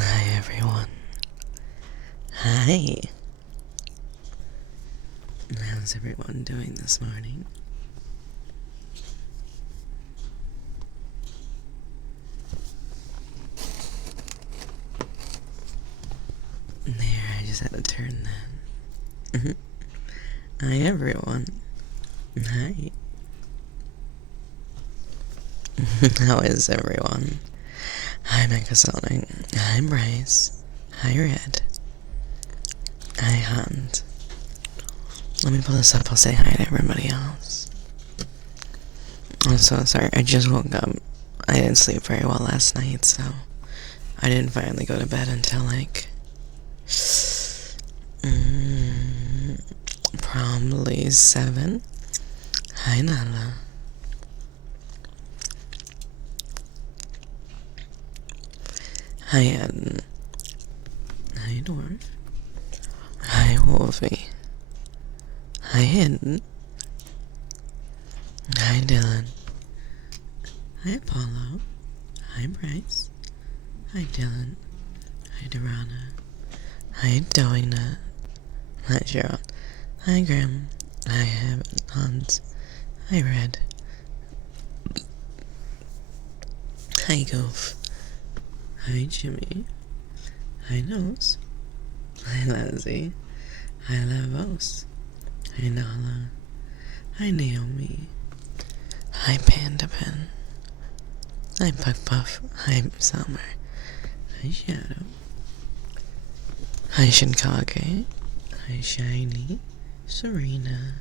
Hi everyone. Hi. How's everyone doing this morning? There, I just had to turn that. Hi everyone. Hi. How is everyone? Hi Mechasonic. Hi Bryce. Hi Red. Hi Hunt. Let me pull this up. I'll say hi to everybody else. I'm so sorry. I just woke up. I didn't sleep very well last night, so I didn't finally go to bed until probably 7. Hi Nala. Hi Ed. Hi Dwarf. Hi Wolfie. Hi Hidden. Hi Dylan. Hi Apollo. Hi Bryce. Hi Dylan. Hi Dorana. Hi Doina. Hi Cheryl. Hi Grim. Hi Hans. Hi Red. Hi Goof. Hi Jimmy. Hi Nose. Hi Lazzy. Hi Lavos. Hi Nala. Hi Naomi. Hi Panda Pen. Hi Puck Puff. Hi Summer. Hi Shadow. Hi Shinkage. Hi Shiny. Serena.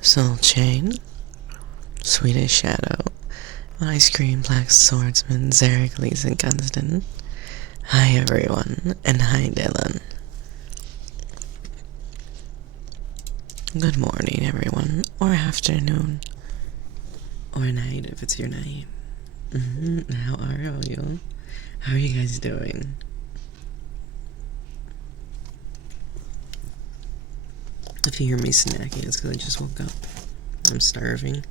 Soul Chain. Swedish Shadow. Ice Cream Black Swordsman. Zericles and Gunston. Hi everyone, and hi Dylan. Good morning everyone, or afternoon, or night if it's your night. How are you? How are you guys doing? If you hear me snacking, it's because I just woke up. I'm starving.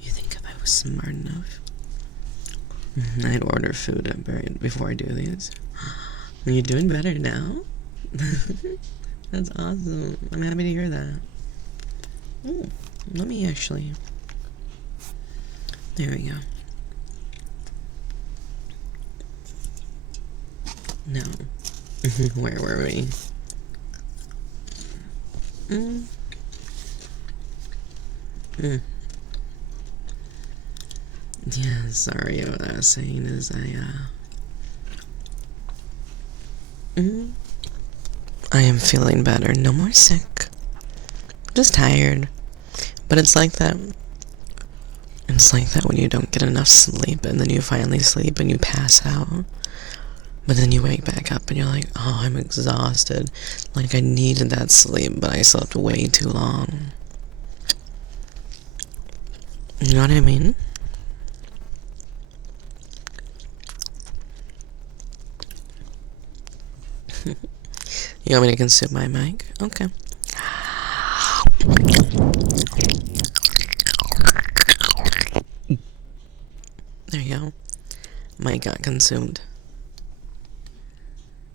You think if I was smart enough, I'd order food up right before I do these. Are you doing better now? That's awesome. I'm happy to hear that. Ooh, let me actually... There we go. No. Where were we? Yeah, sorry, what I was saying is I am feeling better. No more sick. Just tired. But it's like that. It's like that when you don't get enough sleep and then you finally sleep and you pass out. But then you wake back up and you're like, oh, I'm exhausted. Like I needed that sleep, but I slept way too long. You know what I mean? You want me to consume my mic? Okay. There you go. Mic got consumed.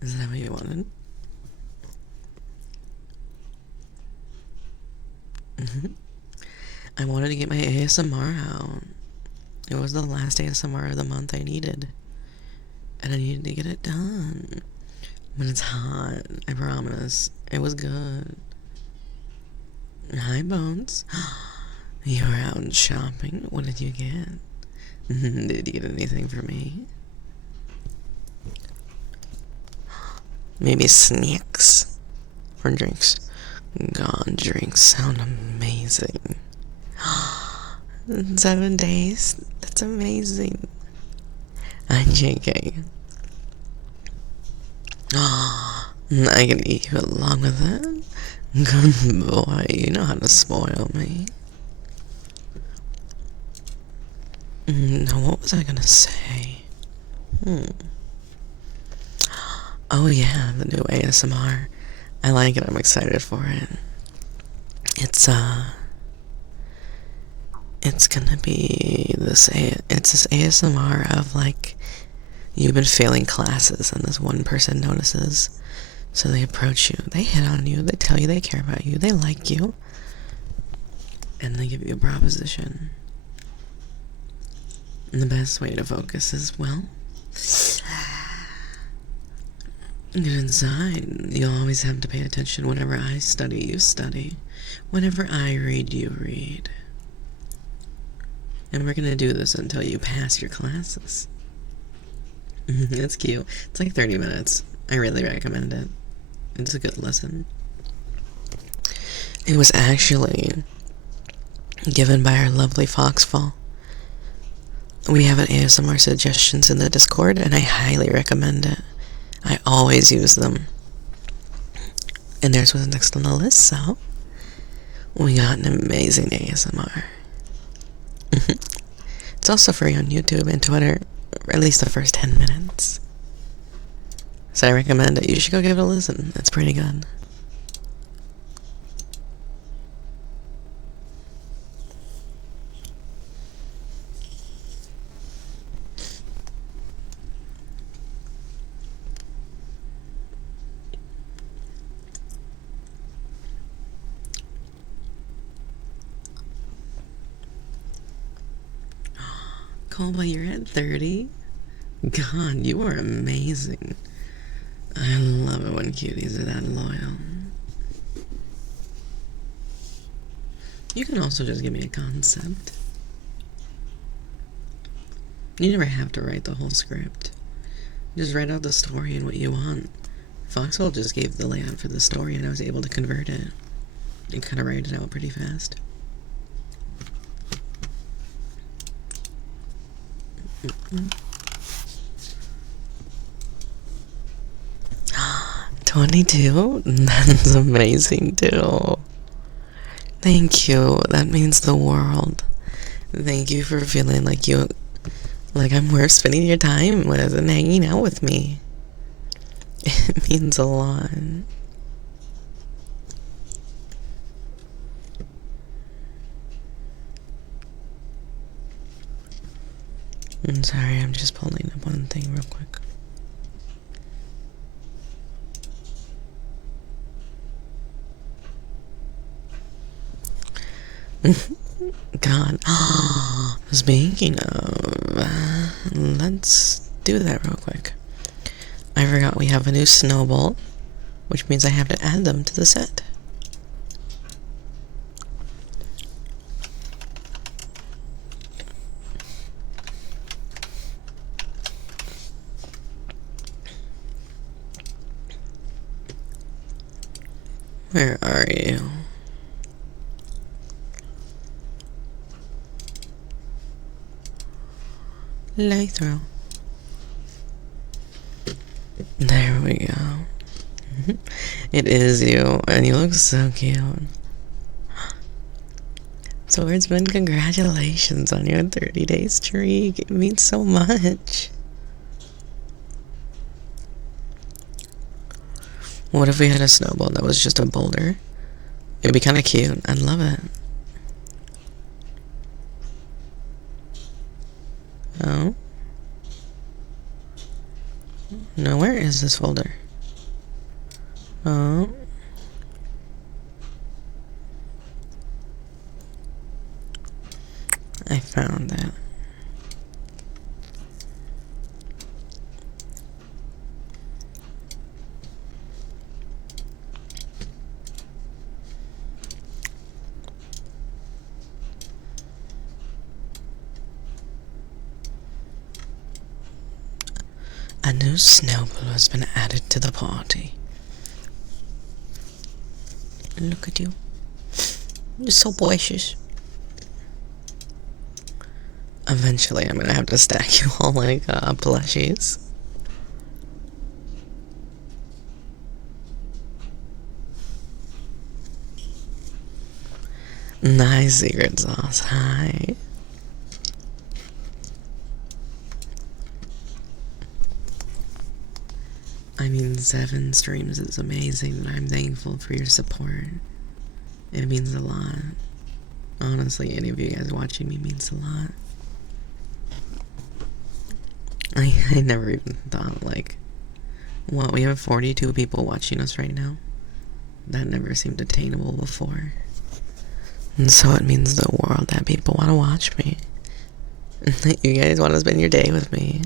Is that what you wanted? I wanted to get my ASMR out. It was the last ASMR of the month I needed. And I needed to get it done. But it's hot, I promise. It was good. Hi, Bones. You were out shopping. What did you get? Did you get anything for me? Maybe snacks or drinks. God, drinks sound amazing. 7 days? That's amazing. I'm JK. I can eat you along with it. Good boy, you know how to spoil me. Now, what was I gonna say? Oh yeah, the new ASMR. I like it, I'm excited for it. It's it's gonna be it's this ASMR of like you've been failing classes and this one person notices. So they approach you, they hit on you, they tell you they care about you, they like you, and they give you a proposition. And the best way to focus is, well, get inside. You'll always have to pay attention. Whenever I study, you study. Whenever I read, you read. And we're gonna do this until you pass your classes. It's cute. It's like 30 minutes. I really recommend it. It's a good lesson. It was actually given by our lovely Foxfall. We have an ASMR suggestions in the Discord, and I highly recommend it. I always use them. And theirs was next on the list, so we got an amazing ASMR. It's also free on YouTube and Twitter, or at least the first 10 minutes. So I recommend it. You should go give it a listen. It's pretty good. Colby, you're at 30? God, you are amazing. I love it when cuties are that loyal. You can also just give me a concept. You never have to write the whole script. Just write out the story and what you want. Foxhole just gave the layout for the story and I was able to convert it and kind of write it out pretty fast. 22? That's amazing too. Thank you. That means the world. Thank you for feeling like I'm worth spending your time with and hanging out with me. It means a lot. I'm sorry, I'm just pulling up one thing real quick. God. Speaking of, let's do that real quick. I forgot we have a new snowball, which means I have to add them to the set. Where are you? Lay through. There we go. It is you, and you look so cute. Swordsman, congratulations on your 30-day streak. It means so much. What if we had a snowball that was just a boulder? It'd be kind of cute. I'd love it. Oh. No, where is this folder? Oh. I found it. A new snowball has been added to the party. Look at you. You're so boisterous. Eventually, I'm gonna have to stack you all like plushies. Nice secret sauce. Hi. I mean, 7 streams is amazing, but I'm thankful for your support. It means a lot. Honestly, any of you guys watching me means a lot. I never even thought, like, what, we have 42 people watching us right now? That never seemed attainable before. And so it means the world that people want to watch me. That you guys want to spend your day with me.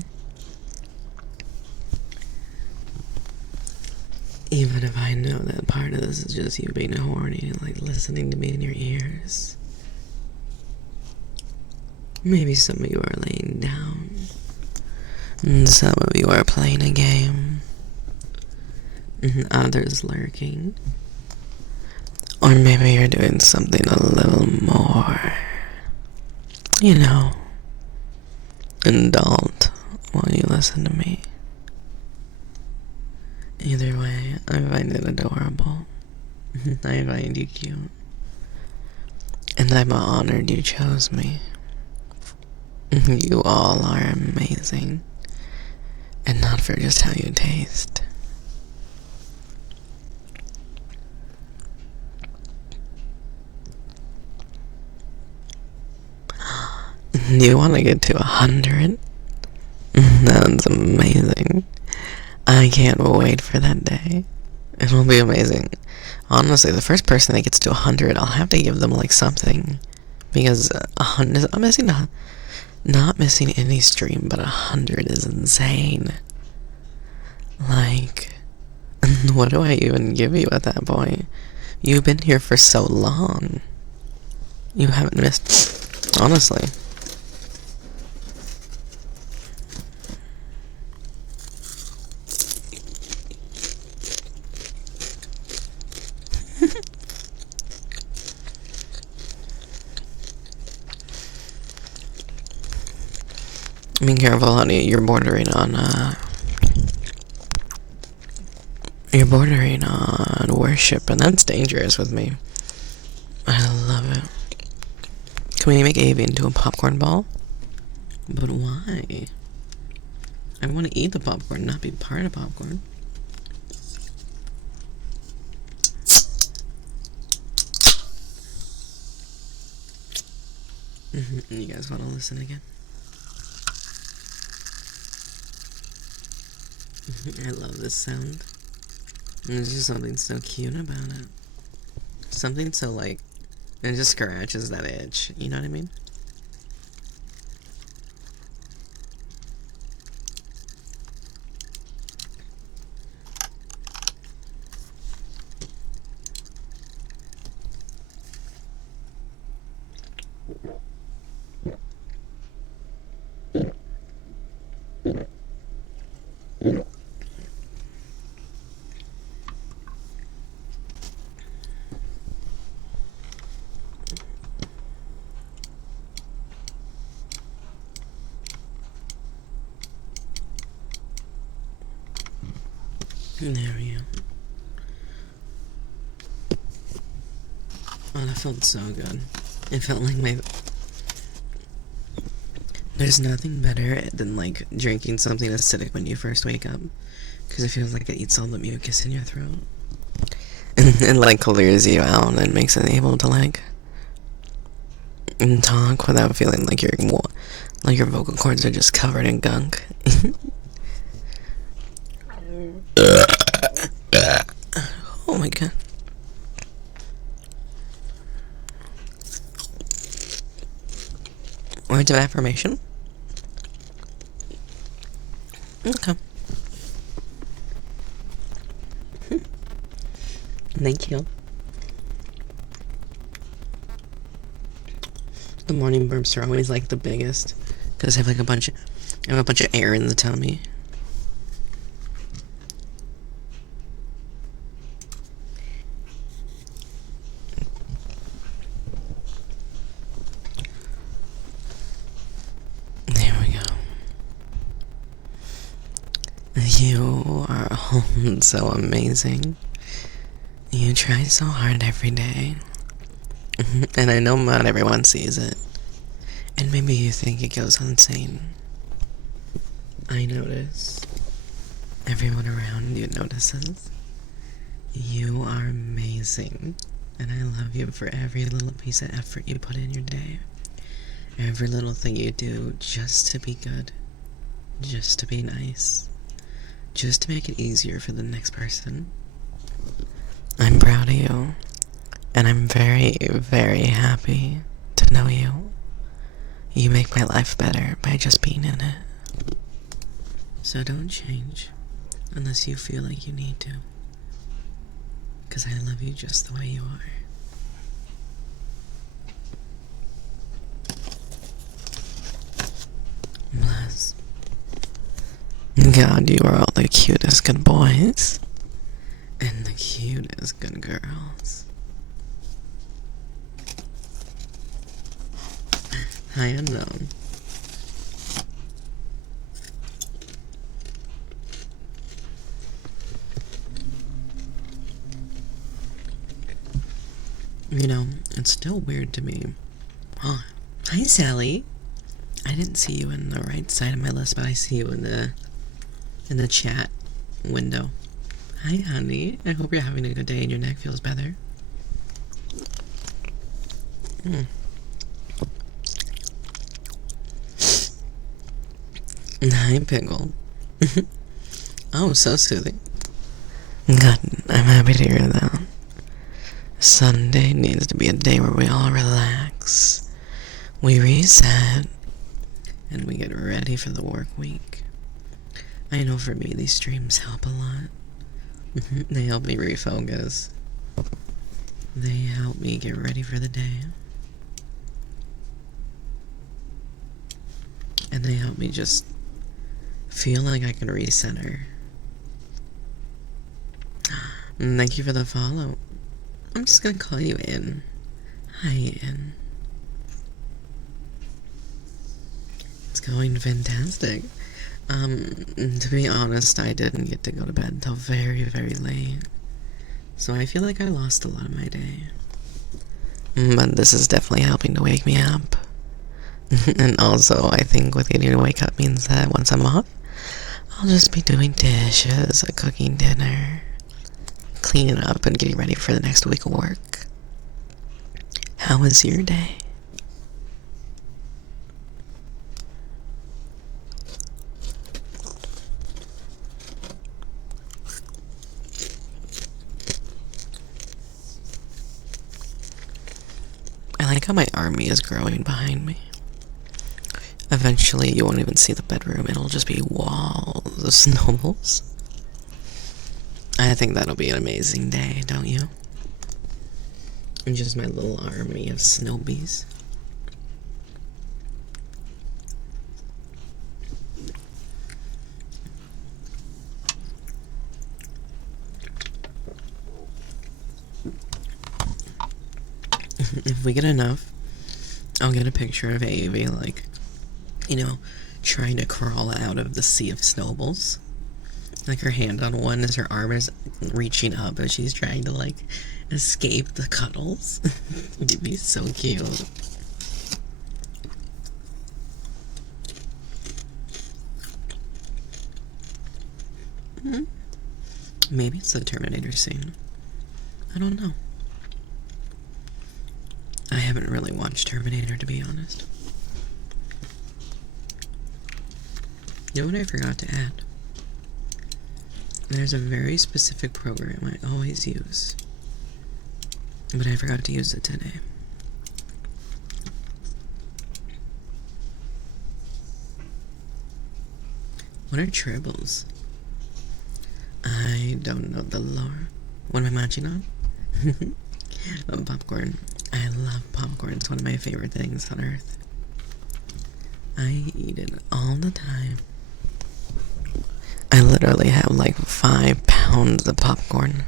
Even if I know that part of this is just you being horny and like listening to me in your ears. Maybe some of you are laying down. And some of you are playing a game. And others lurking. Or maybe you're doing something a little more, you know, adult while you listen to me. Either way, I find it adorable. I find you cute. And I'm honored you chose me. You all are amazing. And not for just how you taste. Do you want to get to 100? That's amazing. I can't wait for that day. It'll be amazing. Honestly, the first person that gets to 100, I'll have to give them like something. Because 100, not missing any stream, but 100 is insane. Like, what do I even give you at that point? You've been here for so long. You haven't missed, honestly. Be careful, honey. You're bordering on worship, and that's dangerous with me. I love it. Can we make Avi into a popcorn ball? But why? I want to eat the popcorn, not be part of popcorn. You guys want to listen again? I love this sound. There's just something so cute about it. Something so like, it just scratches that itch. You know what I mean? There we go. Oh, that felt so good. It felt like my... There's nothing better than, like, drinking something acidic when you first wake up. Because it feels like it eats all the mucus in your throat. And like, clears you out and makes it able to, like... talk without feeling like your vocal cords are just covered in gunk. Oh my god. Words of affirmation? Okay. Thank you. The morning burps are always like the biggest, because I have like a bunch of air in the tummy. There we go. You are all so amazing. You try so hard every day. And I know not everyone sees it. And maybe you think it goes unseen. I notice. Everyone around you notices. You are amazing. And I love you for every little piece of effort you put in your day. Every little thing you do just to be good. Just to be nice. Just to make it easier for the next person. I'm proud of you. And I'm very, very happy to know you. You make my life better by just being in it. So don't change unless you feel like you need to. Because I love you just the way you are. Bless. God, you are all the cutest good boys. And the cutest good girls. Hi, unknown. You know, it's still weird to me. Oh, hi, Sally. I didn't see you in the right side of my list, but I see you in the chat window. Hi, honey. I hope you're having a good day and your neck feels better. Hi, Pickle. Oh, so soothing. Good. I'm happy to hear that. Sunday needs to be a day where we all relax. We reset. And we get ready for the work week. I know for me, these streams help a lot. They help me refocus. They help me get ready for the day. And they help me just feel like I can recenter. Thank you for the follow. I'm just gonna call you In. Hi, In. It's going fantastic. To be honest, I didn't get to go to bed until very, very late. So I feel like I lost a lot of my day. But this is definitely helping to wake me up. And also, I think with getting to wake up means that once I'm off, I'll just be doing dishes, cooking dinner, cleaning up, and getting ready for the next week of work. How was your day? I like how my army is growing behind me. Eventually, you won't even see the bedroom. It'll just be walls of snowballs. I think that'll be an amazing day, don't you? And just my little army of snowbies. If we get enough, I'll get a picture of Avie, like, trying to crawl out of the sea of snowballs. Like her hand on one as her arm is reaching up as she's trying to, like, escape the cuddles. It'd be so cute. Maybe it's the Terminator scene. I don't know. I haven't really watched Terminator, to be honest. You know what I forgot to add? There's a very specific program I always use, but I forgot to use it today. What are tribbles? I don't know the lore. What am I munching on? Popcorn. I love popcorn. It's one of my favorite things on earth. I eat it all the time. I literally have like 5 pounds of popcorn.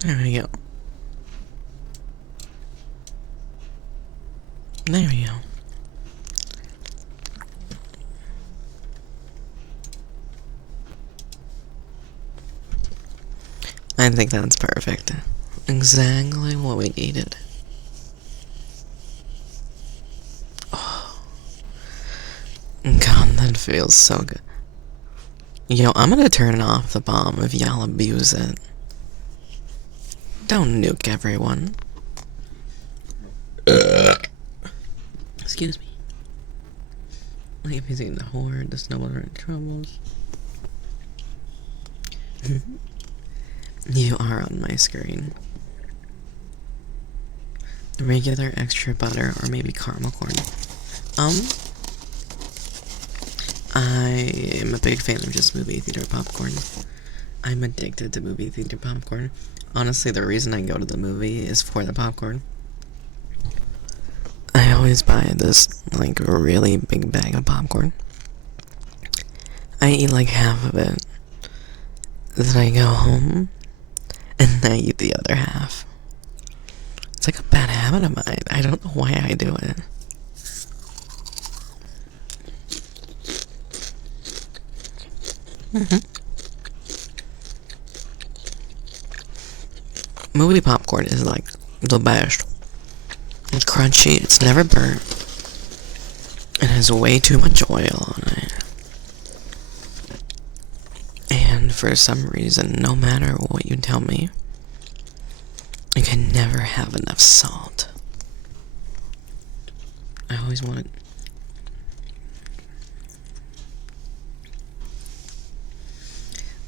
There we go. There we go. I think that's perfect. Exactly what we needed. Oh, God, that feels so good. I'm gonna turn off the bomb if y'all abuse it. Don't nuke everyone. Excuse me. Like if he's eating the horde, the snowballs are in troubles. You are on my screen. Regular, extra butter, or maybe caramel corn. I am a big fan of just movie theater popcorn. I'm addicted to movie theater popcorn. Honestly, the reason I go to the movie is for the popcorn. I always buy this, like, really big bag of popcorn. I eat like half of it. Then I go home, and I eat the other half. It's like a bad habit of mine. I don't know why I do it. Movie popcorn is like the best. It's crunchy, it's never burnt. It has way too much oil on it. And for some reason, no matter what you tell me, I can never have enough salt. I always want it.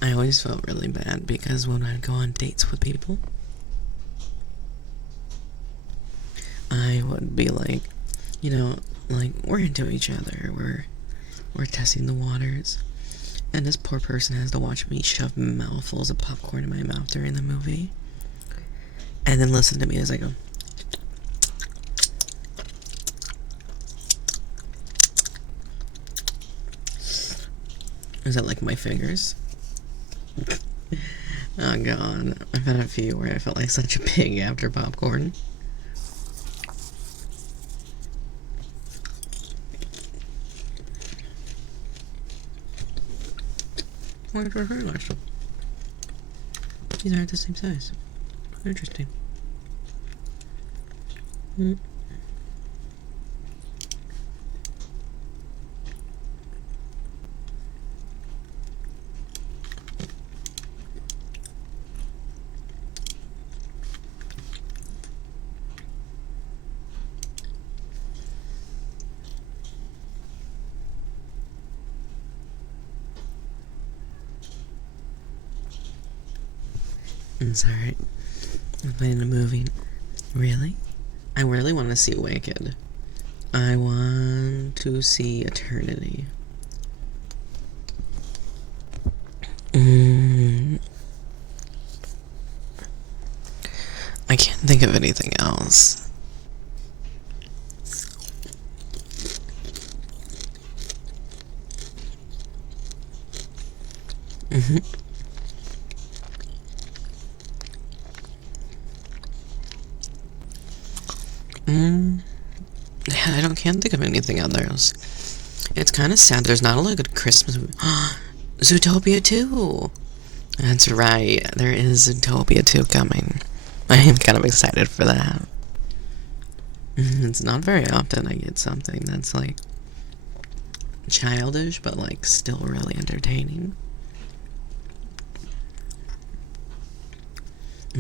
I always felt really bad because when I'd go on dates with people, I would be like, like we're into each other, we're testing the waters, and this poor person has to watch me shove mouthfuls of popcorn in my mouth during the movie, and then listen to me as I go. Is that like my fingers? Oh God, I've had a few where I felt like such a pig after popcorn. Where's our hair last? These aren't the same size. Interesting. It's alright. I'm playing a movie. Really? I really want to see Wicked. I want to see Eternity. I can't think of anything else. Yeah, can't think of anything else. It's kind of sad there's not a lot of good Christmas movies. Zootopia 2! That's right, there is Zootopia 2 coming. I am kind of excited for that. It's not very often I get something that's like childish, but like still really entertaining.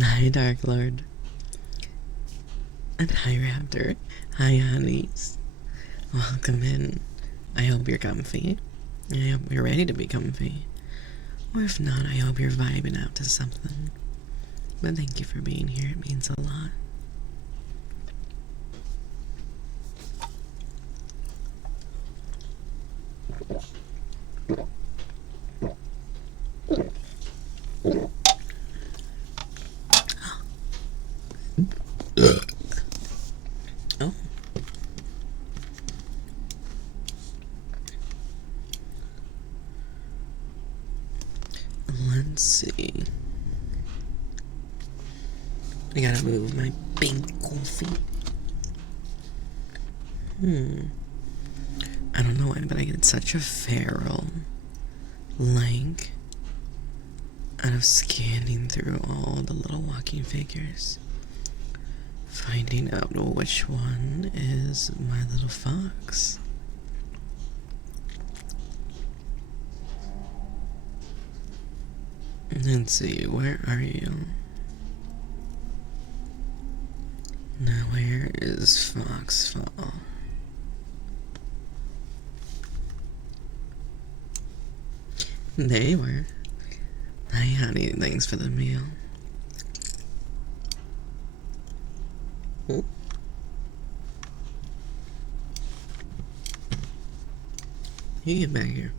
Hi, Dark Lord. And hi, Raptor. Hi, honeys. Welcome in. I hope you're comfy. I hope you're ready to be comfy. Or if not, I hope you're vibing out to something. But thank you for being here. It means a lot. Oh. Let's see. I gotta move my big coffee. I don't know why, but I get such a feral, like, out of scanning through all the little walking figures, finding out which one is my little fox. Let's see, where are you? Now where is Foxfall? There you were. Hi honey, thanks for the meal. Oh. You get back here.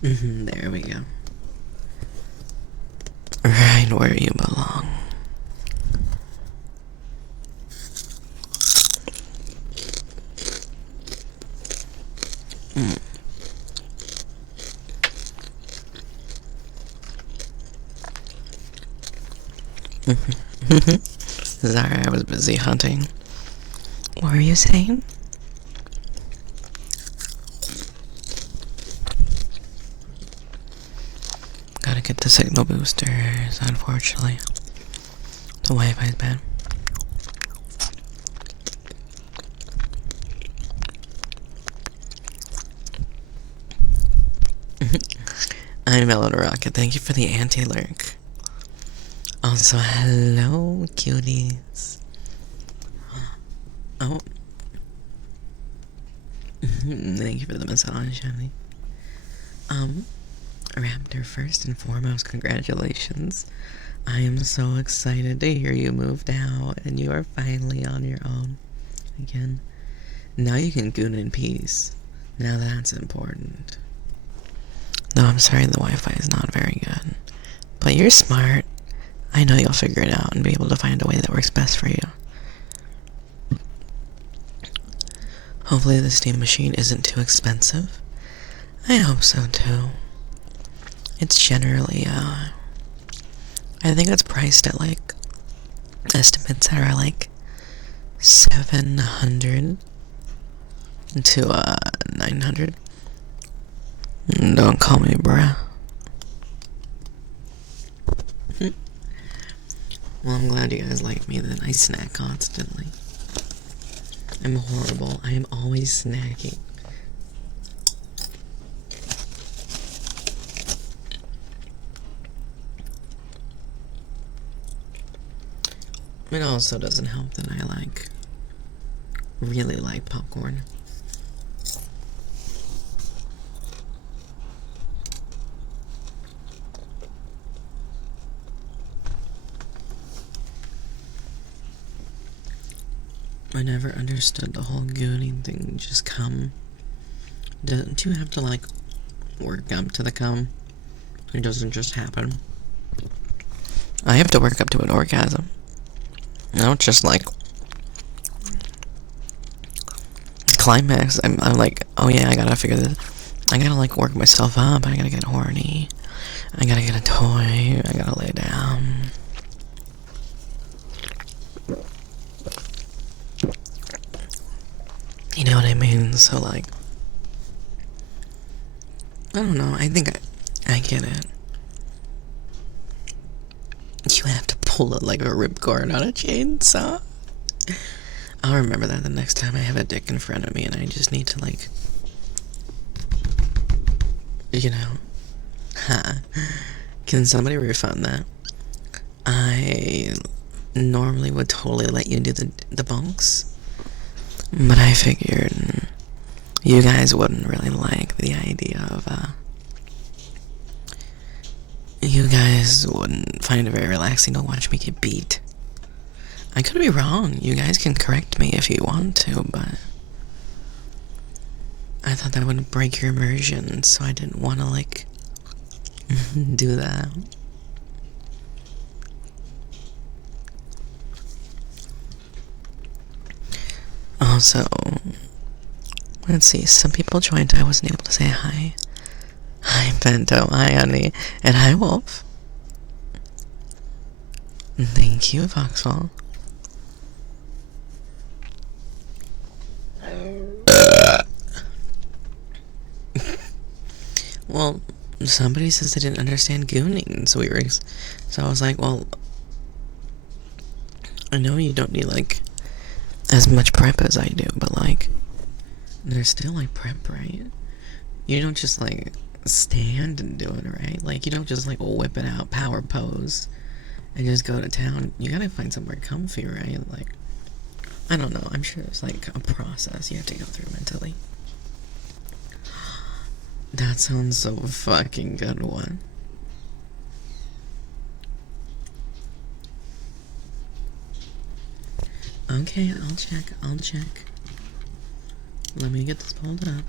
There we go. Right where you belong. Sorry, I was busy hunting. What were you saying? Gotta get the signal boosters, unfortunately. The Wi-Fi's bad. I'm Melon Rocket. Thank you for the anti-lurk. Also, hello, cuties. Oh. Thank you for the massage, honey. Raptor, first and foremost, congratulations. I am so excited to hear you moved out and you are finally on your own again. Now you can goon in peace. Now that's important. No, I'm sorry the Wi-Fi is not very good. But you're smart. I know you'll figure it out and be able to find a way that works best for you. Hopefully the Steam machine isn't too expensive. I hope so too. It's generally, I think it's priced at like, estimates that are like 700 to 900. Don't call me bruh. Well, I'm glad you guys like me then. I snack constantly. I'm horrible. I am always snacking. It also doesn't help that I really like popcorn. I never understood the whole gooning thing. Just come. Don't you have to work up to the cum? It doesn't just happen. I have to work up to an orgasm. I don't just climax. I'm like, oh yeah, I gotta figure this. I gotta work myself up. I gotta get horny. I gotta get a toy. I gotta lay down. You know what I mean? So I don't know. I think I get it. You have to pull it like a ripcord on a chainsaw. I'll remember that the next time I have a dick in front of me and I just need to Can somebody refund that? I normally would totally let you do the bunks, but I figured you guys wouldn't really like the idea of, you guys wouldn't find it very relaxing to watch me get beat. I could be wrong. You guys can correct me if you want to, but I thought that would break your immersion, so I didn't want to, do that. Also, let's see, some people joined, I wasn't able to say hi. Hi, Bento. Hi, honey. And hi, Wolf. Thank you, Foxfall. Well, somebody says they didn't understand gooning, so I was like, well, I know you don't need, like, as much prep as I do, but, like, there's still, like, prep, right? You don't just, like, stand and do it, right? Like, you don't just, like, whip it out, power pose, and just go to town. You gotta find somewhere comfy, right? Like, I don't know. I'm sure there's, like, a process you have to go through mentally. That sounds so fucking good, one. Okay, I'll check. Let me get this pulled up.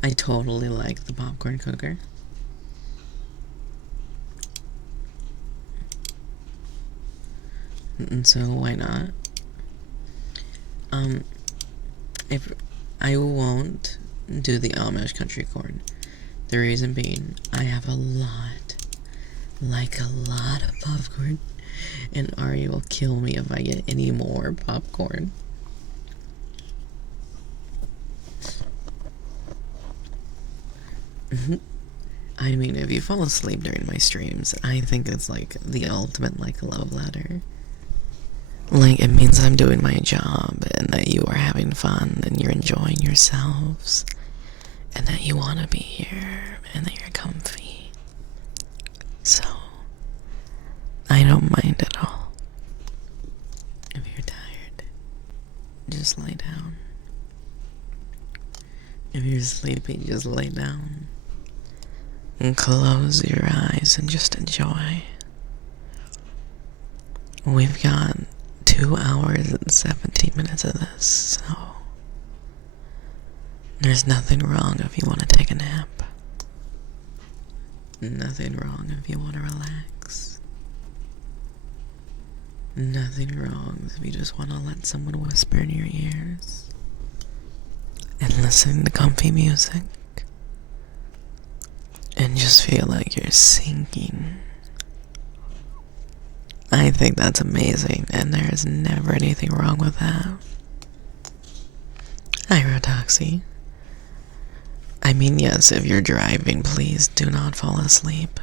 I totally like the popcorn cooker. And so why not? If I won't do the Amish country corn. The reason being, I have a lot of popcorn, and Ari will kill me if I get any more popcorn. I mean, if you fall asleep during my streams, I think it's like the ultimate, like, love letter. Like, it means I'm doing my job, and that you are having fun, and you're enjoying yourselves, and that you want to be here, and that you're comfy. So, I don't mind at all. If you're tired, just lay down. If you're sleepy, just lay down. And close your eyes and just enjoy. We've got 2 hours and 17 minutes of this, so there's nothing wrong if you want to take a nap. Nothing wrong if you want to relax. Nothing wrong if you just want to let someone whisper in your ears and listen to comfy music and just feel like you're sinking. I think that's amazing, and there is never anything wrong with that. Hi, Rotoxy. I mean, yes, if you're driving, please do not fall asleep.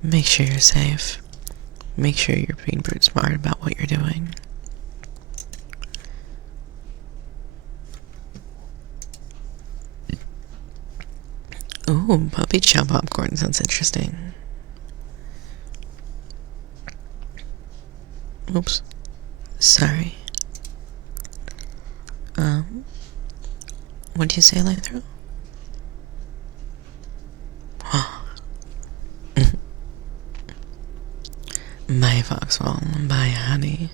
Make sure you're safe. Make sure you're being pretty smart about what you're doing. Ooh, puppy chow popcorn sounds interesting. Oops. Sorry. What'd you say, Lathrop? Bye, Foxwell. Bye, honey.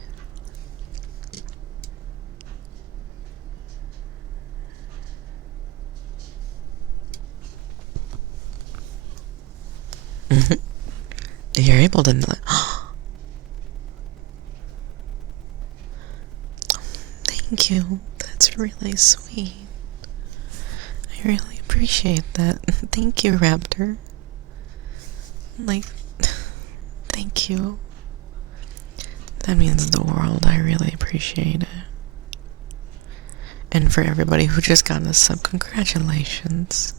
You're able to... Thank you. That's really sweet. I really appreciate that. Thank you, Raptor. Like, thank you. That means the world. I really appreciate it. And for everybody who just got a sub, congratulations.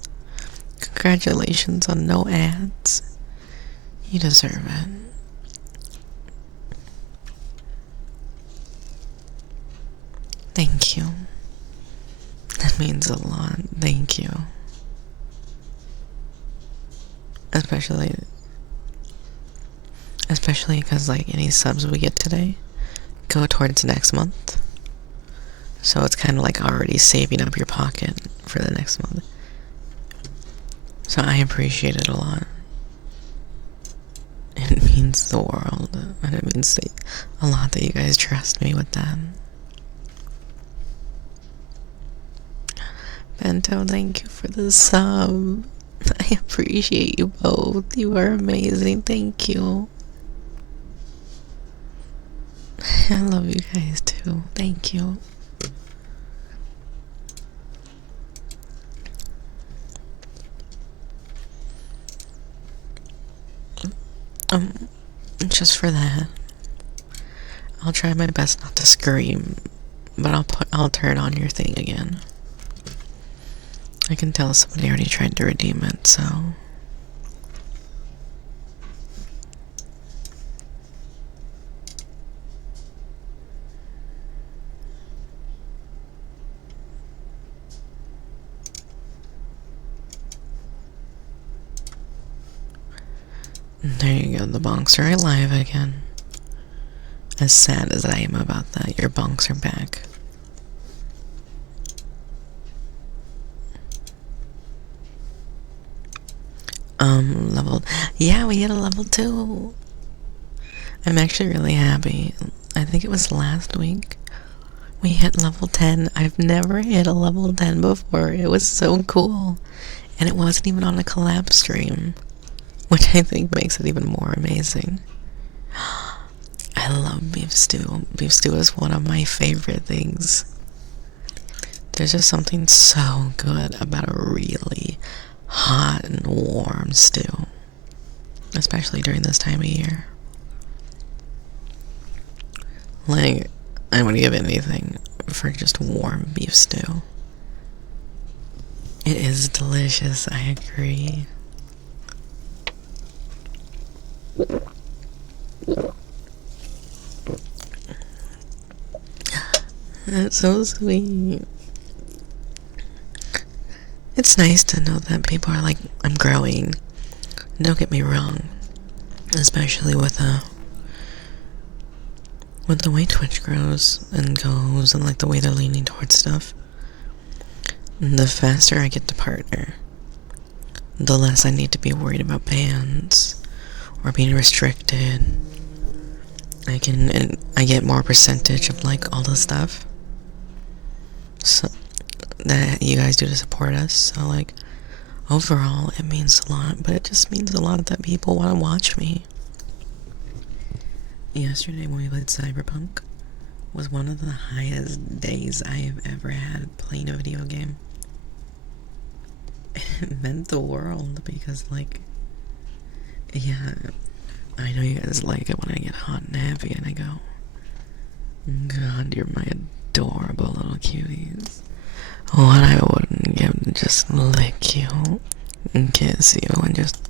Congratulations on no ads. You deserve it. Thank you. That means a lot. Thank you. Especially because, like, any subs we get today go towards next month. So it's kind of like already saving up your pocket for the next month. So I appreciate it a lot. It means the world, and it means a lot that you guys trust me with that. Bento, thank you for the sub. I appreciate you both. You are amazing. Thank you. I love you guys too. Thank you. Just for that, I'll try my best not to scream, but I'll turn on your thing again. I can tell somebody already tried to redeem it, so. There you go, the bonks are alive again. As sad as I am about that, your bonks are back. Level. Yeah, we hit a level 2. I'm actually really happy. I think it was last week. We hit level 10. I've never hit a level 10 before. It was so cool. And it wasn't even on a collab stream, which I think makes it even more amazing. I love beef stew. Beef stew is one of my favorite things. There's just something so good about a really hot and warm stew, especially during this time of year. Like, I would give anything for just warm beef stew. It is delicious, I agree. That's so sweet. It's nice to know that people are like, I'm growing. Don't get me wrong. Especially with the way Twitch grows and goes and like the way they're leaning towards stuff. The faster I get to partner, the less I need to be worried about bans or being restricted. I get more percentage of like all the stuff so that you guys do to support us. So like overall it means a lot, but it just means a lot that people want to watch me. Yesterday when we played Cyberpunk was one of the highest days I have ever had playing a video game. It meant the world because like, yeah, I know you guys like it when I get hot and heavy and I go, God, you're my adorable little cuties. What I wouldn't give to just lick you and kiss you and just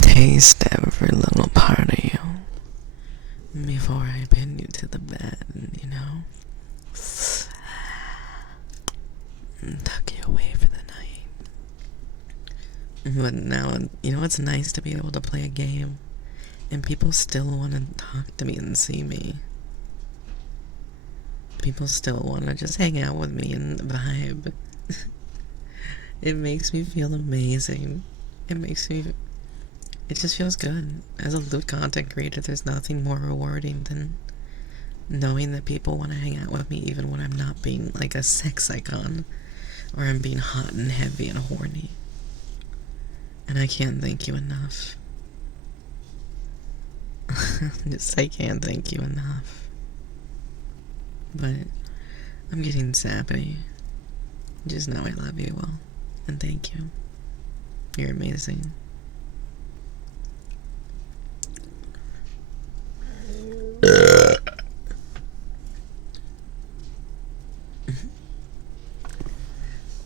taste every little part of you before I pin you to the bed, you know? And tuck you away for the night. But now, you know, it's nice to be able to play a game and people still want to talk to me and see me. People still want to just hang out with me and vibe. It makes me feel amazing. It just feels good. As a loot content creator, there's nothing more rewarding than knowing that people want to hang out with me even when I'm not being like a sex icon or I'm being hot and heavy and horny. And I can't thank you enough. I can't thank you enough. But I'm getting sappy. Just know I love you all. And thank you. You're amazing.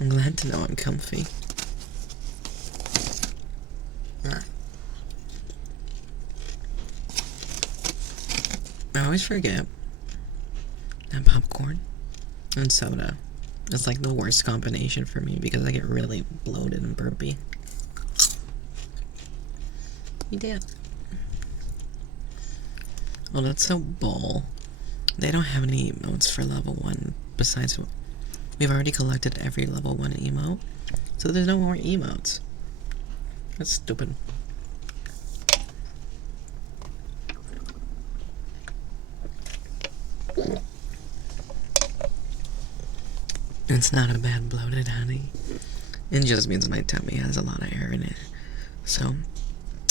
I'm glad to know I'm comfy. I always forget that popcorn and soda is like the worst combination for me because I get really bloated and burpy. You did. Well, that's so bull. They don't have any emotes for level 1 besides we've already collected every level 1 emote, so there's no more emotes. That's stupid. It's not a bad bloated honey. It just means my tummy has a lot of air in it. So,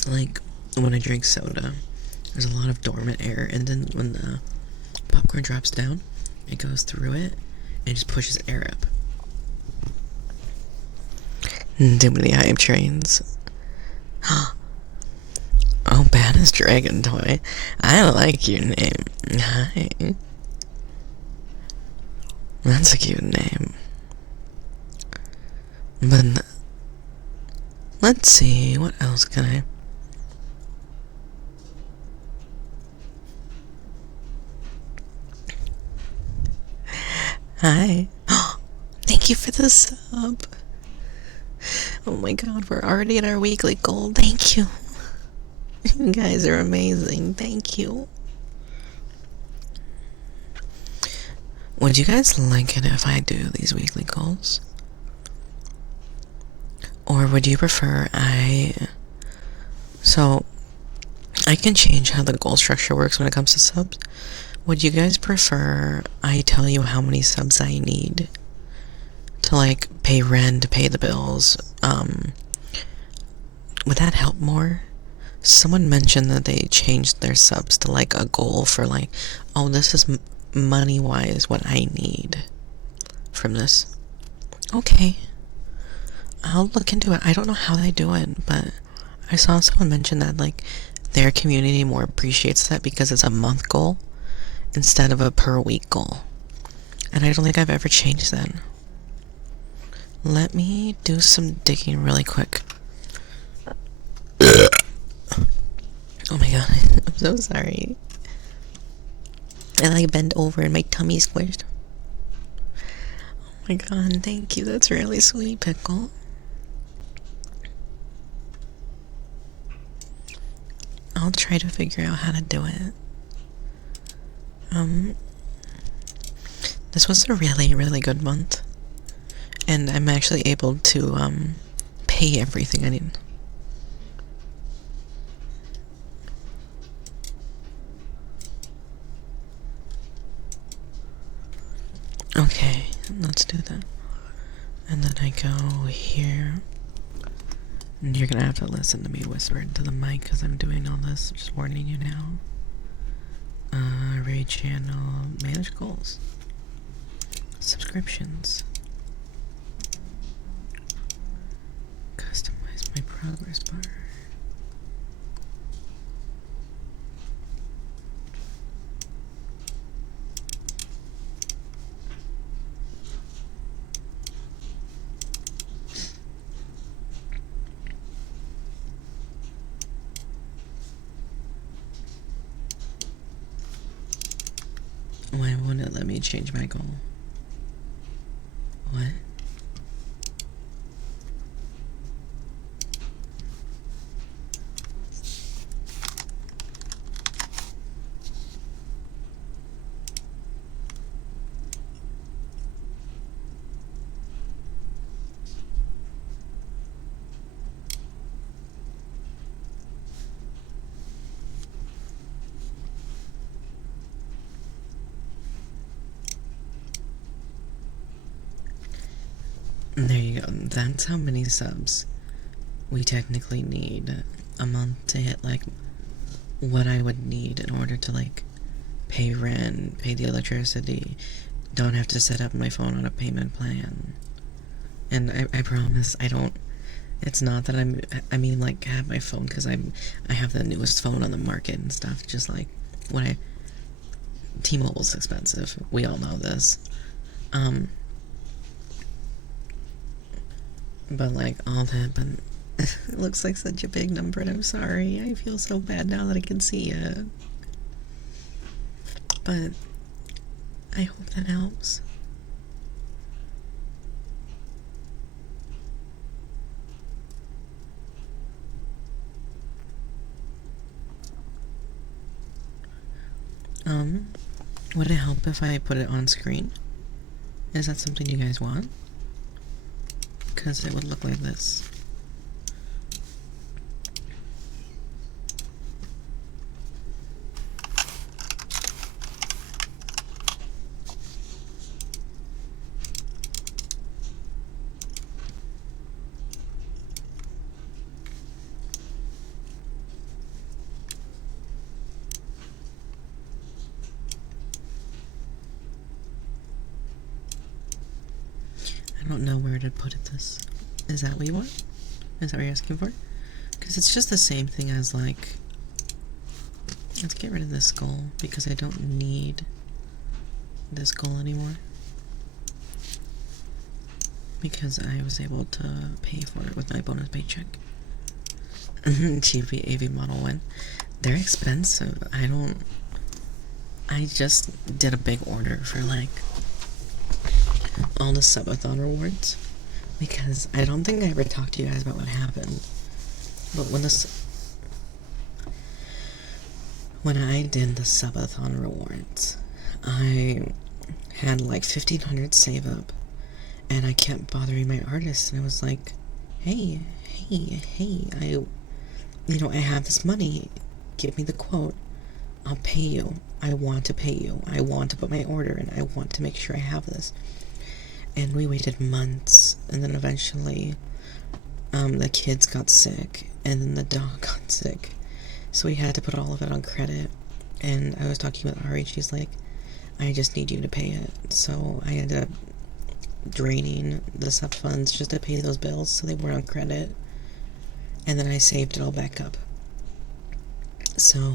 like, when I drink soda, there's a lot of dormant air, and then when the popcorn drops down, it goes through it, and just pushes air up. Too many hype trains. Oh, baddest dragon toy. I like your name. Hi. That's a cute name. But let's see, what else can I... Hi. Thank you for the sub. Oh my god, we're already at our weekly goal. Thank you. You guys are amazing. Thank you. Would you guys like it if I do these weekly goals? Or would you prefer So, I can change how the goal structure works when it comes to subs. Would you guys prefer I tell you how many subs I need to, like, pay rent, to pay the bills? Would that help more? Someone mentioned that they changed their subs to, like, a goal for, like, oh, this is money-wise what I need from this. Okay. I'll look into it. I don't know how they do it, but I saw someone mention that, like, their community more appreciates that because it's a month goal instead of a per week goal. And I don't think I've ever changed that. Let me do some digging really quick. Oh my god, I'm so sorry. I like bent over and my tummy squished. Oh my god, thank you. That's really sweet, Pickle. I'll try to figure out how to do it. This was a really, really good month. And I'm actually able to, pay everything I need. Okay, let's do that. And then I go here. And you're gonna have to listen to me whisper into the mic because I'm doing all this. Just warning you now. Raid channel, manage goals, subscriptions, customize my progress bar. Why won't it let me change my goal? What? There you go. That's how many subs we technically need a month to hit, like, what I would need in order to, like, pay rent, pay the electricity, don't have to set up my phone on a payment plan. And I promise I don't, it's not that I mean, like, have my phone because I have the newest phone on the market and stuff, just like, T-Mobile's expensive, we all know this. But, like, all that, but it looks like such a big number, and I'm sorry. I feel so bad now that I can see it. But I hope that helps. Would it help if I put it on screen? Is that something you guys want? Because it would look like this. I don't know where to put this. Is that what you want? Is that what you're asking for? Because it's just the same thing as, like... Let's get rid of this skull, because I don't need this skull anymore. Because I was able to pay for it with my bonus paycheck. Cheapy AV Model 1. They're expensive. I just did a big order for, like, all the subathon rewards. Because I don't think I ever talked to you guys about what happened. But when I did the subathon rewards, I had like 1,500 save up, and I kept bothering my artist, and I was like, hey, I have this money, give me the quote, I'll pay you, I want to pay you, I want to put my order in, I want to make sure I have this. And we waited months, and then eventually, the kids got sick, and then the dog got sick, so we had to put all of it on credit. And I was talking with Ari, she's like, I just need you to pay it. So I ended up draining the sub funds just to pay those bills so they weren't on credit. And then I saved it all back up. So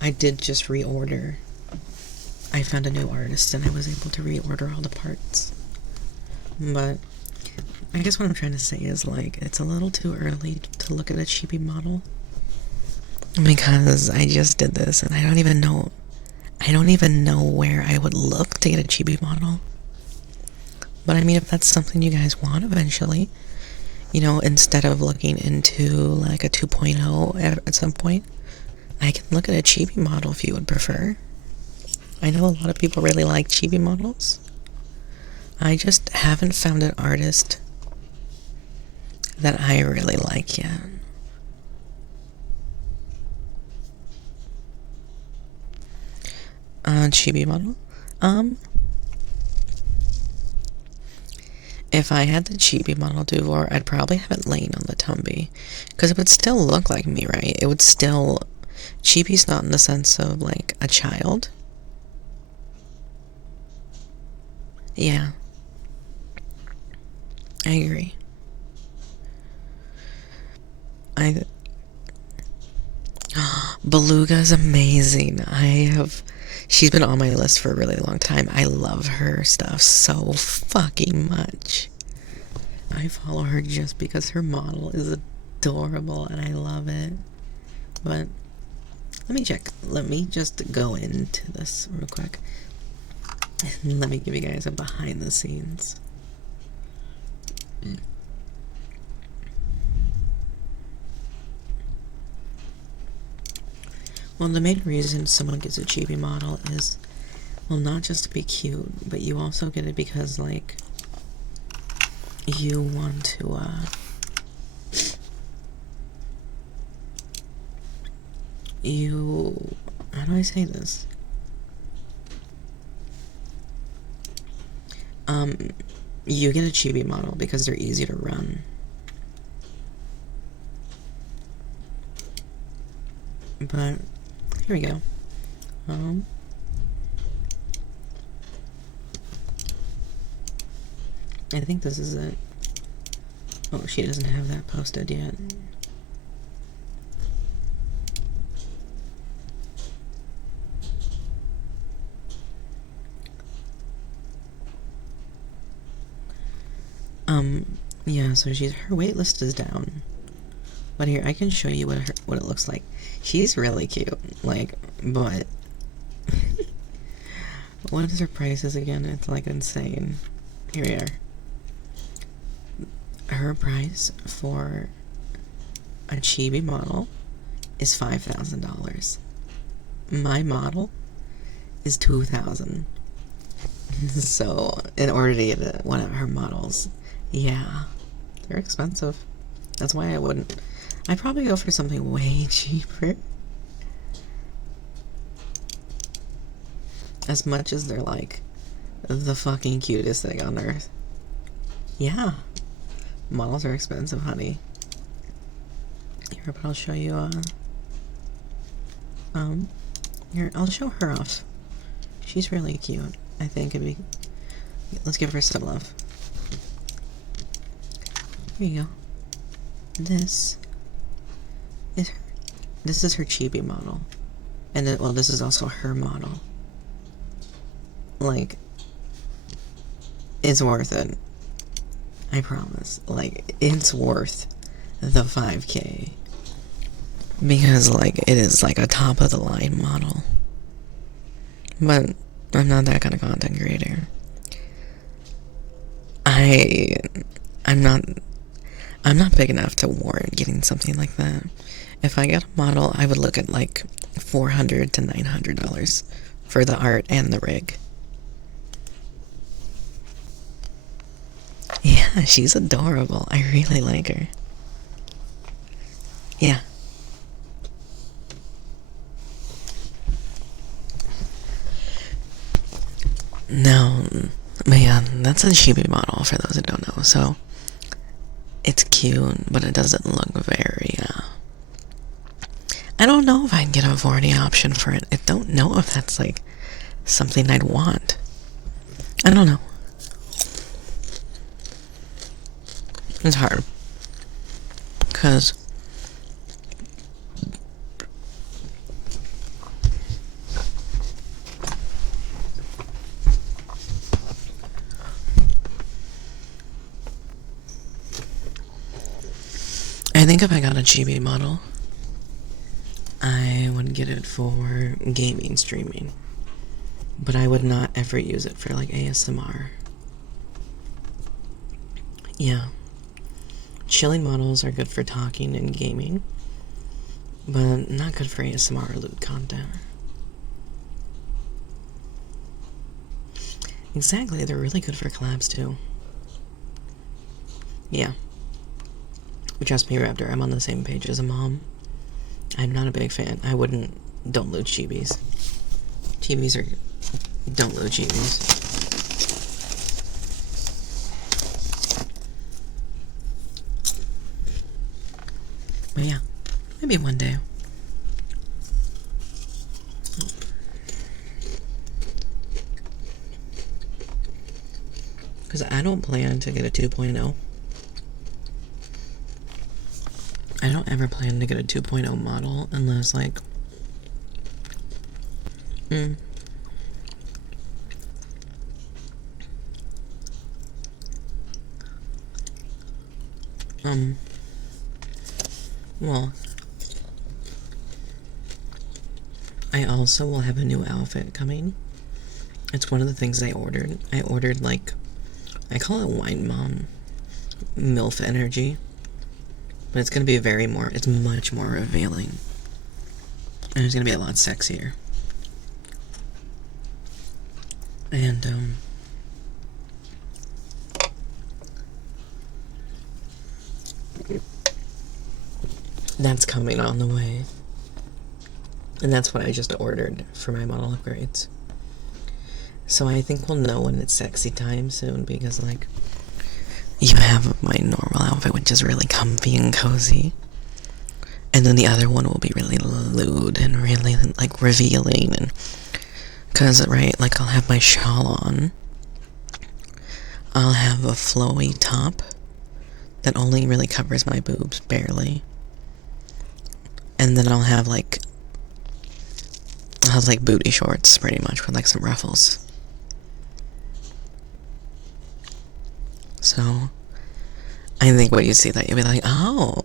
I did just reorder. I found a new artist and I was able to reorder all the parts. But I guess what I'm trying to say is, like, it's a little too early to look at a chibi model. Because I just did this and I don't even know where I would look to get a chibi model. But I mean, if that's something you guys want eventually, instead of looking into like a 2.0 at some point, I can look at a chibi model if you would prefer. I know a lot of people really like chibi models. I just haven't found an artist that I really like yet. Chibi model? If I had the chibi model Duvor, I'd probably have it laying on the tumby. Because it would still look like me, right? It would still... Chibi's not in the sense of, like, a child. Yeah. I agree. Beluga's amazing. She's been on my list for a really long time. I love her stuff so fucking much. I follow her just because her model is adorable and I love it. But let me check. Let me just go into this real quick. And let me give you guys a behind the scenes. Well, the main reason someone gets a chibi model is, well, not just to be cute, but you also get it because, like, you want to, how do I say this? You get a chibi model because they're easy to run. But here we go. I think this is it. Oh, she doesn't have that posted yet. Yeah, so her wait list is down. But here, I can show you what it looks like. She's really cute, like, but what is her prices again? It's like insane. Here we are. Her price for a chibi model is $5,000. My model is $2,000. So, in order to get one of her models, yeah, they're expensive. That's why I'd probably go for something way cheaper. As much as they're like the fucking cutest thing on earth. Yeah. Models are expensive, honey. Here, but I'll show you, here, I'll show her off. She's really cute. I think it'd be... Let's give her some love. Here you go. This is her chibi model. And then, well, this is also her model. Like, it's worth it. I promise. Like, it's worth the 5K. Because, like, it is like a top of the line model. But I'm not that kind of content creator. I'm not big enough to warrant getting something like that. If I get a model, I would look at like $400 to $900 for the art and the rig. Yeah, she's adorable. I really like her. Yeah. No, but yeah, that's a chibi model for those who don't know. So it's cute, but it doesn't look very. I don't know if I'd get a Vorny option for it. I don't know if that's like something I'd want. I don't know. It's hard. Because I think if I got a chibi model, I would get it for gaming streaming. But I would not ever use it for like ASMR. Yeah. Chilling models are good for talking and gaming, but not good for ASMR or lewd content. Exactly, they're really good for collabs too. Yeah. Trust me, Raptor, I'm on the same page as a mom. I'm not a big fan. Don't loot chibis. Don't loot chibis. But yeah, maybe one day. Because I don't plan to get a 2.0. I don't ever plan to get a 2.0 model unless, like, well, I also will have a new outfit coming. It's one of the things I ordered. I ordered, like, I call it Wine Mom MILF energy. But it's gonna be it's much more revealing. And it's gonna be a lot sexier. And, that's coming on the way. And that's what I just ordered for my model upgrades. So I think we'll know when it's sexy time soon, because, like, you have my normal outfit, which is really comfy and cozy. And then the other one will be really lewd and really, like, revealing. And because, right, like, I'll have my shawl on. I'll have a flowy top that only really covers my boobs, barely. And then I'll have, like, booty shorts, pretty much, with, like, some ruffles. So, I think when you see that, you'll be like, oh,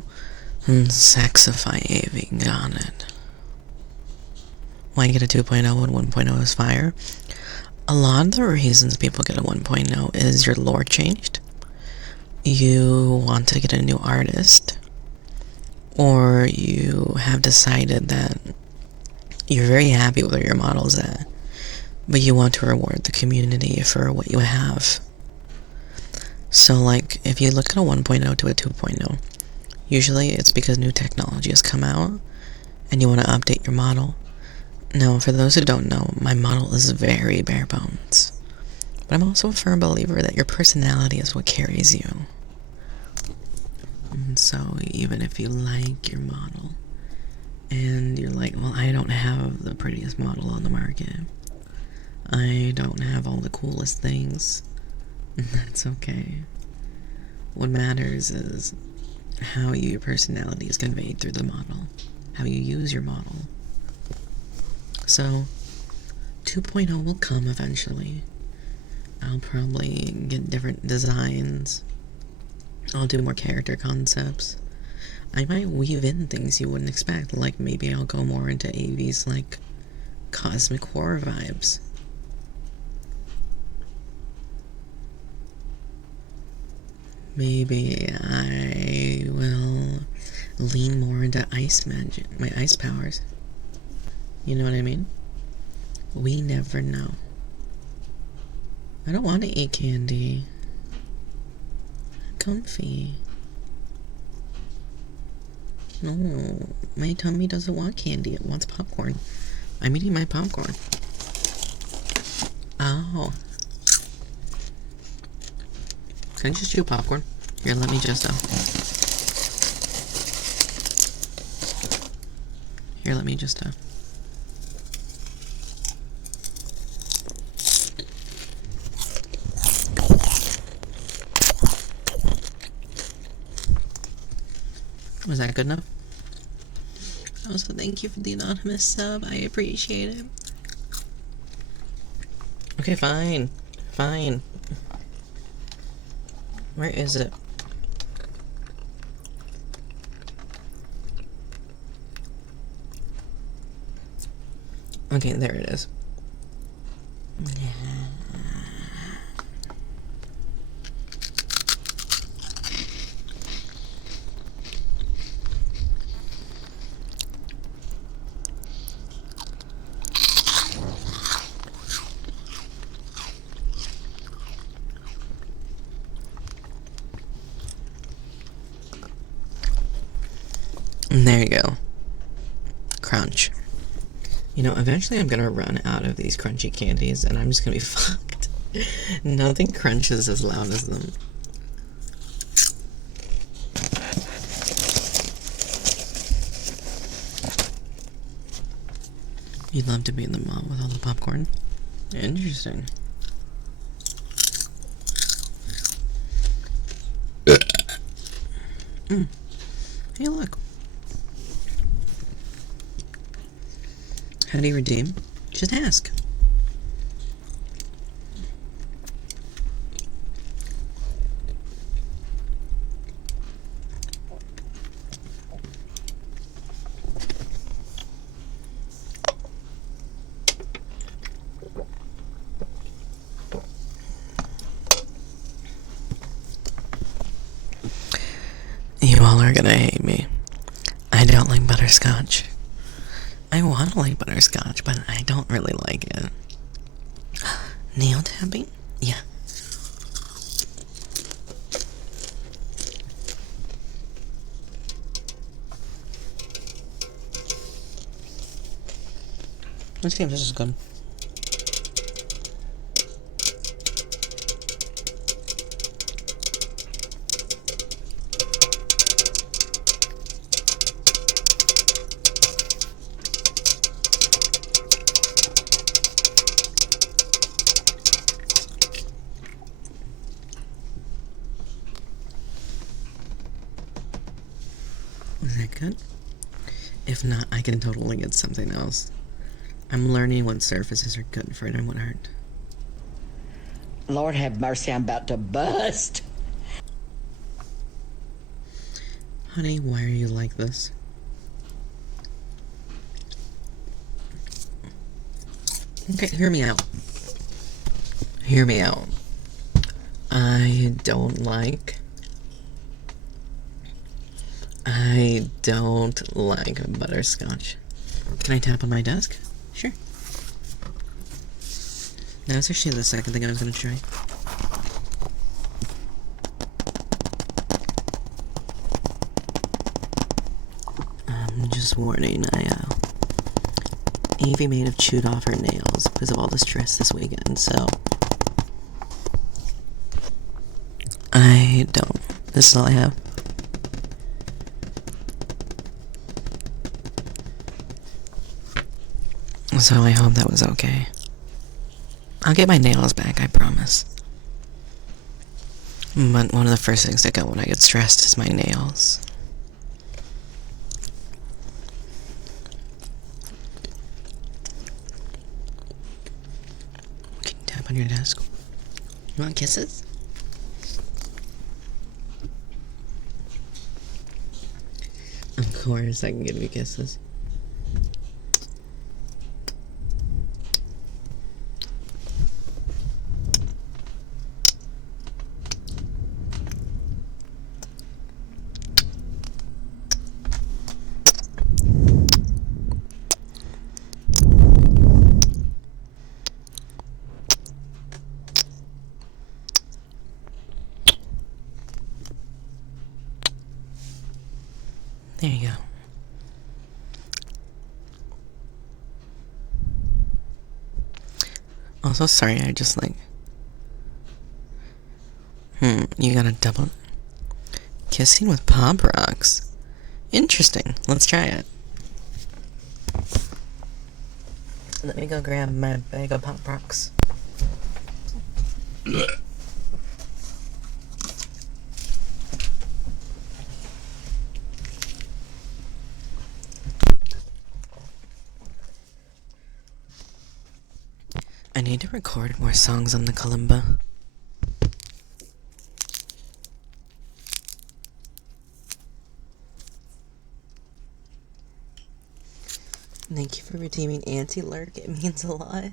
Sexify AV, got it. Why get a 2.0 when 1.0 is fire? A lot of the reasons people get a 1.0 is your lore changed, you want to get a new artist, or you have decided that you're very happy with where your model's at, but you want to reward the community for what you have. So, like, if you look at a 1.0 to a 2.0, usually it's because new technology has come out and you want to update your model. Now, for those who don't know, my model is very bare bones. But I'm also a firm believer that your personality is what carries you. And so, even if you like your model, and you're like, well, I don't have the prettiest model on the market, I don't have all the coolest things, that's okay. What matters is how your personality is conveyed through the model, how you use your model. So, 2.0 will come eventually. I'll probably get different designs. I'll do more character concepts. I might weave in things you wouldn't expect, like maybe I'll go more into AV's, like, cosmic horror vibes. Maybe I will lean more into ice magic, my ice powers. You know what I mean? We never know. I don't want to eat candy. I'm comfy. No, my tummy doesn't want candy. It wants popcorn. I'm eating my popcorn. Oh. Can I just chew popcorn? Here, let me just, Here, let me just, Was that good enough? Also, thank you for the anonymous sub. I appreciate it. Okay, fine. Fine. Where is it? Okay, there it is. There you go. Crunch. You know, eventually I'm gonna run out of these crunchy candies and I'm just gonna be fucked. Nothing crunches as loud as them. You'd love to be in the mall with all the popcorn? Interesting. Hey, look. How do you redeem? Just ask. You all are gonna hate me. I don't like butterscotch. I want to like butterscotch, but I don't really like it. Nail tapping? Yeah. Let's see if this is good. Is that good? If not, I can totally get something else. I'm learning what surfaces are good for it and what aren't. Lord have mercy, I'm about to bust. Honey, why are you like this? Okay, hear me out. Hear me out. I don't like butterscotch. Can I tap on my desk? Sure. That's actually the second thing I was gonna try. Just warning, Evie may have chewed off her nails because of all the stress this weekend, so I don't. This is all I have. So I hope that was okay. I'll get my nails back, I promise. But one of the first things that go when I get stressed is my nails. Can you tap on your desk? You want kisses? Of course I can give you kisses. There you go. Also, sorry, I just like... you got a double... Kissing with Pop Rocks. Interesting. Let's try it. Let me go grab my bag of Pop Rocks. I need to record more songs on the kalimba. Thank you for redeeming Anti-Lurk. It means a lot.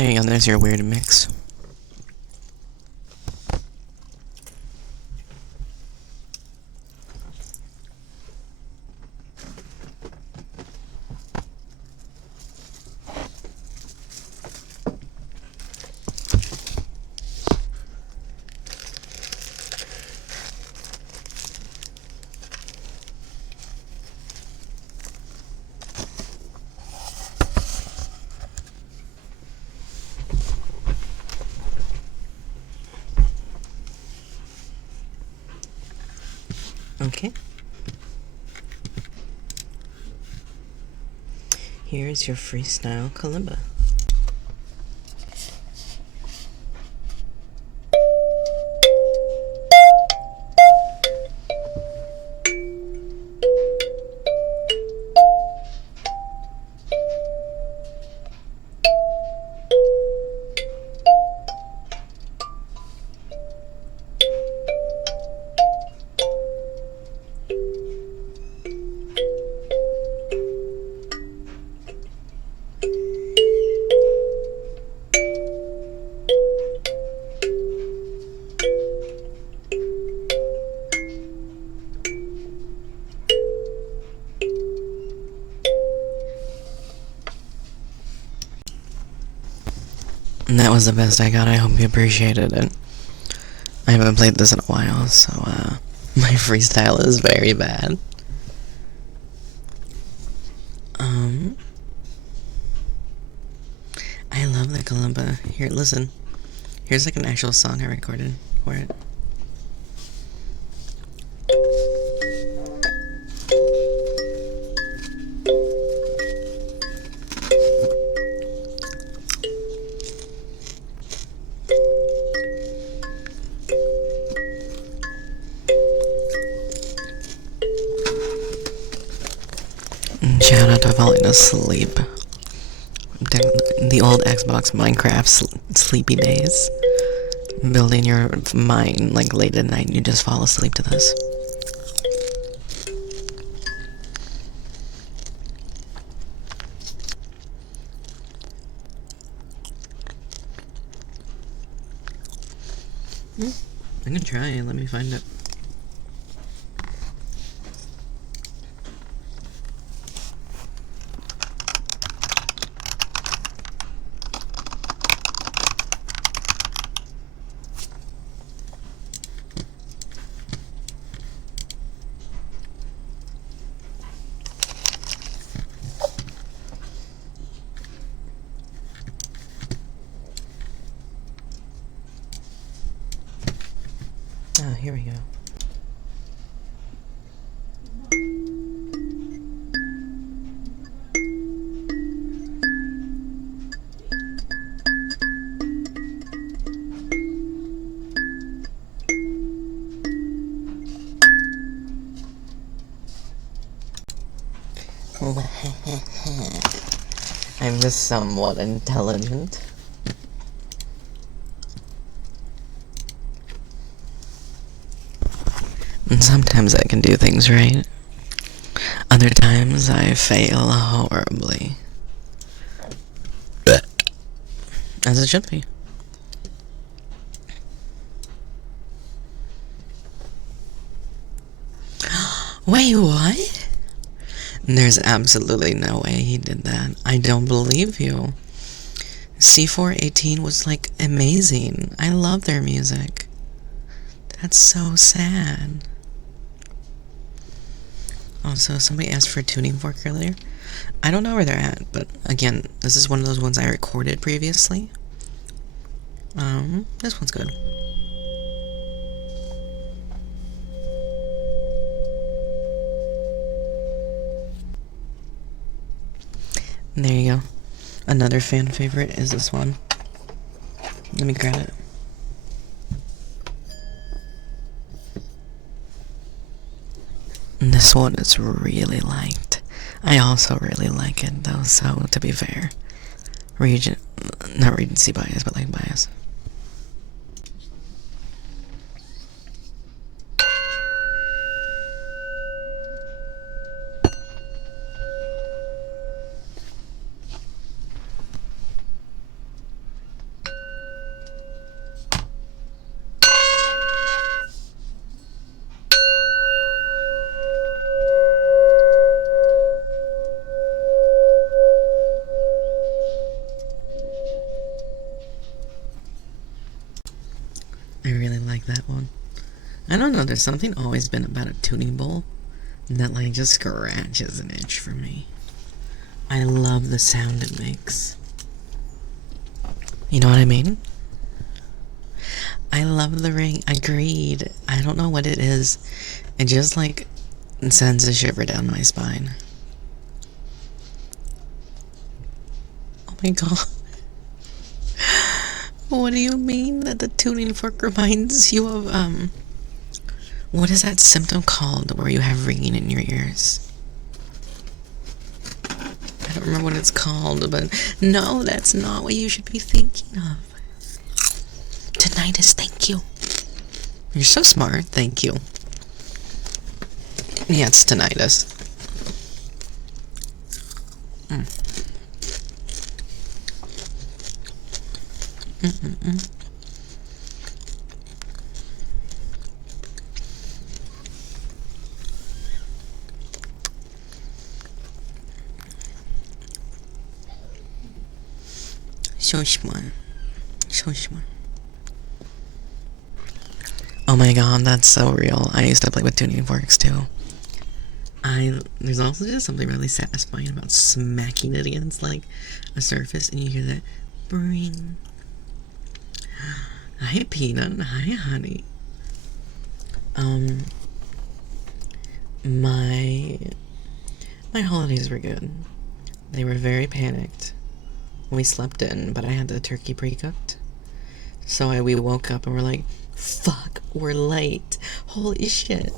There you go, there's your weird mix. Okay. Here's your freestyle kalimba. And that was the best I got. I hope you appreciated it. I haven't played this in a while, so my freestyle is very bad. I love the kalimba. Here, listen. Here's like an actual song I recorded for it. Shout out to falling asleep. The old Xbox Minecraft sleepy days. Building your mind like late at night and you just fall asleep to this. I can try it. Let me find it. Oh, here we go. I'm just somewhat intelligent. And sometimes I can do things right. Other times I fail horribly. As it should be. Wait, what? There's absolutely no way he did that. I don't believe you. C418 was like amazing. I love their music. That's so sad. Oh, so somebody asked for a tuning fork earlier. I don't know where they're at, but again, this is one of those ones I recorded previously. This one's good. And there you go. Another fan favorite is this one. Let me grab it. And this one is really liked. I also really like it though, so to be fair. Not recency bias, but like bias. I really like that one. I don't know, there's something always been about a tuning bowl that like just scratches an itch for me. I love the sound it makes. You know what I mean? I love the ring. Agreed. I don't know what it is. It just like sends a shiver down my spine. Oh my god. What do you mean that the tuning fork reminds you of, what is that symptom called where you have ringing in your ears? I don't remember what it's called, but no, that's not what you should be thinking of. Tinnitus, thank you. You're so smart, thank you. Yeah, it's tinnitus. So smart. So smart. Oh my god, that's so real. I used to play with tuning forks too. There's also just something really satisfying about smacking it against like a surface and you hear that bring. Hi Peanut, hi honey. My holidays were good. They were very panicked. We slept in, but I had the turkey pre-cooked. So we woke up and we're like, fuck, we're late. Holy shit.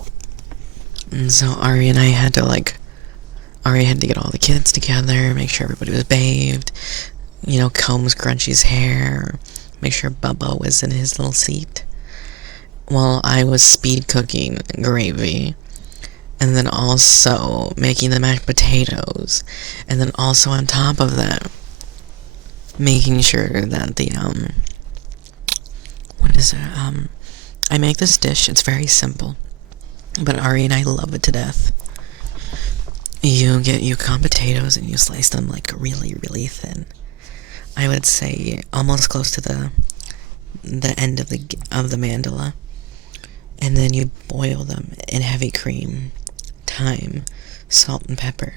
And so Ari and I had to like Ari had to get all the kids together, make sure everybody was bathed, comb Scrunchy's hair, make sure Bubba was in his little seat, while I was speed cooking gravy, and then also making the mashed potatoes, and then also on top of that, making sure that what is it, I make this dish, it's very simple, but Ari and I love it to death. You get Yukon potatoes and you slice them like really, really thin. I would say almost close to the end of the mandala, and then you boil them in heavy cream, thyme, salt, and pepper.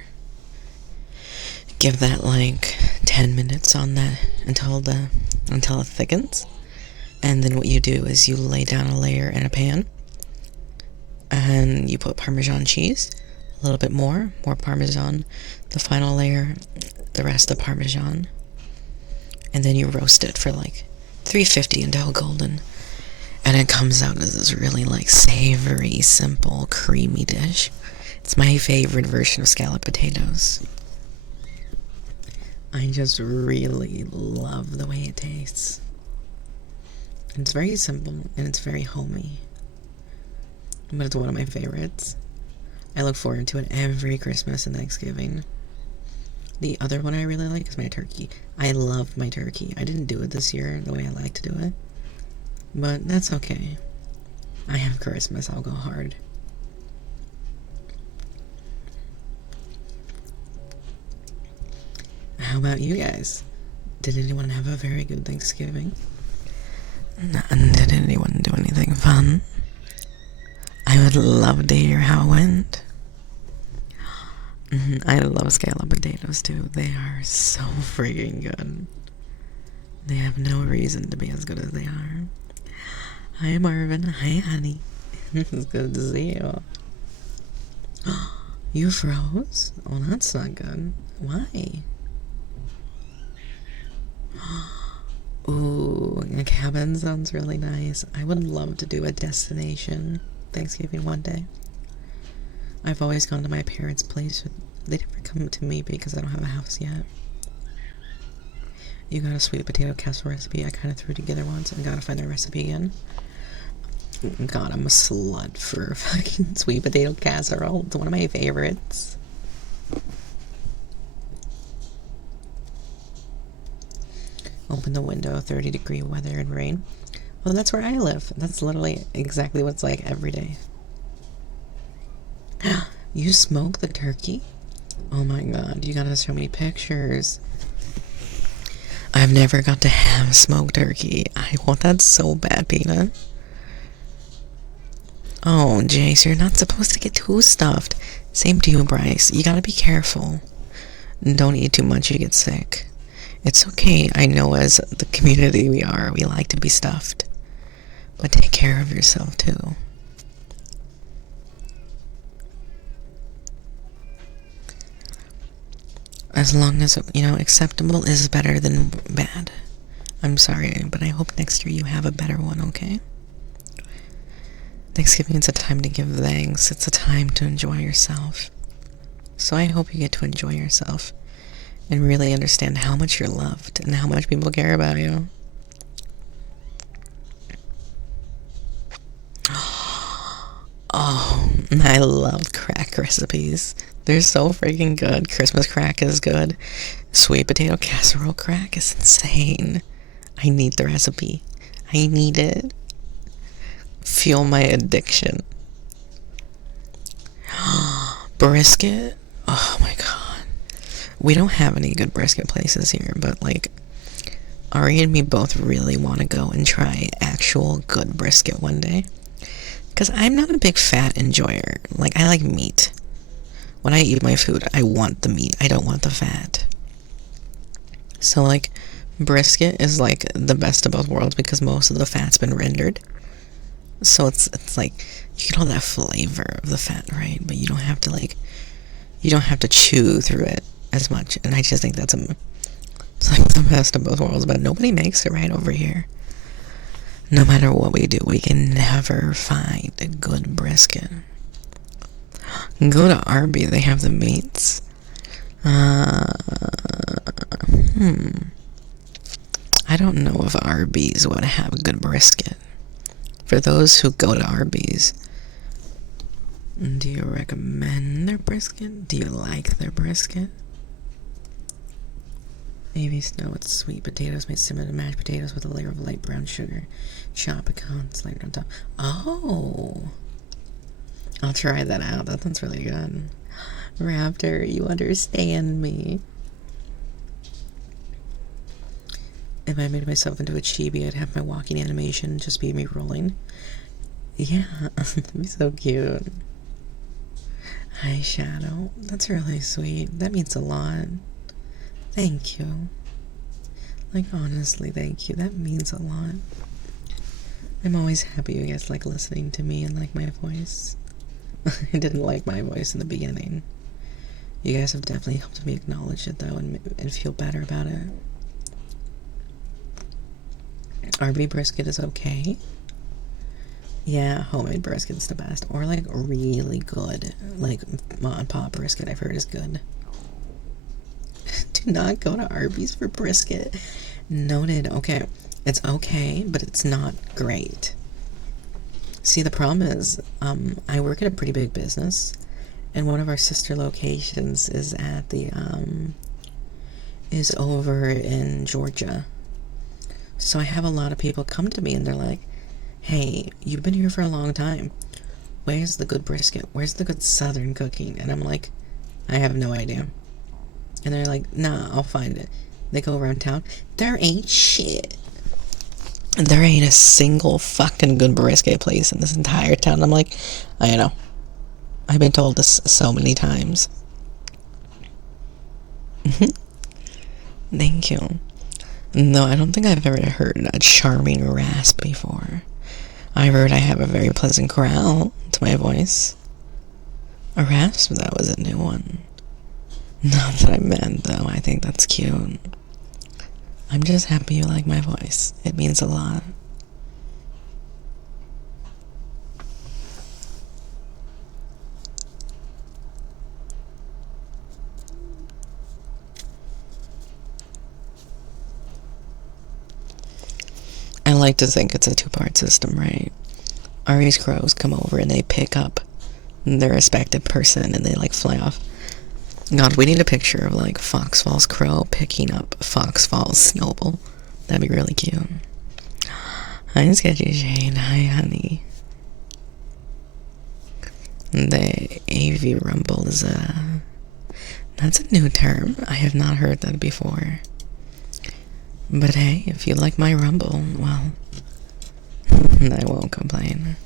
Give that like 10 minutes on that until it thickens. And then what you do is you lay down a layer in a pan, and you put Parmesan cheese, a little bit more Parmesan, the final layer, the rest of Parmesan, and then you roast it for like 350 until golden, and it comes out as this really like savory, simple, creamy dish. It's my favorite version of scalloped potatoes. I just really love the way it tastes. It's very simple and it's very homey, but it's one of my favorites. I look forward to it every Christmas and Thanksgiving. The other one I really like is my turkey. I love my turkey. I didn't do it this year the way I like to do it, but that's okay. I have Christmas, I'll go hard. How about you guys? Did anyone have a very good Thanksgiving? Did anyone do anything fun? I would love to hear how it went. I love scalloped potatoes too. They are so freaking good. They have no reason to be as good as they are. Hi Marvin. Hi honey. It's good to see you. You froze? Oh, that's not good. Why? Ooh, a cabin sounds really nice. I would love to do a destination Thanksgiving one day. I've always gone to my parents' place. They never come to me because I don't have a house yet. You got a sweet potato casserole recipe I kind of threw together once and gotta find that recipe again. God, I'm a slut for fucking sweet potato casserole. It's one of my favorites. Open the window, 30-degree weather and rain. Well, that's where I live. That's literally exactly what it's like every day. You smoke the turkey? Oh my god, you gotta show me pictures. I've never got to have smoked turkey. I want that so bad, Peanut. Oh, Jace, you're not supposed to get too stuffed. Same to you, Bryce. You gotta be careful. Don't eat too much, you get sick. It's okay, I know as the community we are, we like to be stuffed. But take care of yourself, too. As long as, acceptable is better than bad. I'm sorry, but I hope next year you have a better one, okay? Thanksgiving is a time to give thanks. It's a time to enjoy yourself. So I hope you get to enjoy yourself and really understand how much you're loved and how much people care about you. Oh, I love crack recipes. They're so freaking good. Christmas crack is good. Sweet potato casserole crack is insane. I need the recipe. I need it. Fuel my addiction. Brisket? Oh my god. We don't have any good brisket places here, but like, Ari and me both really want to go and try actual good brisket one day. Because I'm not a big fat enjoyer. Like, I like meat. When I eat my food, I want the meat. I don't want the fat. So, like, brisket is, like, the best of both worlds because most of the fat's been rendered. So it's like, you get all that flavor of the fat, right? But you don't have to, like, you don't have to chew through it as much. And I just think it's like the best of both worlds. But nobody makes it right over here. No matter what we do, we can never find a good brisket. Go to Arby, they have the meats. Uh, I don't know if Arby's would have a good brisket. For those who go to Arby's, do you recommend their brisket? Do you like their brisket? Maybe snow with sweet potatoes made similar to mashed potatoes with a layer of light brown sugar. Chopped pecans layered on top. Oh! I'll try that out. That sounds really good. Raptor, you understand me. If I made myself into a chibi, I'd have my walking animation just be me rolling. Yeah, that'd be so cute. Hi, Shadow. That's really sweet. That means a lot. Thank you. Like, honestly, thank you. That means a lot. I'm always happy you guys like listening to me and like my voice. I didn't like my voice in the beginning. You guys have definitely helped me acknowledge it, though, and feel better about it. RB brisket is okay. Yeah, homemade brisket's the best. Or, like, really good. Like, mom and pop brisket, I've heard is good. Do not go to Arby's for brisket. Noted. Okay. It's okay, but it's not great. See, the problem is, I work at a pretty big business, and one of our sister locations is at the, is over in Georgia. So I have a lot of people come to me and they're like, hey, you've been here for a long time. Where's the good brisket? Where's the good southern cooking? And I'm like, I have no idea. And they're like, nah, I'll find it. They go around town. There ain't shit. There ain't a single fucking good brisket place in this entire town. I'm like, I know. I've been told this so many times. Thank you. No, I don't think I've ever heard a charming rasp before. I heard I have a very pleasant growl to my voice. A rasp? That was a new one. Not that I meant, though. I think that's cute. I'm just happy you like my voice. It means a lot. I like to think it's a two-part system, right? Ari's crows come over and they pick up their respective person and they like fly off. God, we need a picture of like Fox Falls Crow picking up Fox Falls Snowball. That'd be really cute. Hi, Sketchy Shane. Hi, honey. The AV Rumble is that's a new term. I have not heard that before. But hey, if you like my Rumble, well, I won't complain.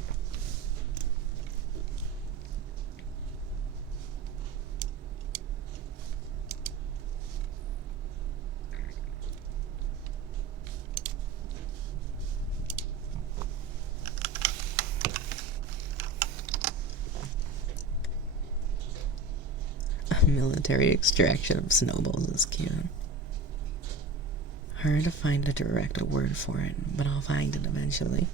A military extraction of snowballs is cute. Hard to find a direct word for it, but I'll find it eventually.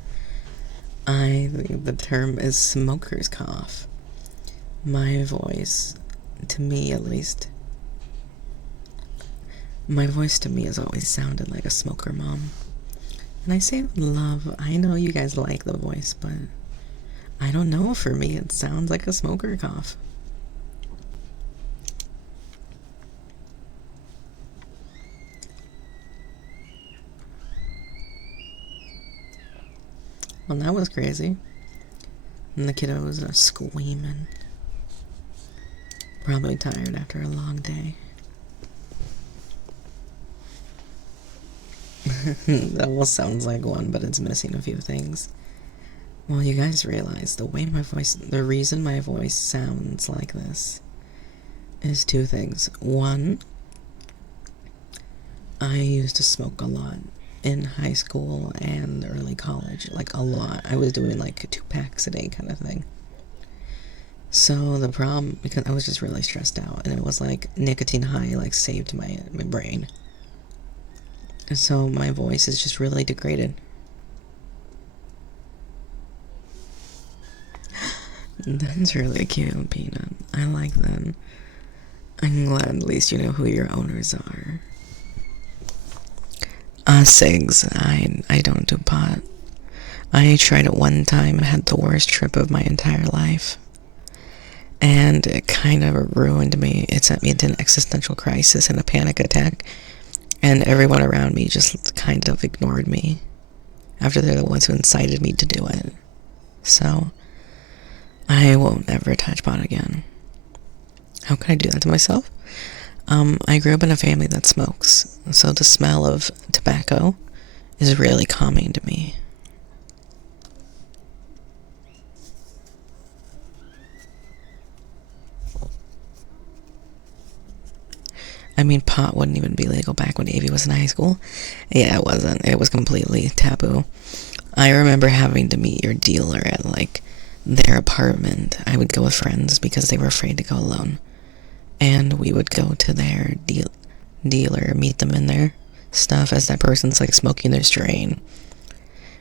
I think the term is smoker's cough. My voice, to me at least, my voice to me has always sounded like a smoker mom. And I say it with love. I know you guys like the voice, but I don't know, for me it sounds like a smoker cough. Well, that was crazy. And the kiddos are screaming. Probably tired after a long day. That almost sounds like one, but it's missing a few things. Well, you guys realize the reason my voice sounds like this is two things. One, I used to smoke a lot in high school and early college, like a lot. I was doing like 2 packs a day kind of thing. So the problem, because I was just really stressed out, and it was like nicotine high like saved my brain. And so my voice is just really degraded. That's really cute, Peanut. I like that. I'm glad at least you know who your owners are. Cigs. I don't do pot. I tried it one time and had the worst trip of my entire life. And it kind of ruined me. It sent me into an existential crisis and a panic attack. And everyone around me just kind of ignored me after they're the ones who incited me to do it. So, I won't ever touch pot again. How can I do that to myself? I grew up in a family that smokes, so the smell of tobacco is really calming to me. I mean, pot wouldn't even be legal back when Avy was in high school. Yeah, it wasn't. It was completely taboo. I remember having to meet your dealer at, like, their apartment. I would go with friends because they were afraid to go alone. And we would go to their dealer, meet them in their stuff as that person's, like, smoking their strain.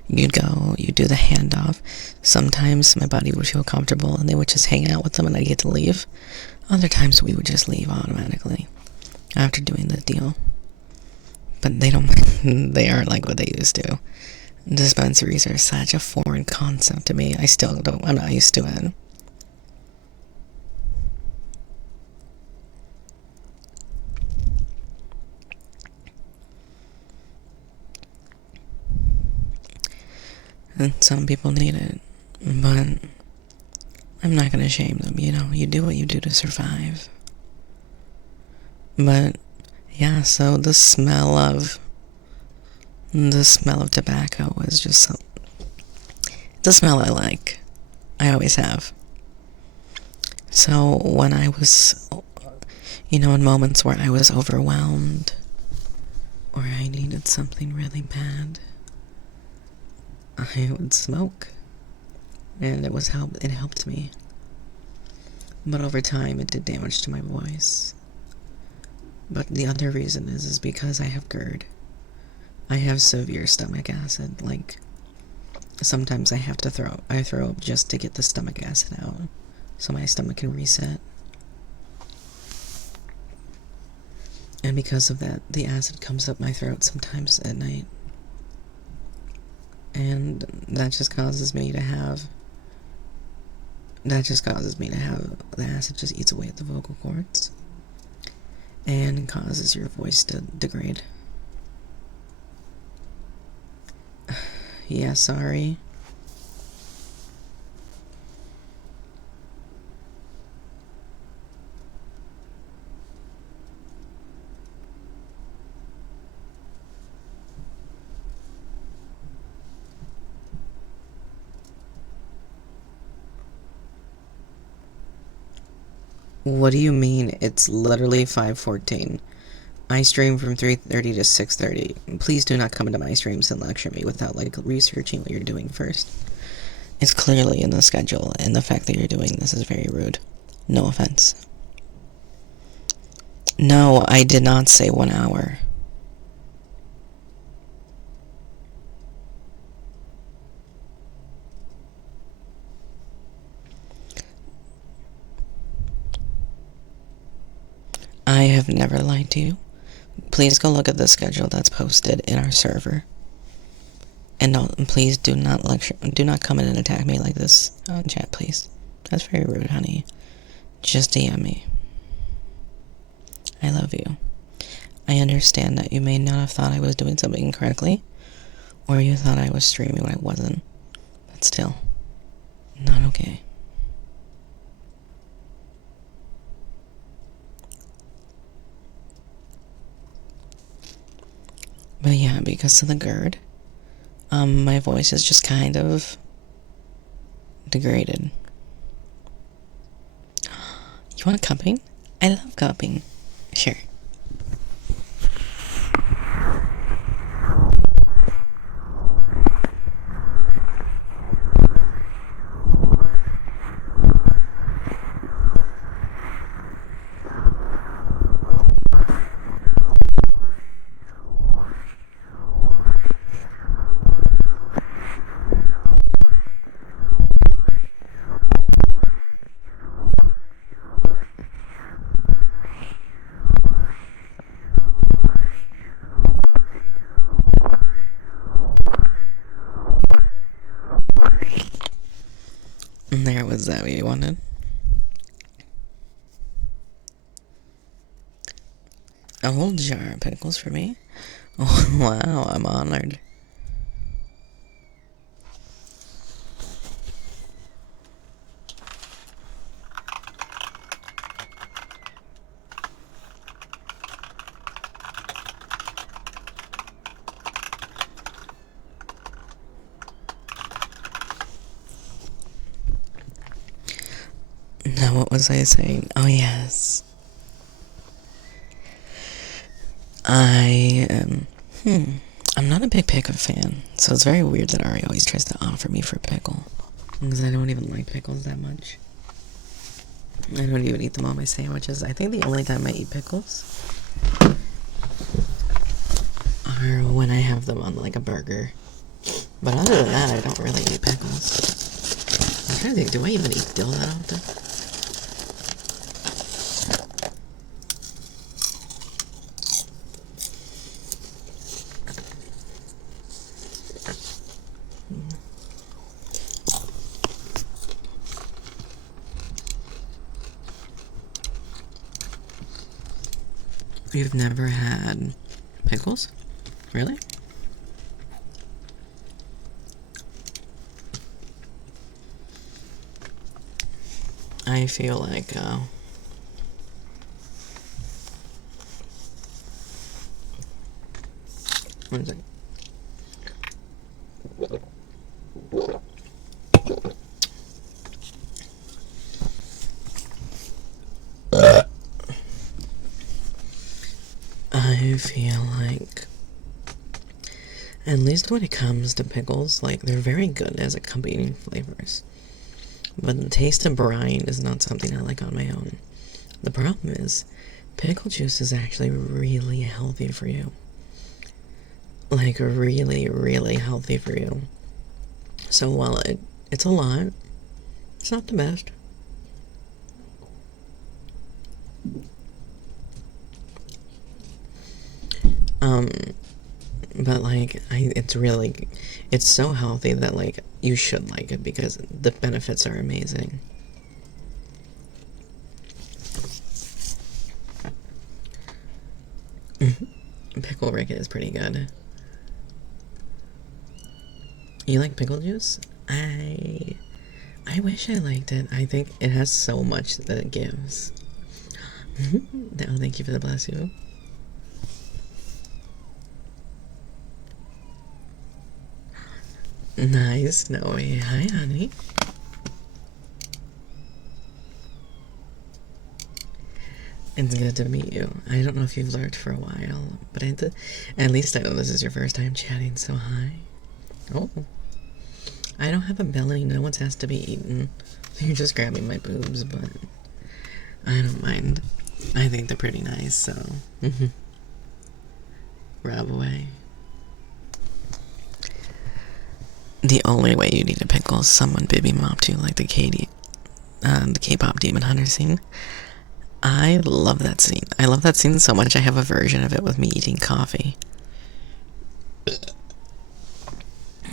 You'd go, you'd do the handoff. Sometimes my body would feel comfortable and they would just hang out with them and I'd get to leave. Other times we would just leave automatically after doing the deal. But they don't, they aren't like what they used to. Dispensaries are such a foreign concept to me. I'm not used to it. And some people need it. But I'm not gonna shame them, you know? You do what you do to survive. But yeah, so the smell of tobacco is just it's a smell I like. I always have. So when I was, in moments where I was overwhelmed or I needed something really bad, I would smoke. And it helped me. But over time it did damage to my voice. But the other reason is because I have GERD. I have severe stomach acid. Like, sometimes I throw up just to get the stomach acid out, so my stomach can reset. And because of that, the acid comes up my throat sometimes at night. And that just causes me to have, the acid just eats away at the vocal cords. And causes your voice to degrade. Yeah, sorry. What do you mean? It's literally 5:14. I stream from 3:30 to 6:30. Please do not come into my streams and lecture me without, like, researching what you're doing first. It's clearly in the schedule, and the fact that you're doing this is very rude. No offense. No, I did not say 1 hour. I have never lied to you. Please go look at the schedule that's posted in our server. And please do not come in and attack me like this on chat, please. That's very rude, honey. Just DM me. I love you. I understand that you may not have thought I was doing something incorrectly, or you thought I was streaming when I wasn't. But still, not okay. But yeah, because of the GERD, my voice is just kind of degraded. You want cupping? I love cupping. Sure. Is that what you wanted? A whole jar of pickles for me? Oh, wow, I'm honored. Now, what was I saying? Oh, yes. I am. I'm not a big pickle fan, so it's very weird that Ari always tries to offer me for pickle. Because I don't even like pickles that much. I don't even eat them on my sandwiches. I think the only time I eat pickles are when I have them on like a burger. But other than that, I don't really eat pickles. I'm trying to think, do I even eat dill that often? You've never had pickles? Really? I feel like, what is it? I feel like, at least when it comes to pickles, like, they're very good as accompanying flavors. But the taste of brine is not something I like on my own. The problem is, pickle juice is actually really healthy for you. Like, really, really healthy for you. So while it's a lot, it's not the best. But like, it's so healthy that like, you should like it because the benefits are amazing. Pickle Rick is pretty good. You like pickle juice? I wish I liked it. I think it has so much that it gives. Oh, thank you for the bless you. Nice, Snowy. Hi, honey. It's good to meet you. I don't know if you've lurked for a while, but at least I know this is your first time chatting, so hi. Oh. I don't have a belly. No one's has to be eaten. You're just grabbing my boobs, but I don't mind. I think they're pretty nice, so. Rub away. The only way you need a pickle is someone baby mopped you like the K-pop Demon Hunter scene. I love that scene. I love that scene so much I have a version of it with me eating coffee.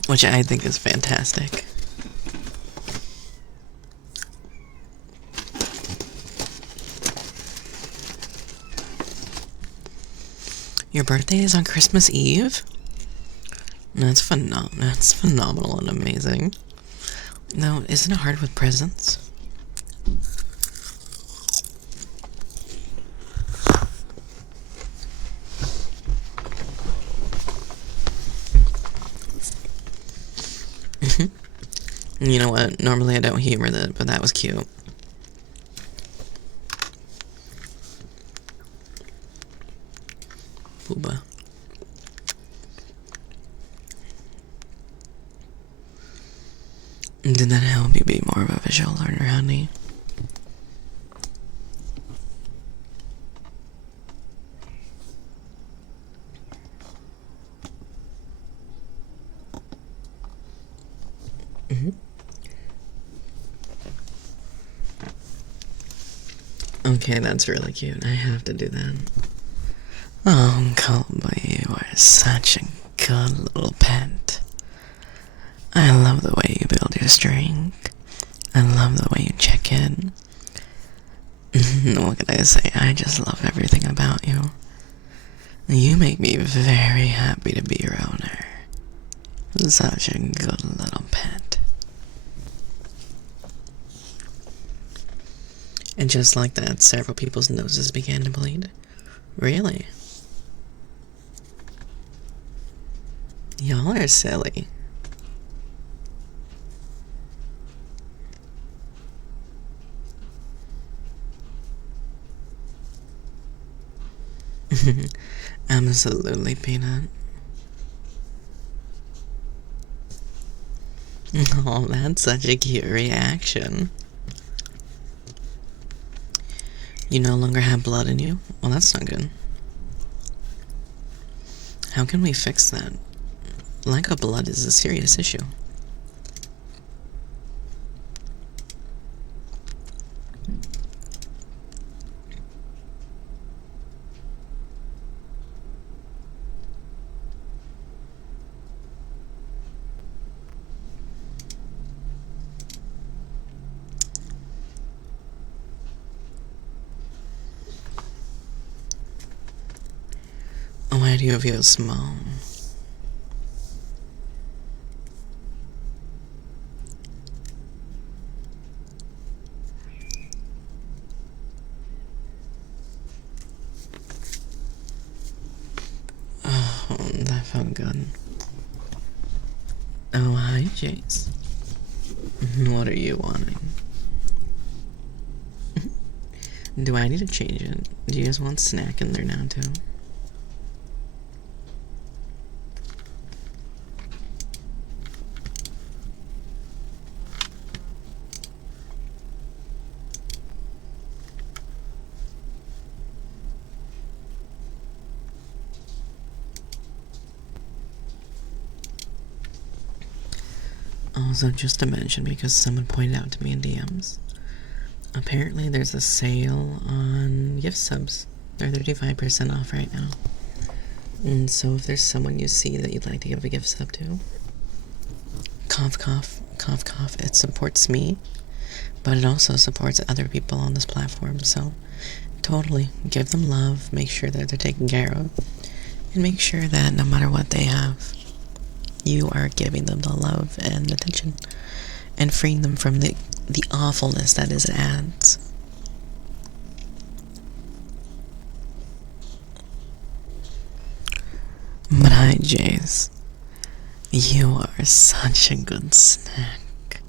Which I think is fantastic. Your birthday is on Christmas Eve? That's phenomenal and amazing. No, isn't it hard with presents? You know what? Normally I don't humor that, but that was cute. Booba. Did that help you be more of a visual learner, honey? Okay, that's really cute. I have to do that. Oh, Colby, you are such a good little pet. I love the way you build your string. I love the way you check in. What can I say? I just love everything about you. You make me very happy to be your owner. Such a good little pet. And just like that, several people's noses began to bleed. Really? Y'all are silly. Absolutely, Peanut. Oh, that's such a cute reaction. You no longer have blood in you? Well, that's not good. How can we fix that? Lack of blood is a serious issue. Why do you feel small? Oh, that felt good. Oh, hi, Jace. What are you wanting? Do I need to change it? Do you guys want snack in there now, too? Also, just to mention, because someone pointed out to me in DMs, apparently there's a sale on gift subs. They're 35% off right now. And so if there's someone you see that you'd like to give a gift sub to, cough, cough, cough, cough, it supports me, but it also supports other people on this platform, so totally give them love, make sure that they're taken care of, and make sure that no matter what they have, you are giving them the love and attention and freeing them from the awfulness that is ads. But hi, Jace. You are such a good snack.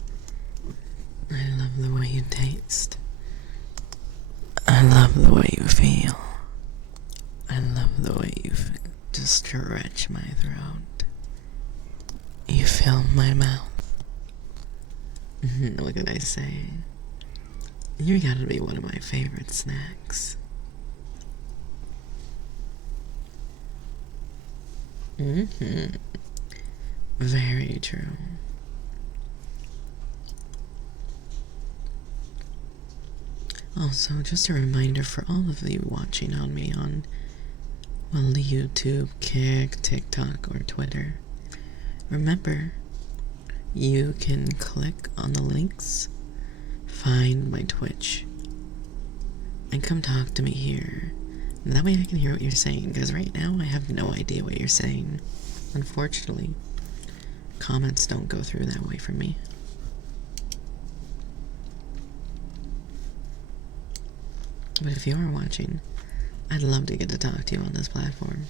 I love the way you taste. I love the way you feel. I love the way you just stretch my throat. You fill my mouth. What can I say? You gotta be one of my favorite snacks. Very true. Also, just a reminder for all of you watching on me on, well, YouTube, Kick, TikTok, or Twitter. Remember, you can click on the links, find my Twitch, and come talk to me here. And that way I can hear what you're saying, because right now I have no idea what you're saying. Unfortunately, comments don't go through that way for me. But if you are watching, I'd love to get to talk to you on this platform.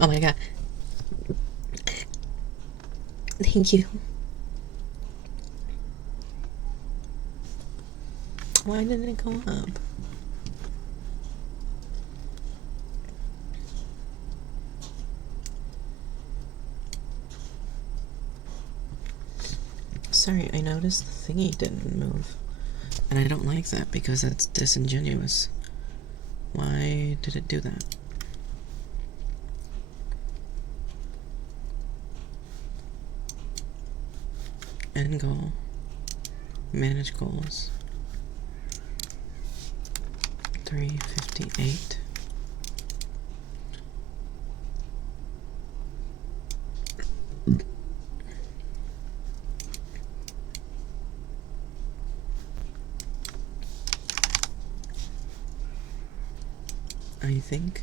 Oh my god. Thank you. Why didn't it go up? Sorry, I noticed the thingy didn't move. And I don't like that because that's disingenuous. Why did it do that? End goal. Manage goals. 358. I think.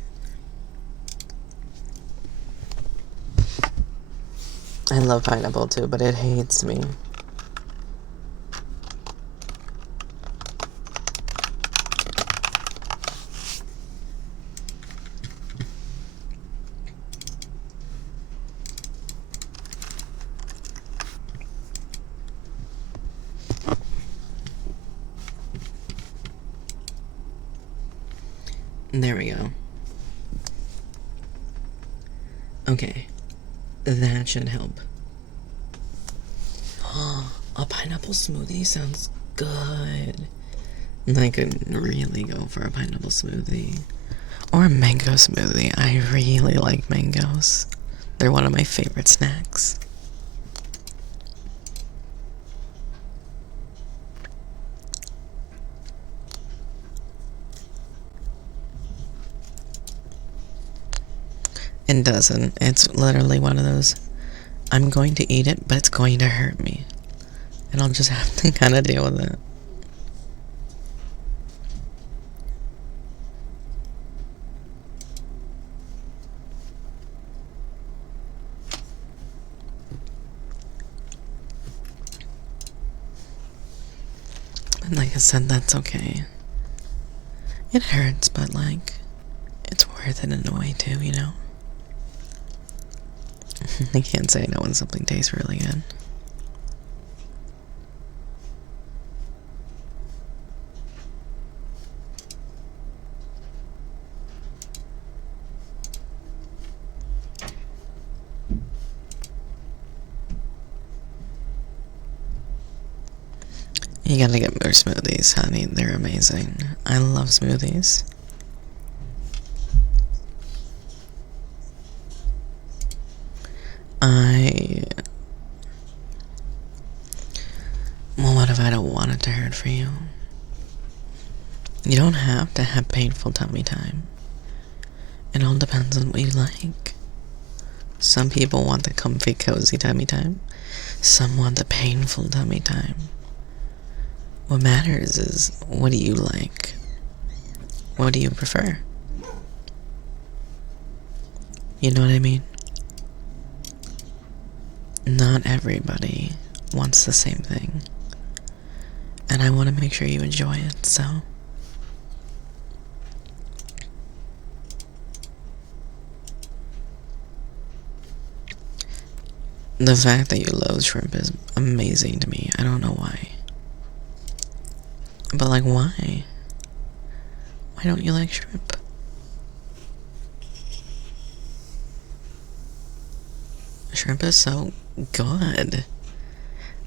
I love pineapple too, but it hates me. There we go. Okay, that should help. A pineapple smoothie sounds good. I could really go for a pineapple smoothie. Or a mango smoothie. I really like mangoes. They're one of my favorite snacks. It doesn't. It's literally one of those, I'm going to eat it, but it's going to hurt me. And I'll just have to kind of deal with it. And like I said, that's okay. It hurts, but like, it's worth it in a way too, you know? I can't say no when something tastes really good. You gotta get more smoothies, honey. They're amazing. I love smoothies. Well, what if I don't want it to hurt for you? You don't have to have painful tummy time. It all depends on what you like. Some people want the comfy, cozy tummy time. Some want the painful tummy time. What matters is, what do you like? What do you prefer? You know what I mean? Not everybody wants the same thing. And I want to make sure you enjoy it, so. The fact that you love shrimp is amazing to me. I don't know why. But like, why? Why don't you like shrimp? Shrimp is so good.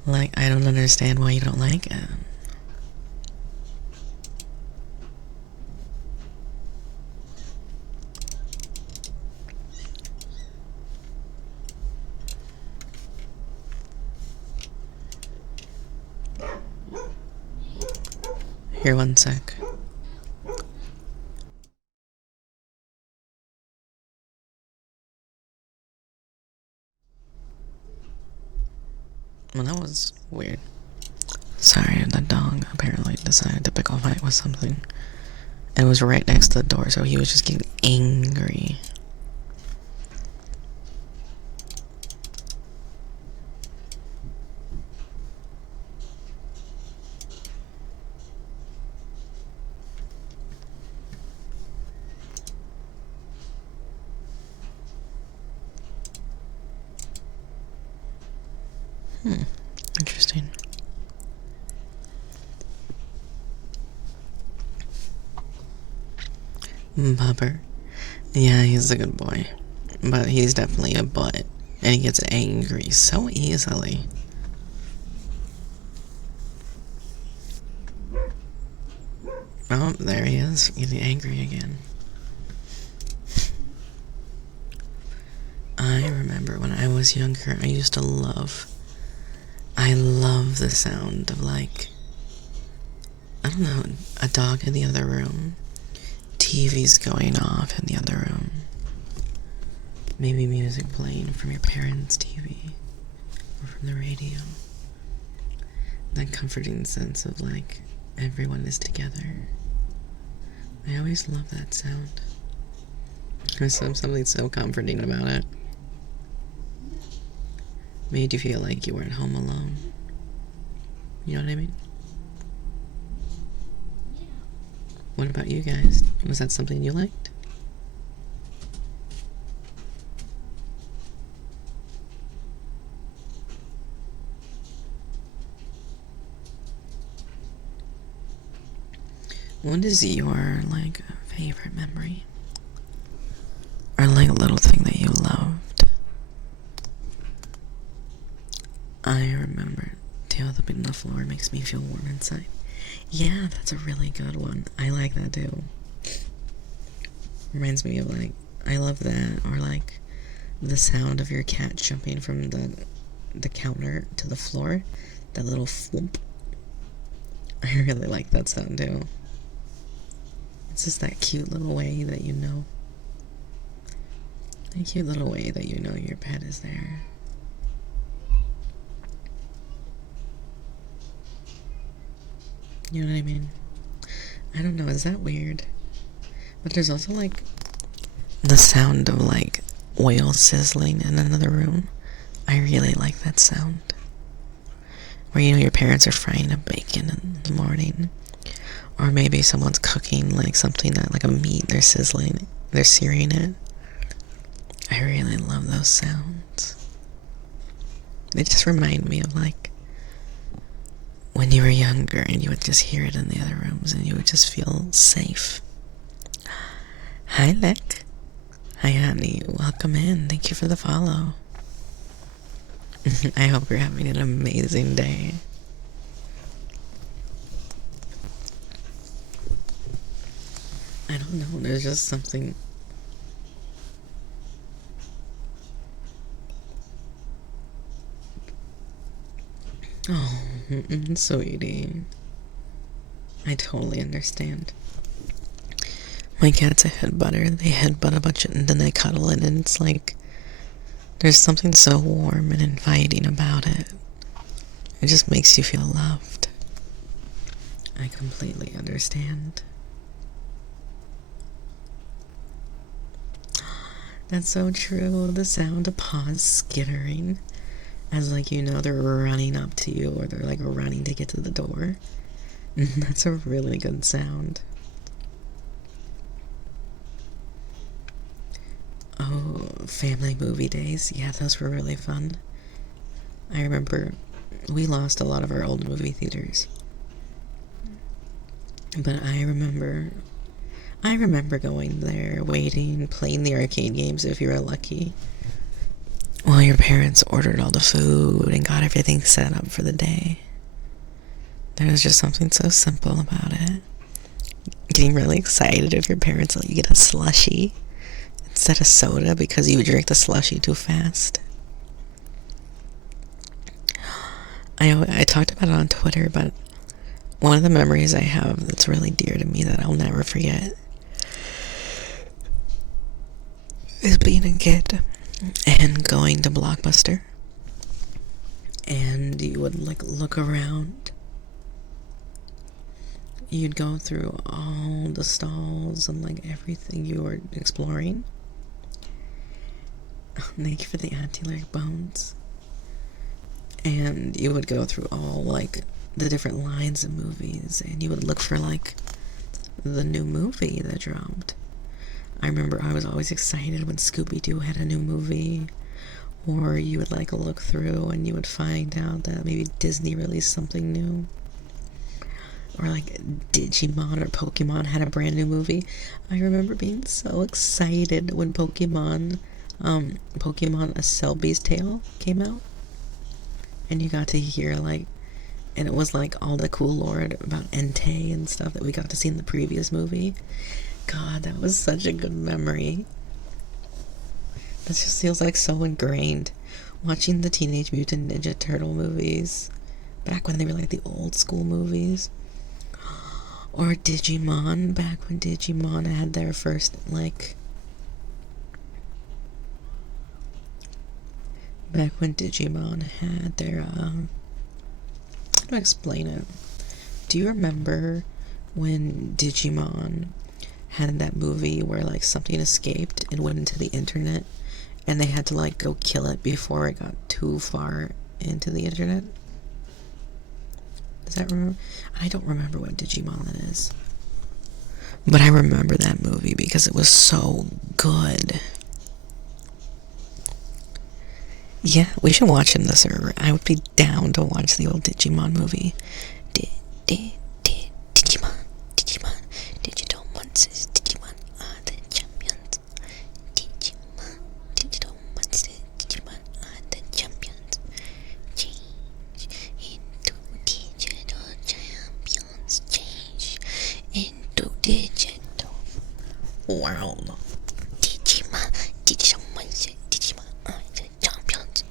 Like, I don't understand why you don't like it. Here, one sec. Well, that was weird. Sorry, the dog apparently decided to pick a fight with something. And it was right next to the door, so he was just getting angry. Interesting. Bubber. Yeah, he's a good boy. But he's definitely a butt. And he gets angry so easily. Oh, there he is, getting angry again. I remember when I was younger, I love the sound of, like, I don't know, a dog in the other room. TV's going off in the other room. Maybe music playing from your parents' TV or from the radio. That comforting sense of, like, everyone is together. I always love that sound. There's something so comforting about it. Made you feel like you weren't home alone. You know what I mean? What about you guys? Was that something you liked? What is your, like, favorite memory? Or, like, a little thing that you loved? I remember tailoping the floor makes me feel warm inside. Yeah, that's a really good one. I like that too. Reminds me of, like, I love that. Or, like, the sound of your cat jumping from the counter to the floor. That little thwomp. I really like that sound too. It's just that cute little way that you know. A cute little way that you know your pet is there. You know what I mean? I don't know, is that weird? But there's also, like, the sound of, like, oil sizzling in another room. I really like that sound. Or, you know, your parents are frying up bacon in the morning. Or maybe someone's cooking, like, something that, like a meat, they're searing it. I really love those sounds. They just remind me of, like, when you were younger and you would just hear it in the other rooms and you would just feel safe. Hi, Lick. Hi, honey. Welcome in. Thank you for the follow. I hope you're having an amazing day. I don't know. There's just something. Oh, sweetie. I totally understand. My cat's a headbutter. They headbutt a bunch and then they cuddle it, and it's like there's something so warm and inviting about it. It just makes you feel loved. I completely understand. That's so true. The sound of paws skittering as, like, you know, they're running up to you or they're, like, running to get to the door. That's a really good sound. Oh, family movie days. Yeah, those were really fun. I remember we lost a lot of our old movie theaters. But I remember going there, waiting, playing the arcade games if you were lucky, while your parents ordered all the food and got everything set up for the day. There was just something so simple about it. Getting really excited if your parents let you get a slushie instead of soda because you would drink the slushie too fast. I talked about it on Twitter, but one of the memories I have that's really dear to me that I'll never forget is being a kid and going to Blockbuster, and you would, like, look around. You'd go through all the stalls and, like, everything you were exploring. Thank you for the anti-lyric bones. And you would go through all, like, the different lines of movies, and you would look for, like, the new movie that dropped. I remember I was always excited when Scooby-Doo had a new movie, or you would, like, look through and you would find out that maybe Disney released something new, or, like, Digimon or Pokemon had a brand new movie. I remember being so excited when Pokemon A Selby's Tale came out, and you got to hear, like, and it was, like, all the cool lore about Entei and stuff that we got to see in the previous movie. God, that was such a good memory. That just feels, like, so ingrained. Watching the Teenage Mutant Ninja Turtle movies, back when they were, like, the old school movies. Or Digimon, back when Digimon had their first, like... Back when Digimon had their, how do I explain it? Do you remember when Digimon had that movie where like something escaped and went into the internet and they had to like go kill it before it got too far into the internet? Does that remember? I don't remember what Digimon it is. But I remember that movie because it was so good. Yeah, we should watch it in the server. I would be down to watch the old Digimon movie. Digimon, Digimon, digital monsters, Digimon are the champions. Digimon, digital monsters, Digimon are the champions. Change into digital champions. Change into digital world. Digimon, digital monsters, Digimon are the champions.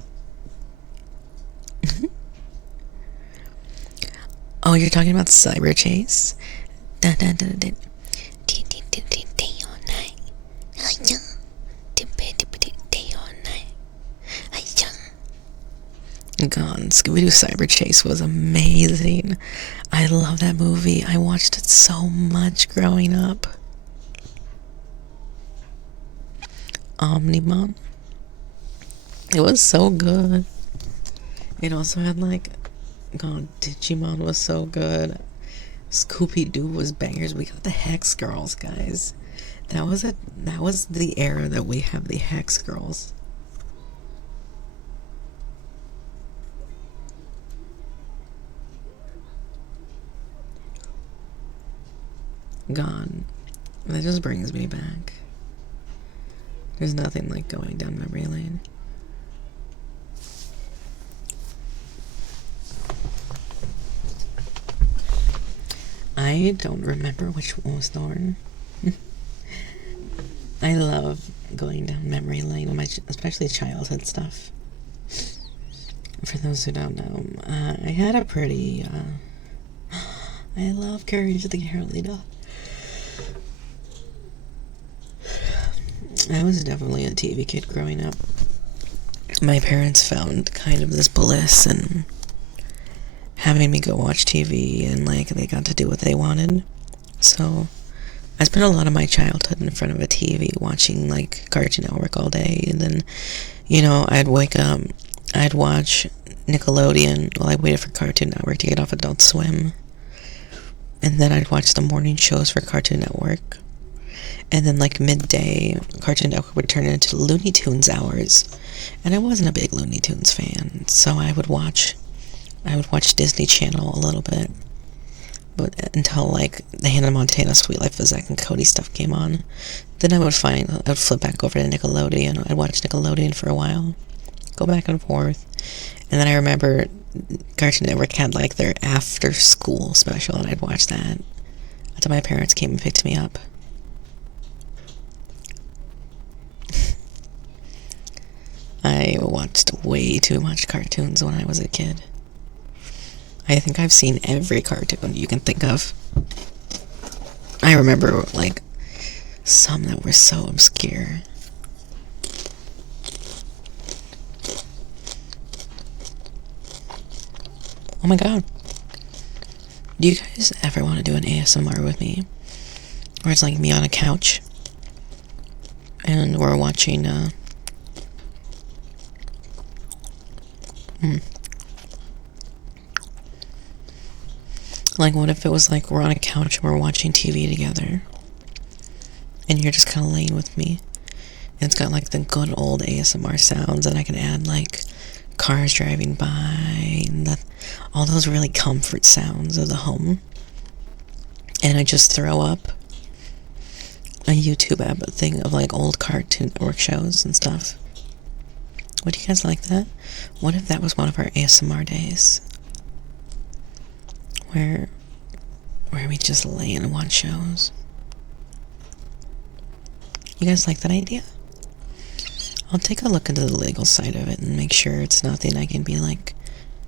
Oh, you're talking about Cyber Chase? Dun, dun, dun, dun. Day or night. Day or night. God, Scooby-Doo Cyber Chase was amazing. I love that movie. I watched it so much growing up. Omnimon. It was so good. It also had like, God, Digimon was so good. Scooby-Doo was bangers. We got the Hex Girls, guys. That was the era that we have the Hex Girls. God, that just brings me back. There's nothing like going down memory lane. I don't remember which one was Thorn. I love going down memory lane with my, especially childhood stuff. For those who don't know, I had a pretty, I love Courage the Carolina. I was definitely a TV kid growing up. My parents found kind of this bliss in having me go watch TV, and like they got to do what they wanted. So I spent a lot of my childhood in front of a TV watching like Cartoon Network all day, and then, you know, I'd wake up, I'd watch Nickelodeon while I waited for Cartoon Network to get off Adult Swim, and then I'd watch the morning shows for Cartoon Network, and then like midday, Cartoon Network would turn into Looney Tunes hours, and I wasn't a big Looney Tunes fan, so I would watch Disney Channel a little bit, but until like the Hannah Montana Sweet Life of Zack and Cody stuff came on, then I would flip back over to Nickelodeon. I'd watch Nickelodeon for a while, go back and forth, and then I remember Cartoon Network had like their after school special, and I'd watch that until my parents came and picked me up. I watched way too much cartoons when I was a kid. I think I've seen every cartoon you can think of. I remember, like, some that were so obscure. Oh my god. Do you guys ever want to do an ASMR with me? Where it's like me on a couch, and we're watching, like, what if it was like we're on a couch and we're watching TV together, and you're just kind of laying with me, and it's got like the good old ASMR sounds, and I can add like cars driving by, and all those really comfort sounds of the home, and I just throw up a YouTube app thing of like old Cartoon Network shows and stuff. Would you guys like that? What if that was one of our ASMR days? Where we just lay and watch shows. You guys like that idea? I'll take a look into the legal side of it and make sure it's nothing I can be like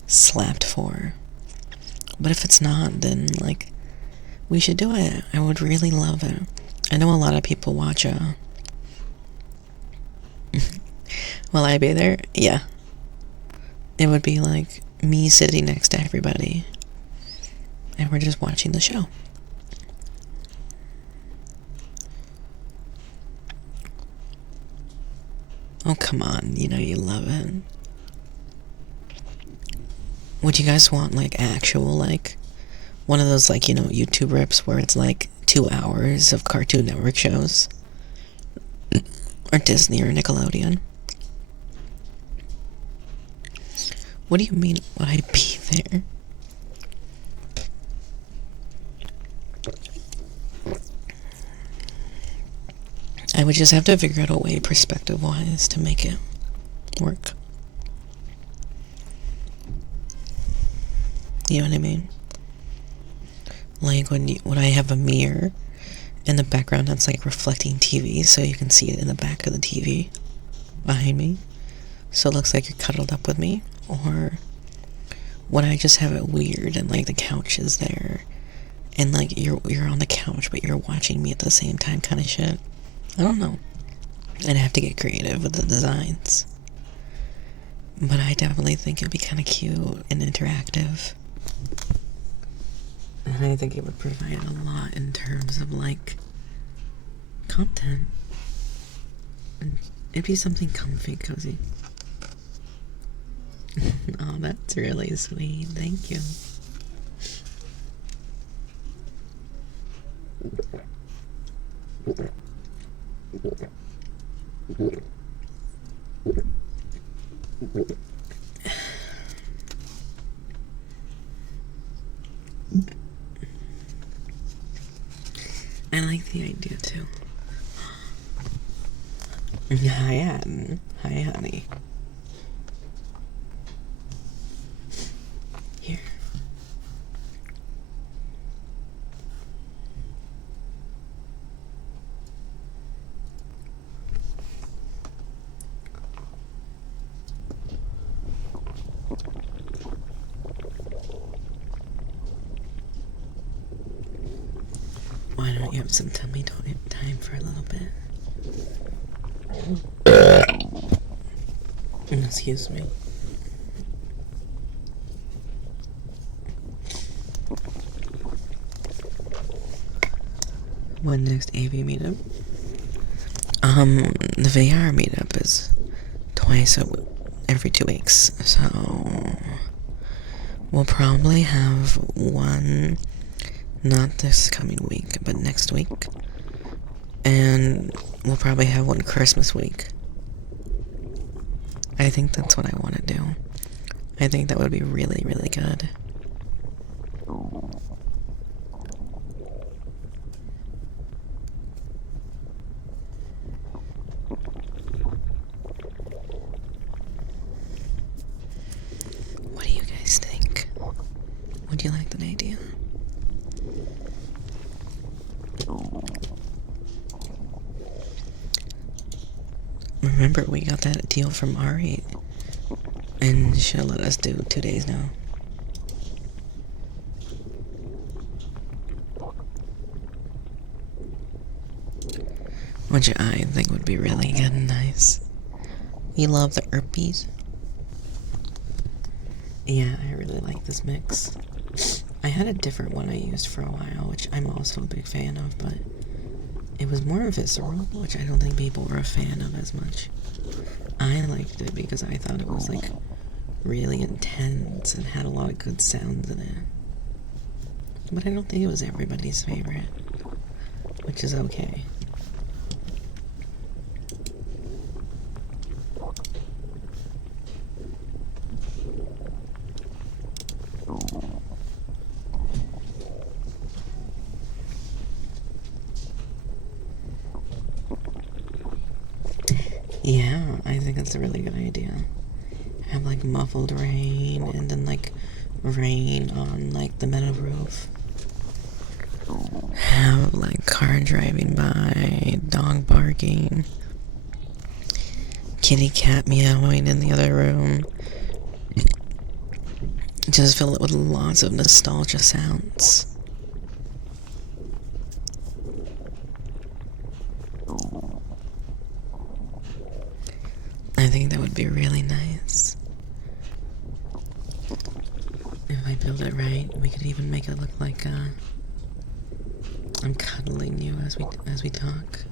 slapped for. But if it's not, then like we should do it. I would really love it. I know a lot of people watch will I be there? Yeah. It would be like me sitting next to everybody, and we're just watching the show. Oh, come on. You know you love it. Would you guys want, like, actual, like, one of those, like, YouTube rips where it's, like, 2 hours of Cartoon Network shows? Or Disney or Nickelodeon? What do you mean, would I be there? I would just have to figure out a way, perspective-wise, to make it work. You know what I mean? Like when I have a mirror in the background that's like reflecting TV, so you can see it in the back of the TV behind me, so it looks like you're cuddled up with me. Or when I just have it weird and like the couch is there, and like you're on the couch but you're watching me at the same time, kind of shit. I don't know. I'd have to get creative with the designs. But I definitely think it'd be kind of cute and interactive. And I think it would provide a lot in terms of, like, content. And it'd be something comfy, cozy. Oh, that's really sweet. Thank you. I like the idea too. Hi, Ann. Hi, honey. Here. Why don't you have some tummy time for a little bit? Excuse me. When next AV meetup? The VR meetup is twice every 2 weeks, so we'll probably have one, not this coming week, but next week, and we'll probably have one Christmas week. I think that's what I want to do. I think that would be really, really good. What do you guys think? Would you like that idea? Remember, we got that deal from Ari, and she'll let us do 2 days now. Which I think would be really good and nice. You love the herpes? Yeah, I really like this mix. I had a different one I used for a while, which I'm also a big fan of, but it was more visceral, which I don't think people were a fan of as much. I liked it because I thought it was, like, really intense and had a lot of good sounds in it. But I don't think it was everybody's favorite, which is okay. Yeah, I think that's a really good idea. Have like muffled rain and then like rain on like the meadow roof. Have like car driving by, dog barking, kitty cat meowing in the other room. Just fill it with lots of nostalgia sounds. I think that would be really nice. If I build it right, we could even make it look like I'm cuddling you as we talk.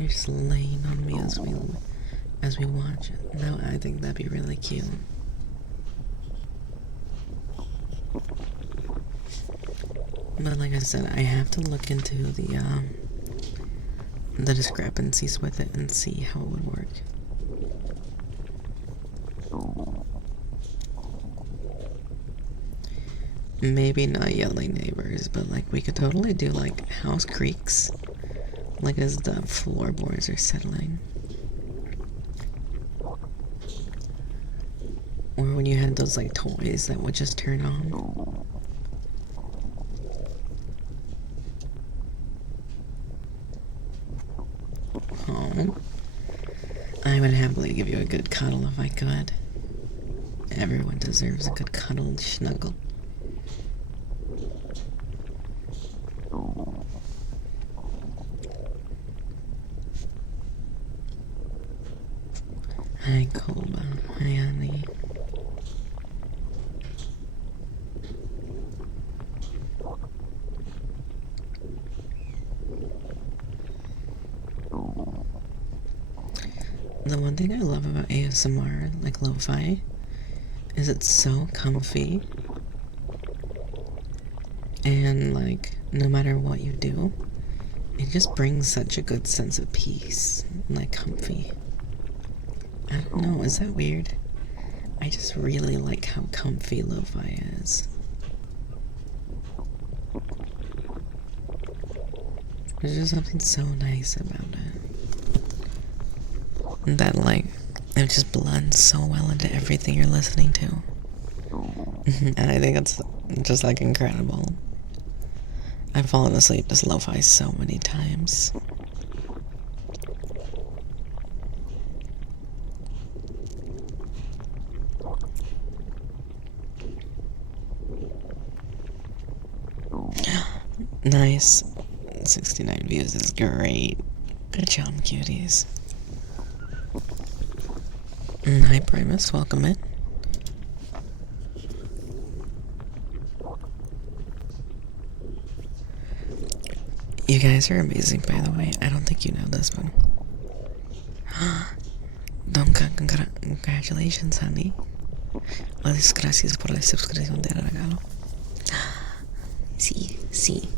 You're just laying on me as we watch it. No, I think that'd be really cute. But like I said, I have to look into the discrepancies with it and see how it would work. Maybe not yelling neighbors, but like we could totally do like house creaks, like as the floorboards are settling. Or when you had those like toys that would just turn on. Oh, I would happily give you a good cuddle if I could. Everyone deserves a good cuddle and snuggle. Hi, Kolba. Hi, honey. The one thing I love about ASMR, like lo-fi, is it's so comfy. And like, no matter what you do, it just brings such a good sense of peace and like comfy. I don't know, is that weird? I just really like how comfy lo-fi is. There's just something so nice about it. That like, it just blends so well into everything you're listening to. And I think it's just like incredible. I've fallen asleep to lo-fi so many times. Nice. 69 views is great. Good job, cuties. Hi, Primus. Welcome in. You guys are amazing, by the way. I don't think you know this one. Congratulations, honey. Muchas gracias por la suscripción de regalo. Sí, sí.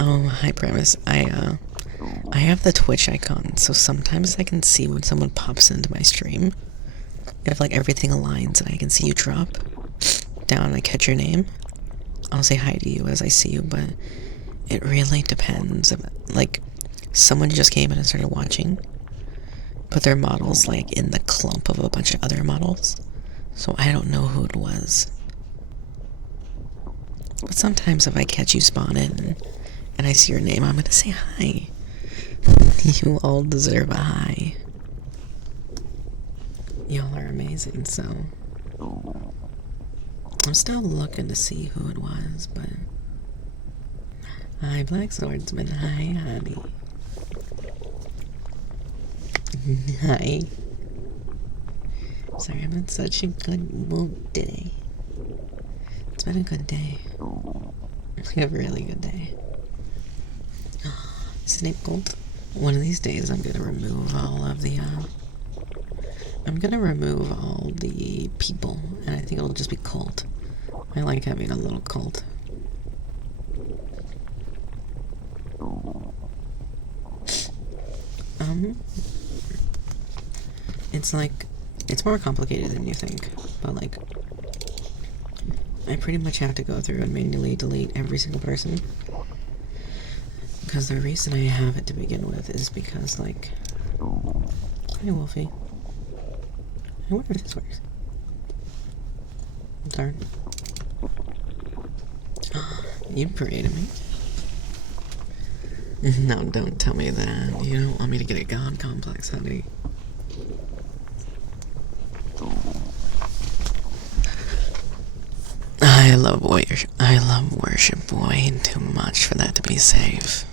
Oh, hi, Premise. I have the Twitch icon, so sometimes I can see when someone pops into my stream. If like everything aligns and I can see you drop down and I catch your name, I'll say hi to you as I see you, but it really depends. Like, someone just came in and started watching, but their model's like in the clump of a bunch of other models, so I don't know who it was. But sometimes if I catch you spawn in and I see your name, I'm gonna say hi. You all deserve a hi. Y'all are amazing, so I'm still looking to see who it was, but hi, Black Swordsman. Hi, honey. Hi. Sorry, I'm in such a good mood today. It's been a good day. A really good day. Snape Gold. One of these days I'm gonna remove all of the, I'm gonna remove all the people, and I think it'll just be cult. I like having a little cult. It's like, it's more complicated than you think, but like, I pretty much have to go through and manually delete every single person. Because the reason I have it to begin with is because, like, hi, Wolfie. I wonder if this works. Darn. You created me. No, don't tell me that. You don't want me to get a god complex, honey. I love worship way too much for that to be safe.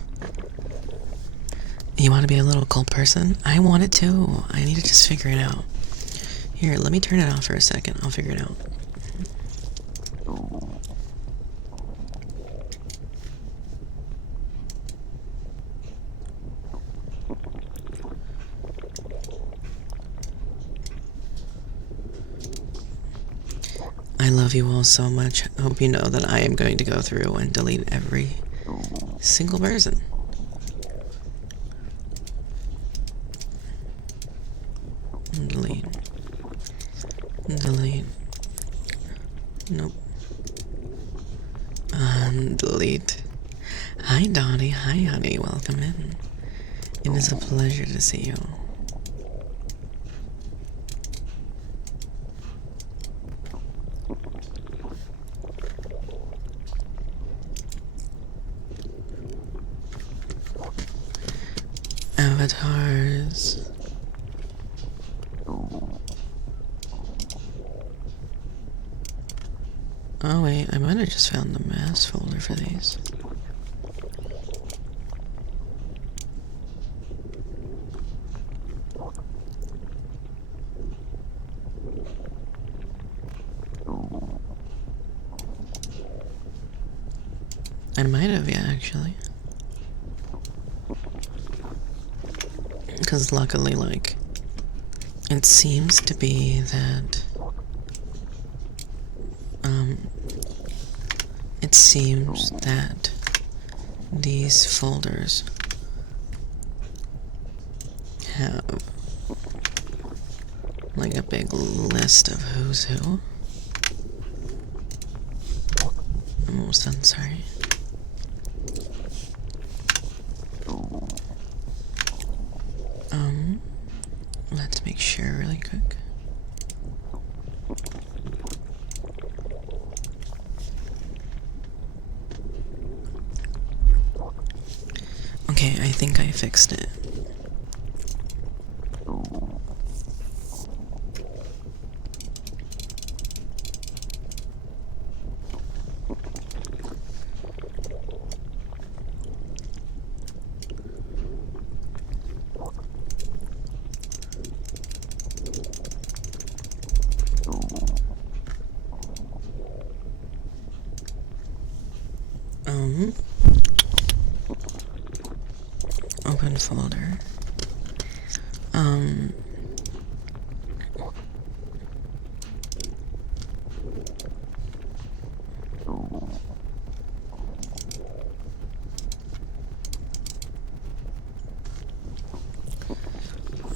You want to be a little cult person? I want it too. I need to just figure it out. Here, let me turn it off for a second. I'll figure it out. I love you all so much. I hope you know that I am going to go through and delete every single person. Delete. Delete. Nope. Delete. Hi, Dottie. Hi, honey. Welcome in. It is a pleasure to see you. Avatars. Oh wait, I might have just found the mass folder for these. I might have, yeah, actually. Because luckily, like, it seems to be that, it seems that these folders have, like, a big list of who's who. I'm almost done, sorry. Let's make sure really quick. Okay, I think I fixed it. Open folder.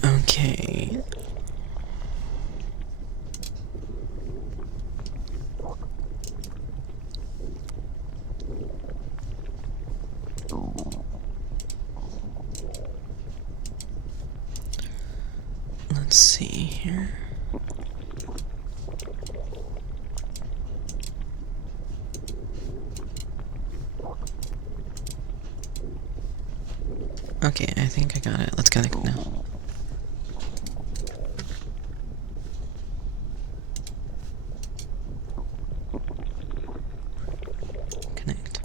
Okay. Let's see here. Okay, I think I got it. Let's connect now. Connect.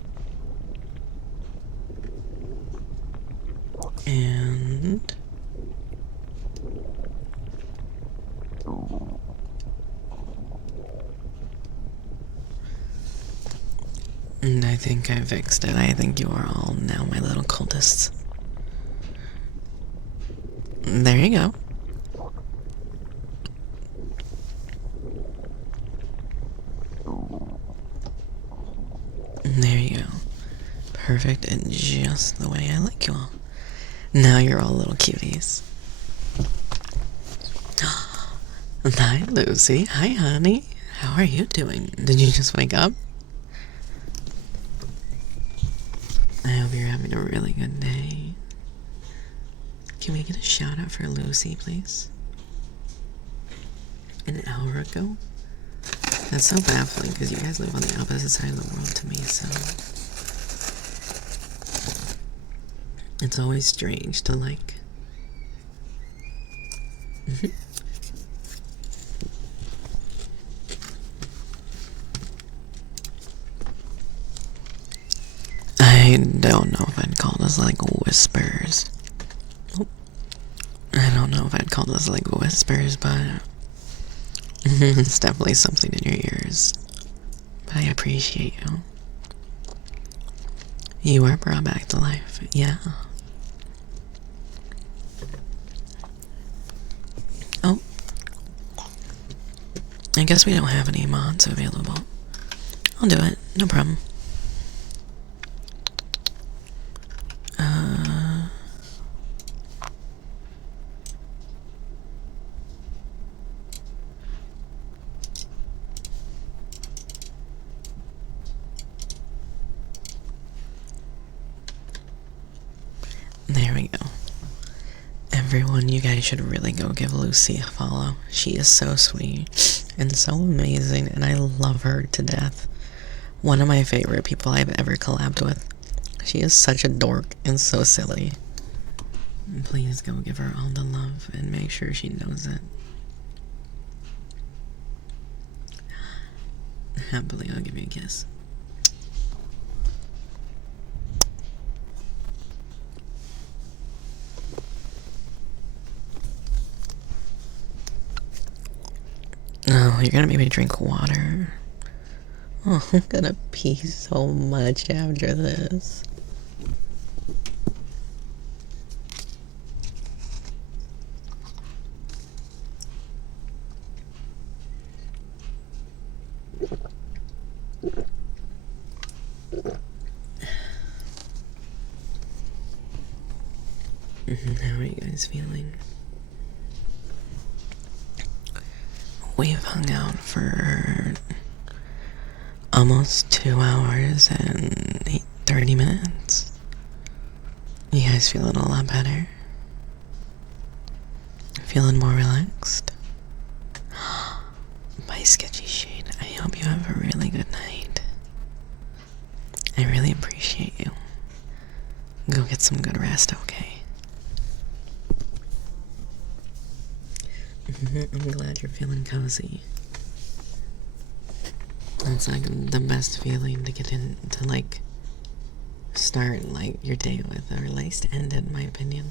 And I think I fixed it. I think you are all now my little cultists. There you go. There you go. Perfect and just the way I like you all. Now you're all little cuties. Hi, Lucy. Hi, honey. How are you doing? Did you just wake up? I hope you're having a really good day. Can we get a shout out for Lucy, please? An hour ago? That's so baffling because you guys live on the opposite side of the world to me, so it's always strange to like. I don't know if I'd call this like whispers. I don't know if I'd call this like whispers, but it's definitely something in your ears. But I appreciate you. You were brought back to life, yeah. Oh. I guess we don't have any mods available. I'll do it, no problem. There we go. Everyone, you guys should really go give Lucy a follow. She is so sweet and so amazing, and I love her to death. One of my favorite people I've ever collabed with. She is such a dork and so silly. Please go give her all the love and make sure she knows it. Happily, I'll give you a kiss. Oh, you're gonna make me drink water. Oh, I'm gonna pee so much after this. How are you guys feeling? We've hung out for almost 2 hours and 30 minutes. You guys feeling a lot better? Feeling more relaxed? Bye, Sketchy Shade. I hope you have a really good night. I really appreciate you. Go get some good rest, okay? I'm glad you're feeling cozy. That's like the best feeling to get in to like start like your day with, or at least end it, in my opinion.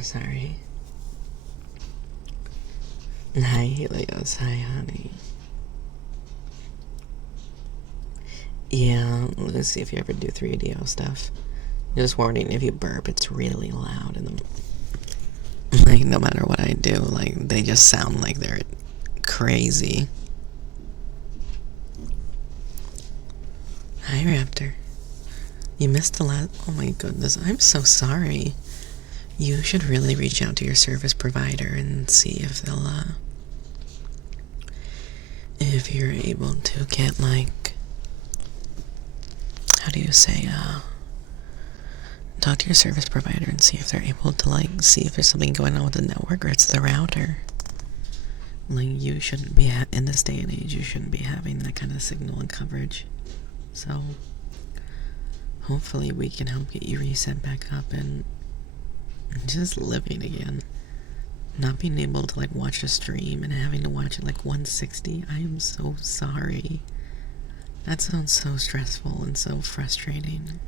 Sorry. Hi, Helios. Hi, honey. Yeah, let's see if you ever do 3DO stuff. Just warning, if you burp, it's really loud in the... Like, no matter what I do, like, they just sound like they're crazy. Hi, Raptor. You missed the last... Oh my goodness, I'm so sorry. You should really reach out to your service provider and see if they'll, if you're able to get, like... How do you say, talk to your service provider and see if they're able to, like, see if there's something going on with the network or it's the router. Like, you shouldn't be, in this day and age, you shouldn't be having that kind of signal and coverage. So, hopefully we can help get you reset back up and just living again. Not being able to, like, watch a stream and having to watch it, like, 160. I am so sorry. That sounds so stressful and so frustrating.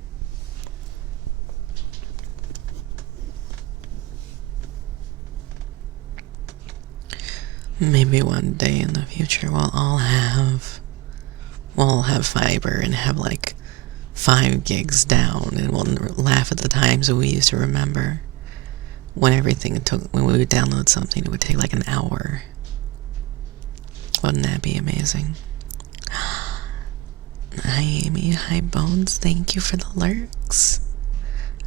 Maybe one day in the future we'll have fiber and have like 5 gigs down, and we'll laugh at the times we used to remember when when we would download something, it would take like an hour. Wouldn't that be amazing? Hi Amy, hi Bones, thank you for the lurks.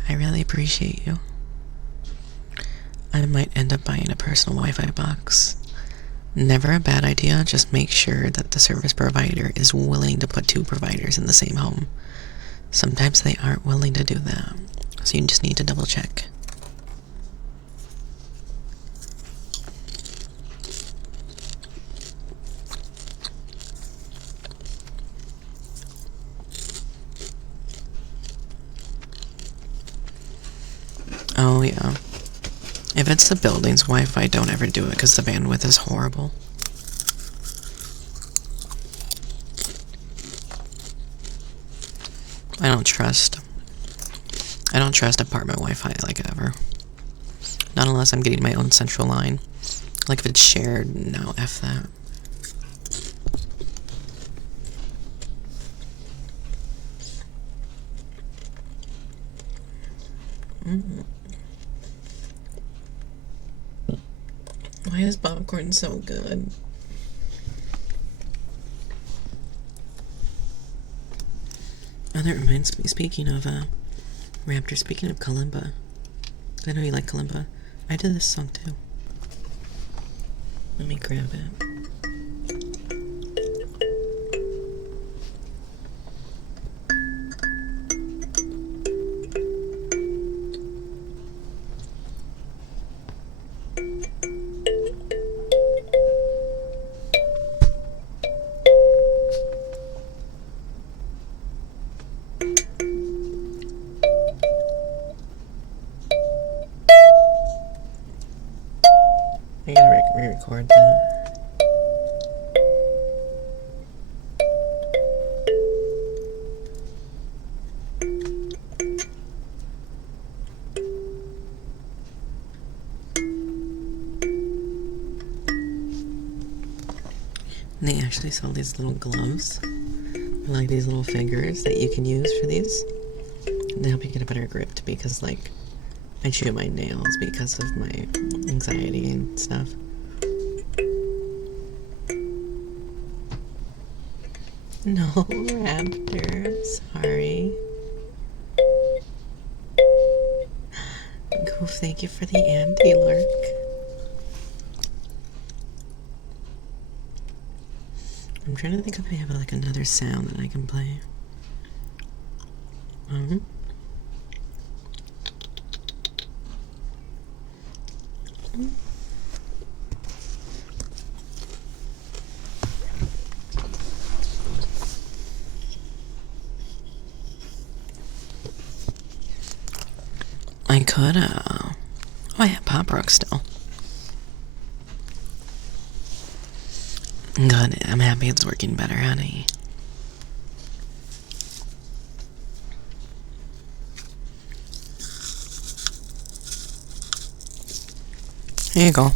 I really appreciate you. I might end up buying a personal Wi-Fi box. Never a bad idea, just make sure that the service provider is willing to put 2 providers in the same home. Sometimes they aren't willing to do that, so you just need to double check. Oh yeah. If it's the building's Wi-Fi, don't ever do it because the bandwidth is horrible. I don't trust apartment Wi-Fi like ever. Not unless I'm getting my own central line. Like if it's shared, no, F that. Why is popcorn so good? Oh, that reminds me, speaking of Raptor, speaking of kalimba, I know you like kalimba. I did this song too. Let me grab it. I gotta re-record that. And they actually sell these little gloves, like these little fingers that you can use for these. And they help you get a better grip because, like, I chew my nails because of my anxiety and stuff. No, Raptor, sorry. Goof, thank you for the anti-lurk. I'm trying to think if I have like another sound that I can play. I could, oh, I have Pop Rock still. Good, I'm happy it's working better, honey. Here you go.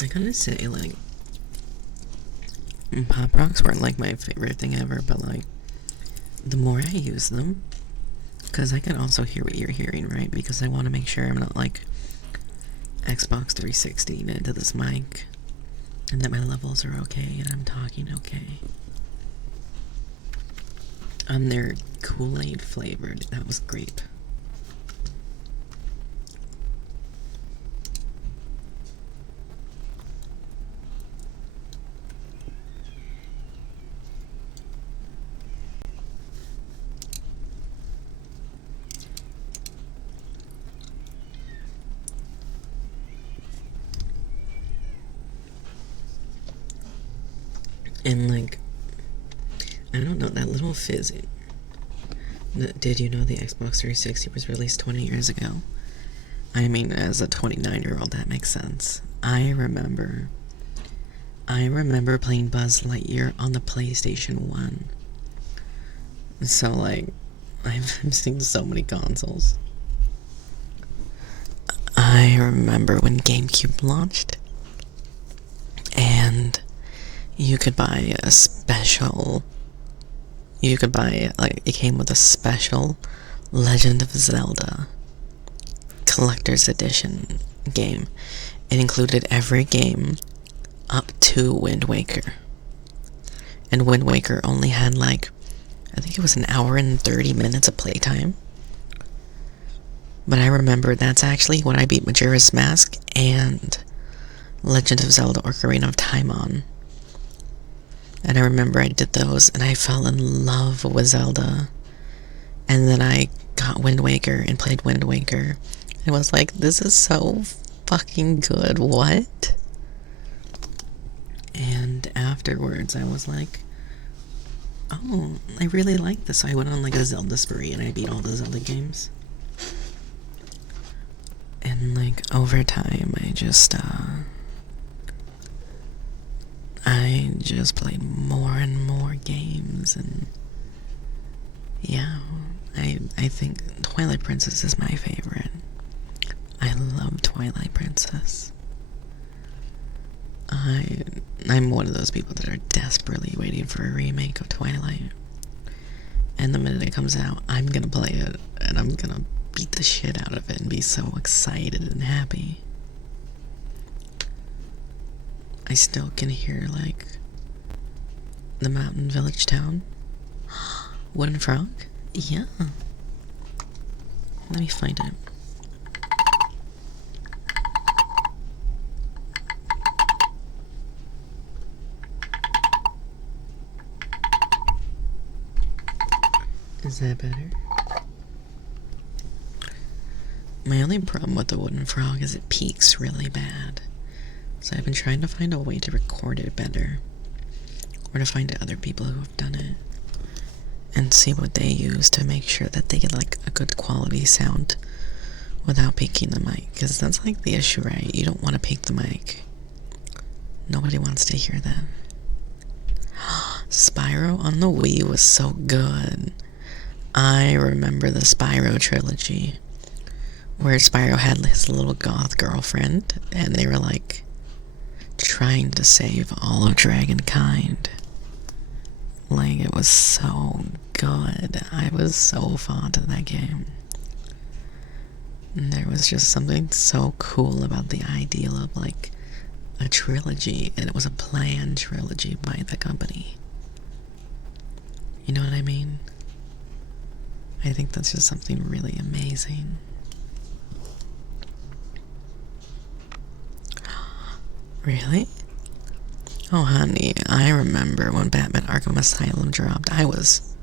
I gotta say, like, Pop Rocks weren't like my favorite thing ever, but like, the more I use them, because I can also hear what you're hearing, right? Because I want to make sure I'm not like Xbox 360 into this mic, and that my levels are okay and I'm talking okay. They're Kool-Aid flavored. That was grape. And like, I don't know, that little fizz. Did you know the Xbox 360 was released 20 years ago? I mean, as a 29-year-old, that makes sense. I remember playing Buzz Lightyear on the PlayStation 1. So, like, I've seen so many consoles. I remember when GameCube launched, and you could buy a special. You could buy, like, it came with a special Legend of Zelda Collector's Edition game. It included every game up to Wind Waker. And Wind Waker only had, like, I think it was an hour and 30 minutes of playtime. But I remember that's actually when I beat Majora's Mask and Legend of Zelda Ocarina of Time on. And I remember I did those and I fell in love with Zelda. And then I got Wind Waker and played Wind Waker. I was like, this is so fucking good. What? And afterwards, I was like, oh, I really like this. So I went on like a Zelda spree and I beat all the Zelda games. And like over time, I just played more and more games, and yeah, I think Twilight Princess is my favorite. I love Twilight Princess. I'm one of those people that are desperately waiting for a remake of Twilight. And the minute it comes out, I'm gonna play it and I'm gonna beat the shit out of it and be so excited and happy. I still can hear like the mountain village town. Wooden Frog? Yeah. Let me find it. Is that better? My only problem with the Wooden Frog is it peaks really bad. So I've been trying to find a way to record it better. Or to find other people who have done it. And see what they use to make sure that they get like a good quality sound without peaking the mic. Because that's like the issue, right? You don't want to peak the mic. Nobody wants to hear that. Spyro on the Wii was so good. I remember the Spyro trilogy, where Spyro had his little goth girlfriend, and they were like trying to save all of Dragonkind. Like, it was so good. I was so fond of that game. And there was just something so cool about the ideal of like a trilogy, and it was a planned trilogy by the company. You know what I mean? I think that's just something really amazing. Really? Oh, honey, I remember when Batman Arkham Asylum dropped. I was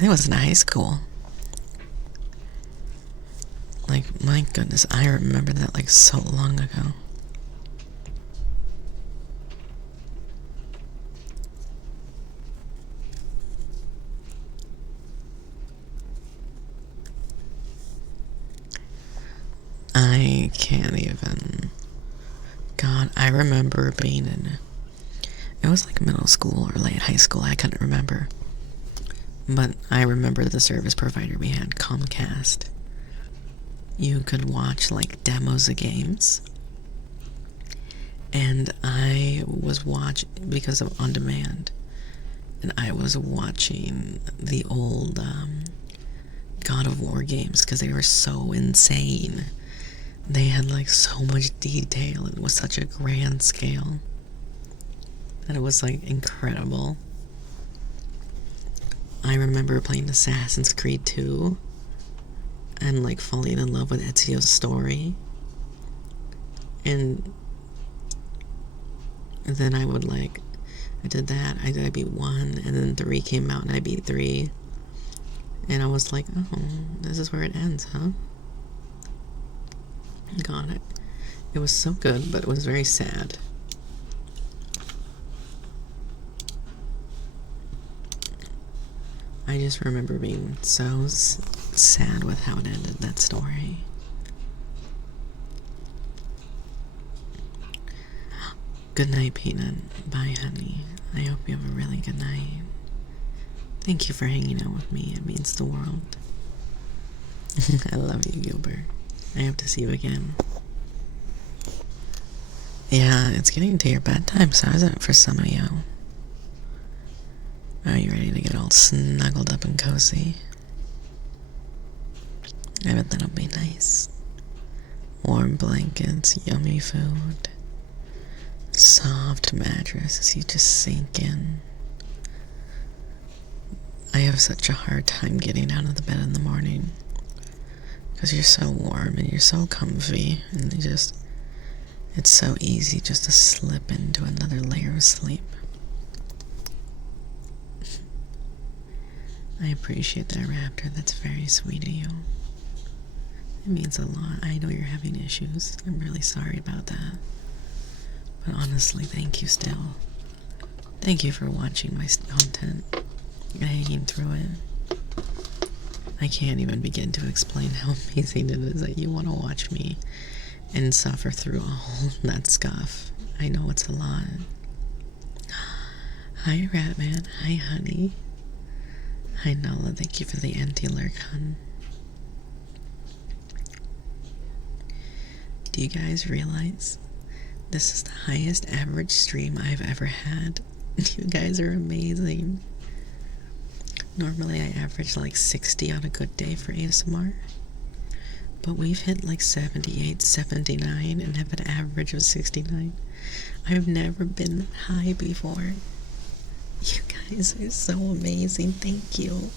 in high school. Like, my goodness, I remember that like so long ago. I can't even. God, I remember being in. It was like middle school or late high school, I couldn't remember. But I remember the service provider we had, Comcast. You could watch like demos of games. And I was watching, because of On Demand, and I was watching the old God of War games because they were so insane. They had like so much detail. It was such a grand scale. And it was like incredible. I remember playing Assassin's Creed 2 and like falling in love with Ezio's story. And then I did that. I beat 1, and then 3 came out and I beat 3. And I was like, oh, this is where it ends, huh? Got it. It was so good, but it was very sad. I just remember being so sad with how it ended, that story. Good night, Peanut. Bye, honey. I hope you have a really good night. Thank you for hanging out with me. It means the world. I love you, Gilbert. I hope to see you again. Yeah, it's getting to your bedtime, so is it for some of you? Are you ready to get all snuggled up and cozy? I bet that'll be nice. Warm blankets, yummy food, soft mattress as you just sink in. I have such a hard time getting out of the bed in the morning because you're so warm and you're so comfy, and it's so easy just to slip into another layer of sleep. I appreciate that, Raptor. That's very sweet of you. It means a lot. I know you're having issues. I'm really sorry about that. But honestly, thank you still. Thank you for watching my content and hanging through it. I can't even begin to explain how amazing it is that you want to watch me and suffer through all that stuff. I know it's a lot. Hi, Ratman. Hi, honey. Hi, Nala. Thank you for the anti-lurk, hun. Do you guys realize this is the highest average stream I've ever had? You guys are amazing. Normally I average like 60 on a good day for ASMR. But we've hit like 78, 79 and have an average of 69. I've never been that high before. You guys are so amazing. Thank you.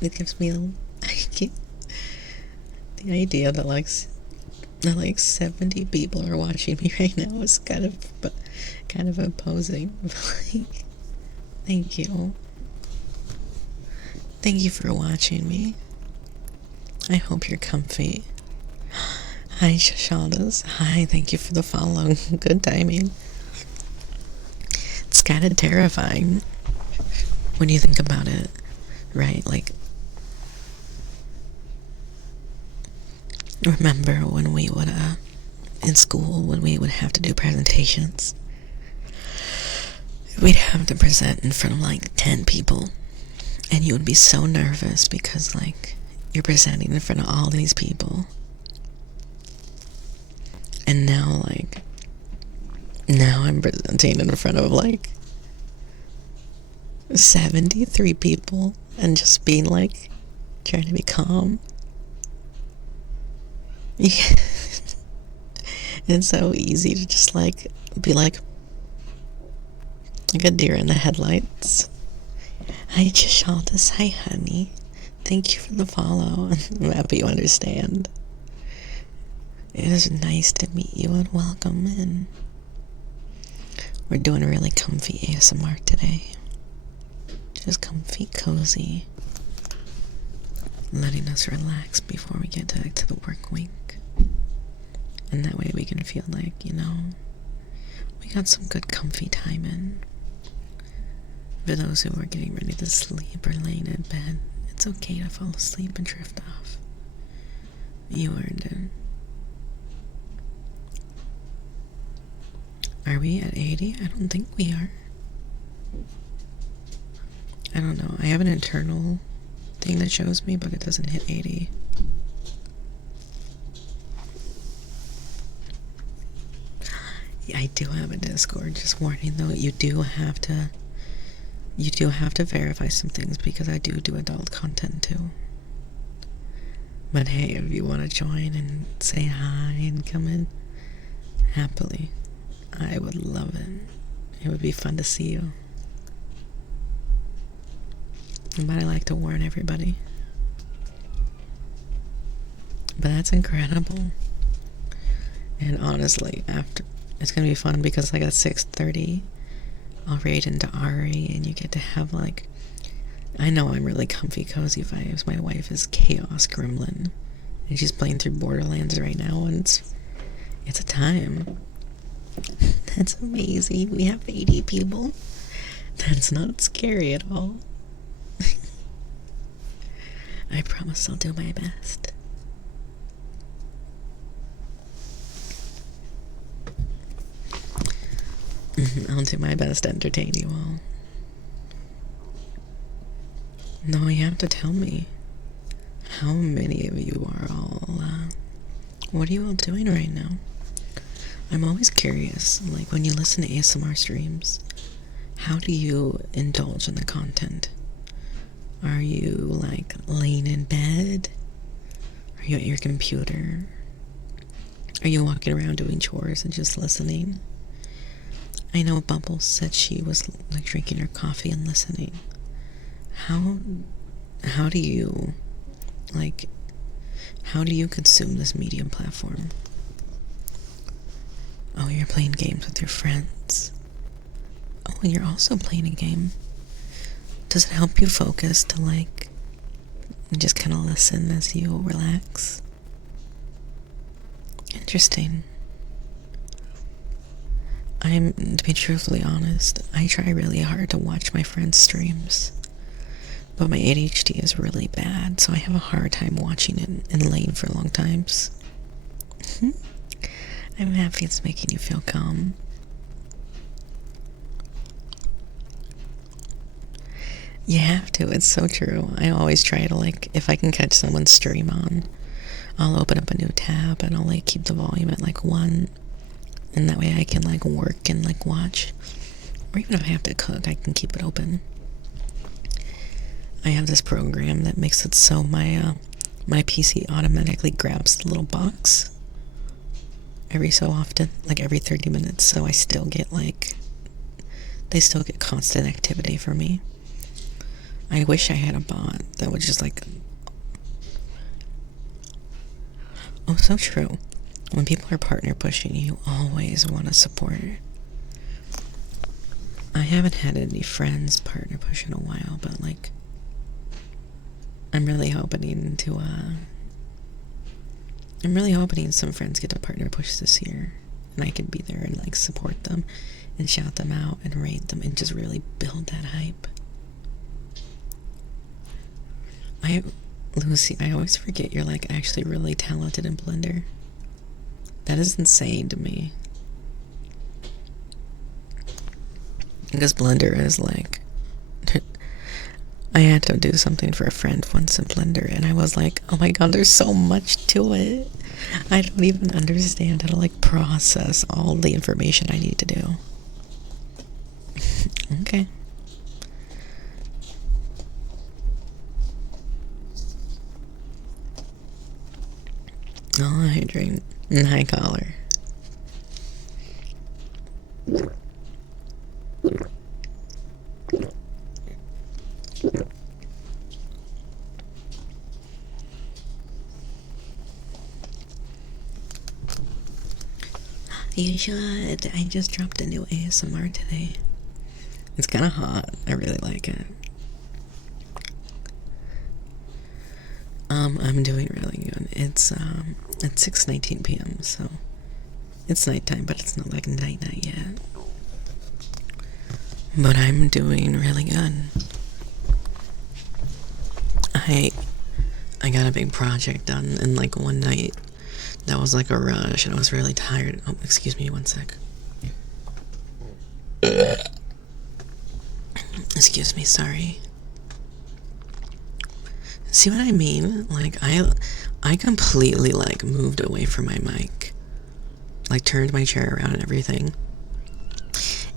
It gives me the idea that like 70 people are watching me right now is kind of imposing. Thank you. Thank you for watching me. I hope you're comfy. Hi, Shashadas. Hi, thank you for the follow. Good timing. It's kind of terrifying when you think about it, right? Like, remember when we would, in school, when we would have to do presentations, we'd have to present in front of like 10 people, and you would be so nervous because, like, you're presenting in front of all these people. And now I'm presenting in front of like 73 people and just being like, trying to be calm. It's so easy to just like be like a deer in the headlights. Hi, Chishaldas. Hi, honey. Thank you for the follow. I'm happy you understand. It is nice to meet you and welcome in. We're doing a really comfy ASMR today. Just comfy, cozy. Letting us relax before we get back to the work week. And that way we can feel like, we got some good comfy time in. For those who are getting ready to sleep or laying in bed, it's okay to fall asleep and drift off. You earned it. Are we at 80? I don't think we are. I don't know. I have an internal thing that shows me, but it doesn't hit 80. Yeah, I do have a Discord. Just warning though, you do have to verify some things because I do adult content too. But hey, if you want to join and say hi and come in, happily. I would love it. It would be fun to see you. But I like to warn everybody. But that's incredible. And honestly, it's gonna be fun because like at 6:30, I'll raid into Ari and you get to have like, I know I'm really comfy, cozy vibes. My wife is Chaos Gremlin and she's playing through Borderlands right now and it's a time. That's amazing. We have 80 people. That's not scary at all. I promise I'll do my best. I'll do my best to entertain you all. No, you have to tell me. How many of you are all, what are you all doing right now? I'm always curious, like when you listen to ASMR streams, how do you indulge in the content? Are you like laying in bed? Are you at your computer? Are you walking around doing chores and just listening? I know Bubbles said she was like drinking her coffee and listening. How do you consume this medium platform? Oh, you're playing games with your friends. Oh, and you're also playing a game. Does it help you focus to like just kind of listen as you relax? Interesting. To be truthfully honest, I try really hard to watch my friends' streams, but my ADHD is really bad, so I have a hard time watching it and laying for long times. I'm happy it's making you feel calm. You have to, it's so true. I always try to, like, if I can catch someone's stream on, I'll open up a new tab and I'll, like, keep the volume at, like, 1. And that way I can, like, work and, like, watch. Or even if I have to cook, I can keep it open. I have this program that makes it so my PC automatically grabs the little box every so often, like every 30 minutes, so I still get, like, they still get constant activity for me. I wish I had a bot that would just, like... Oh, so true. When people are partner pushing, you always want to support. I haven't had any friends partner push in a while, but, like, I'm really hoping some friends get to partner push this year, and I can be there and, like, support them and shout them out and rate them and just really build that hype. Lucy, I always forget you're, like, actually really talented in Blender. That is insane to me. Because Blender is, like... I had to do something for a friend once in Blender, and I was like, oh my god, there's so much to it. I don't even understand how to, like, process all the information I need to do. Okay. I'll hydrate. High collar. You should. I just dropped a new ASMR today. It's kind of hot. I really like it. I'm doing really good. It's at 6:19 p.m. so it's nighttime, but it's not like night yet. But I'm doing really good. I got a big project done in like one night. That was like a rush, and I was really tired. Oh, excuse me, one sec. Excuse me, sorry. See what I mean? Like, I completely, like, moved away from my mic. Like, turned my chair around and everything.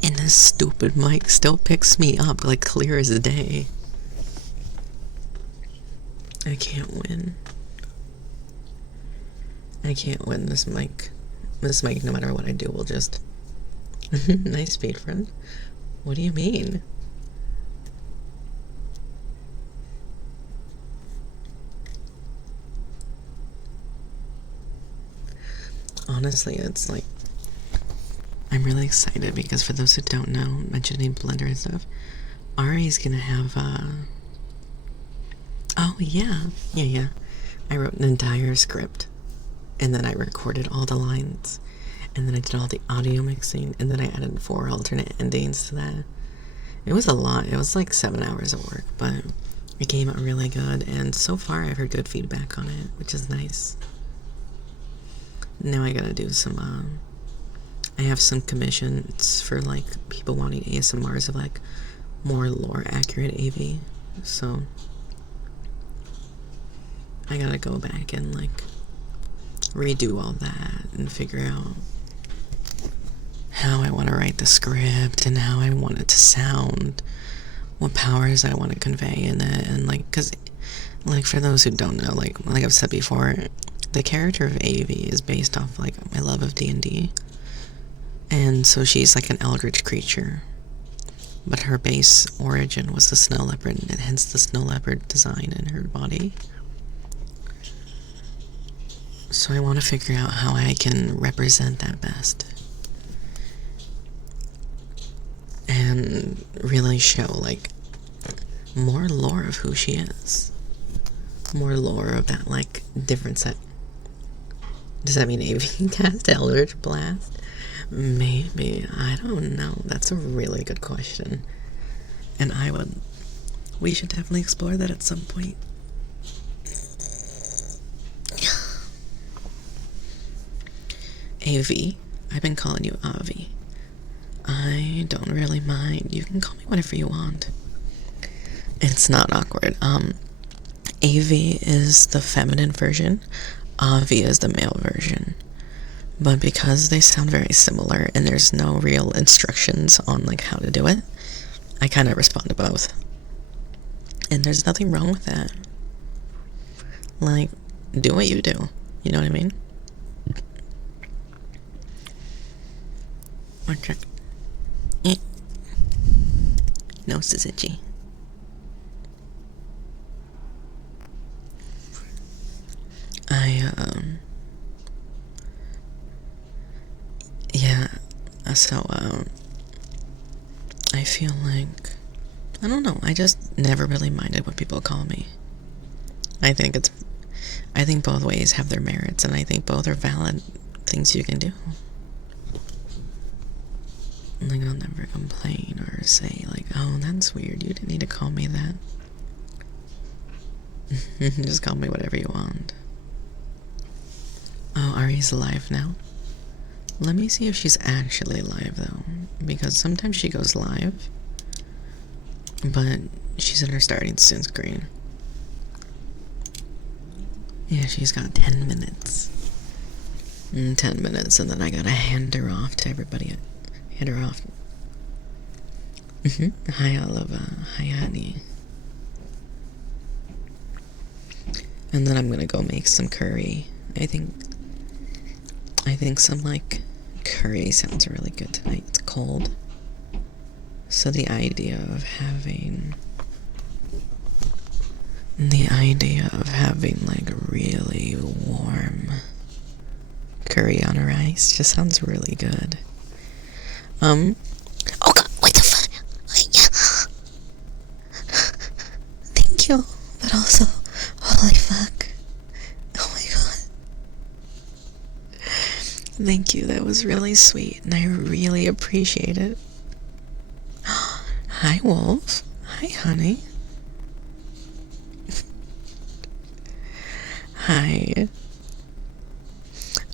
And this stupid mic still picks me up, like, clear as day. I can't win. I can't win this mic. This mic, no matter what I do, will just... Nice speed, friend. What do you mean? Honestly, it's like... I'm really excited because for those who don't know, mentioning Blender and stuff, Ari's gonna have, Oh, yeah. Yeah. I wrote an entire script, and then I recorded all the lines, and then I did all the audio mixing, and then I added 4 alternate endings to that. It was a lot. It was like 7 hours of work, but it came out really good, and so far I've heard good feedback on it, which is nice. Now I gotta do some, I have some commissions for, like, people wanting ASMRs of, like, more lore-accurate AV, so I gotta go back and, like, redo all that and figure out how I want to write the script and how I want it to sound, what powers I want to convey in it, and, like, because, like, for those who don't know, like I've said before, the character of Avie is based off, like, my love of D&D, and so she's, like, an eldritch creature, but her base origin was the snow leopard, and hence the snow leopard design in her body. So I want to figure out how I can represent that best. And really show, like, more lore of who she is. More lore of that, like, different set. Does that mean AV cast Eldritch Blast? Maybe. I don't know. That's a really good question. And we should definitely explore that at some point. AV. I've been calling you Avi. I don't really mind. You can call me whatever you want. It's not awkward. AV is the feminine version. Avi is the male version. But because they sound very similar and there's no real instructions on like how to do it, I kind of respond to both. And there's nothing wrong with that. Like, do what you do. You know what I mean? One check. Nose is itchy. Yeah, so, I feel like, I don't know, I just never really minded what people call me. I think both ways have their merits, and I think both are valid things you can do. Like, I'll never complain or say, like, oh, that's weird, you didn't need to call me that. Just call me whatever you want. Oh, Ari's live now? Let me see if she's actually live, though, because sometimes she goes live, but she's in her starting soon screen. Yeah, she's got 10 minutes. 10 minutes, and then I gotta hand her off to everybody. Hand her off. Hi, Oliva. Hi, honey. And then I'm gonna go make some curry. I think some, like, curry sounds really good tonight. It's cold. So the idea of having, like, really warm curry on rice just sounds really good. Oh god, what the fuck? Thank you, but also, holy fuck. Oh my god. Thank you, that was really sweet, and I really appreciate it. Hi, Wolf. Hi, honey. Hi.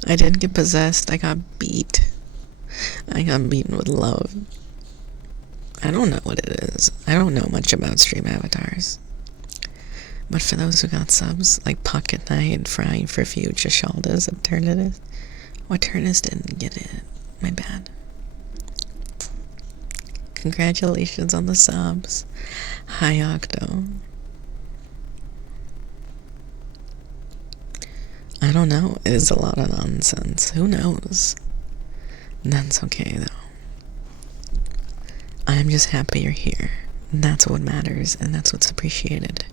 I didn't get possessed, I got beat. I got beaten with love. I don't know what it is. I don't know much about stream avatars. But for those who got subs, like Pocket Knight, Frying for Future, Shaldas, Eternitus. Oh, Eternitus didn't get it. My bad. Congratulations on the subs. Hi, Octo. I don't know. It is a lot of nonsense. Who knows? That's okay, though. I'm just happy you're here. That's what matters, and that's what's appreciated.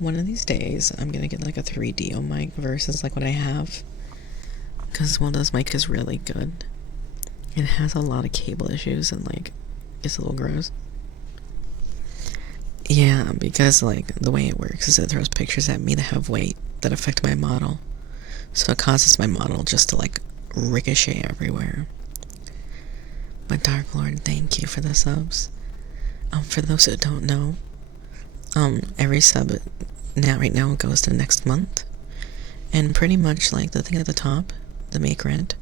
One of these days, I'm gonna get like a 3DO mic versus like what I have. Because, well, this mic is really good. It has a lot of cable issues and, like, it's a little gross. Yeah, because, like, the way it works is it throws pictures at me that have weight that affect my model. So it causes my model just to, like, ricochet everywhere. But Dark Lord, thank you for the subs. For those who don't know, every sub right now goes to next month. And pretty much, like, the thing at the top, the make rent,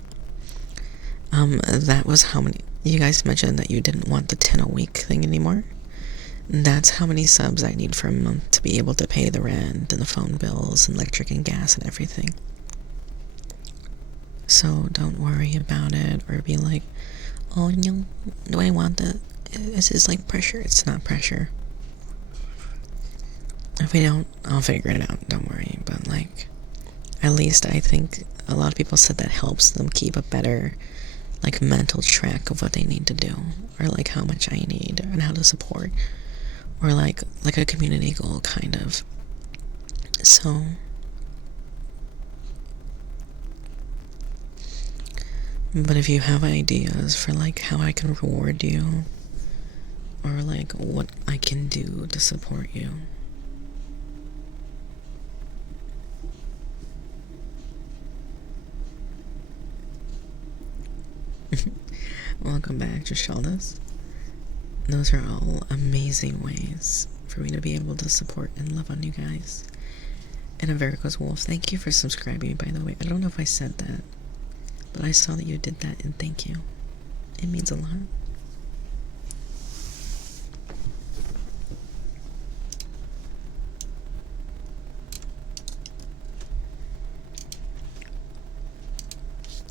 that was how many, you guys mentioned that you didn't want the 10 a week thing anymore. That's how many subs I need for a month to be able to pay the rent and the phone bills and electric and gas and everything. So don't worry about it or be like, oh no, do I want that? This is like pressure. It's not pressure. If we don't, I'll figure it out, don't worry. But like, at least I think a lot of people said that helps them keep a better, like, mental track of what they need to do, or like how much I need and how to support, or like a community goal kind of. So But if you have ideas for like how I can reward you, or like what I can do to support you. Welcome back, Jashaldas. Those are all amazing ways for me to be able to support and love on you guys. And a Varicose Wolf, thank you for subscribing, by the way. I don't know if I said that, but I saw that you did that, and thank you. It means a lot.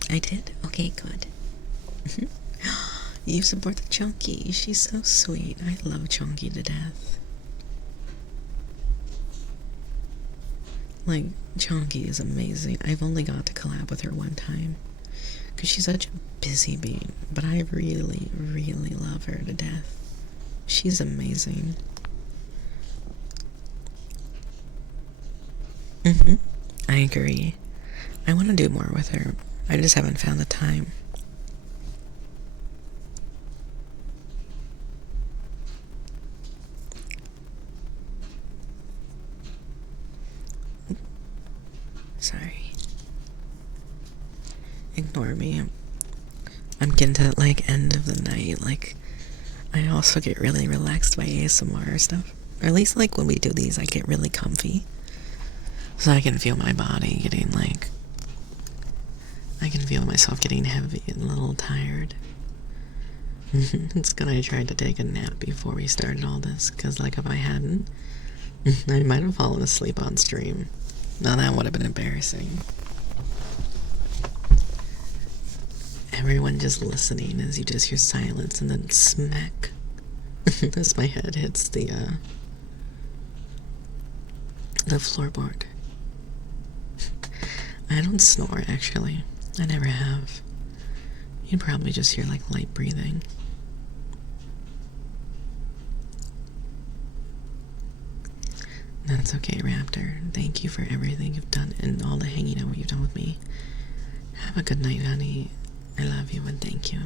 I did? Okay, good. You support the Chunky. She's so sweet. I love Chunky to death. Like, Chunky is amazing. I've only got to collab with her one time, because she's such a busy bee, but I really, really love her to death. She's amazing. I agree. I want to do more with her. I just haven't found the time. Sorry. Ignore me. I'm getting to that, like, end of the night. Like, I also get really relaxed by ASMR stuff. Or at least, like, when we do these, I get really comfy. So I can feel my body getting, like... I can feel myself getting heavy and a little tired. It's good I tried to take a nap before we started all this, because, like, if I hadn't, I might have fallen asleep on stream. Now that would have been embarrassing. Everyone just listening as you just hear silence and then smack as my head hits the floorboard. I don't snore, actually. I never have. You'd probably just hear, like, light breathing. That's okay, Raptor. Thank you for everything you've done and all the hanging out you've done with me. Have a good night, honey. I love you and thank you.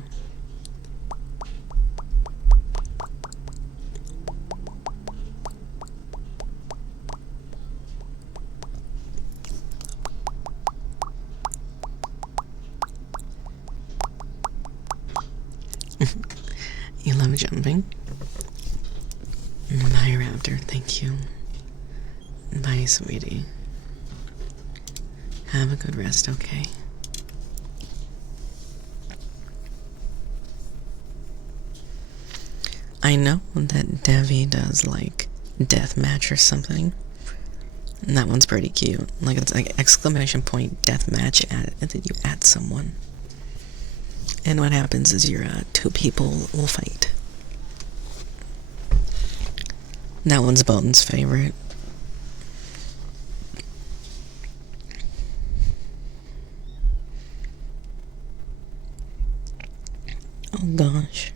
You love jumping? Bye, Raptor. Thank you. Bye, sweetie. Have a good rest, okay? I know that Devi does, like, deathmatch or something. And that one's pretty cute. Like, it's like exclamation point deathmatch and then you add someone. And what happens is your two people will fight. That one's Bone's favorite. Oh gosh.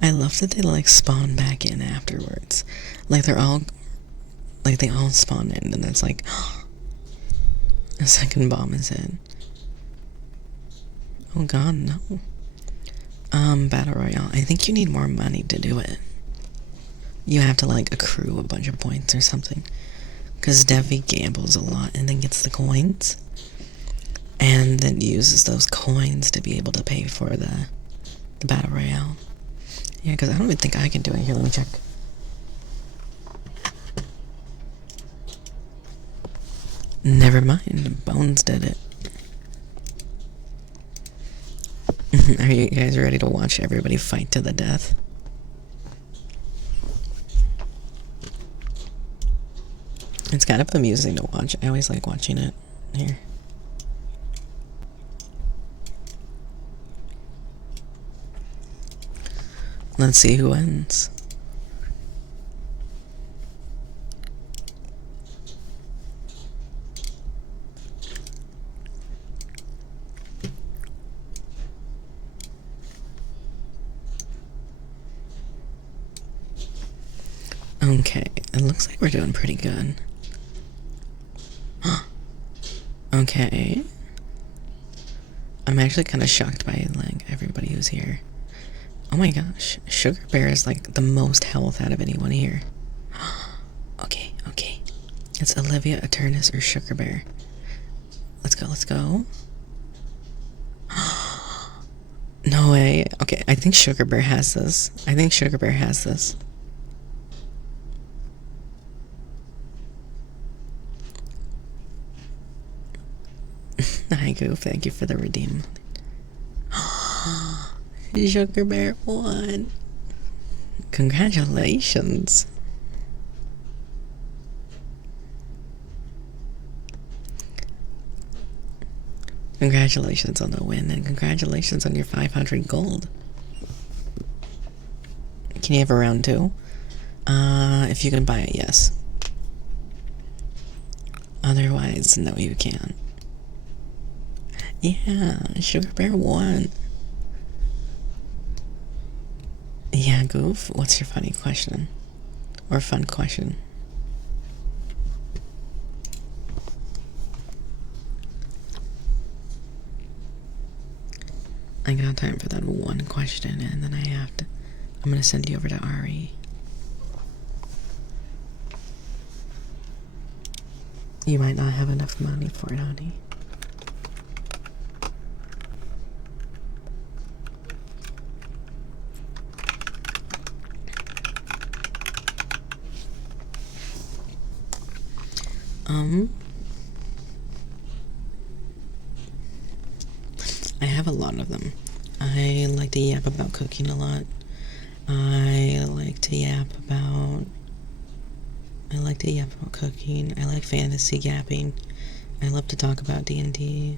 I love that they, like, spawn back in afterwards. Like, they all spawn in, and it's like, a second bomb is in. Oh god, no. Battle Royale. I think you need more money to do it. You have to, like, accrue a bunch of points or something. Because Devi gambles a lot and then gets the coins. And then uses those coins to be able to pay for the Battle Royale. Yeah, because I don't even think I can do it. Here, let me check. Never mind. Bones did it. Are you guys ready to watch everybody fight to the death? It's kind of amusing to watch. I always like watching it. Here. Let's see who wins. Okay, it looks like we're doing pretty good. Okay. I'm actually kind of shocked by like everybody who's here. Oh my gosh, Sugar Bear is like the most health out of anyone here. Okay, okay. It's Olivia, Eternus, or Sugar Bear. Let's go, let's go. No way. Okay, I think Sugar Bear has this. I think Sugar Bear has this. Hi, Goof. Thank you for the redeem. Sugar Bear won. Congratulations. Congratulations on the win, and congratulations on your 500 gold. Can you have a round 2? If you can buy it, yes. Otherwise, no, you can't. Yeah, Sugar Bear won. Yeah, Goof, what's your funny question? Or fun question? I got time for that one question, and then I'm gonna send you over to Ari. You might not have enough money for it, honey. I have a lot of them. I like to yap about cooking a lot. I like to yap about cooking. I like fantasy yapping. I love to talk about D&D.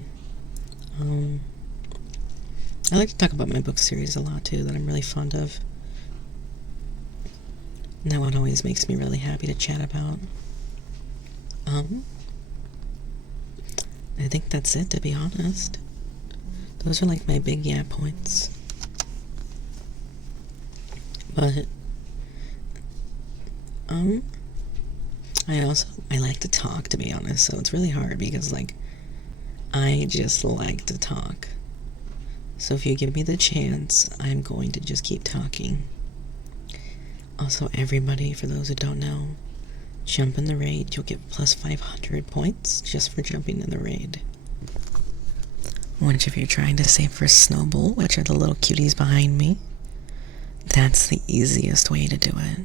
I like to talk about my book series a lot too, that I'm really fond of. And that one always makes me really happy to chat about. I think that's it, to be honest. Those are like my big yap points. But I like to talk, to be honest, so it's really hard because like I just like to talk. So if you give me the chance, I'm going to just keep talking. Also, everybody, for those who don't know, jump in the raid, you'll get plus 500 points just for jumping in the raid. Which, if you're trying to save for Snowball, which are the little cuties behind me, that's the easiest way to do it.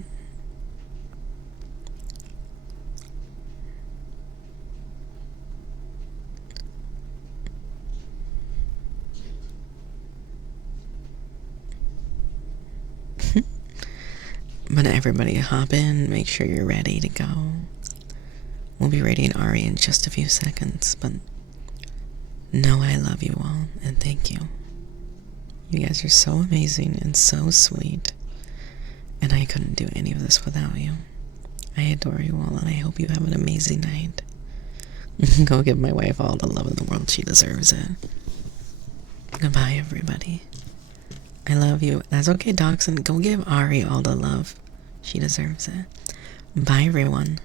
But everybody hop in, make sure you're ready to go. We'll be raiding Ari in just a few seconds, but know I love you all, and thank you. You guys are so amazing and so sweet, and I couldn't do any of this without you. I adore you all, and I hope you have an amazing night. Go give my wife all the love in the world. She deserves it. Goodbye, everybody. I love you. That's okay, Dachshund. Go give Ari all the love. She deserves it. Bye, everyone.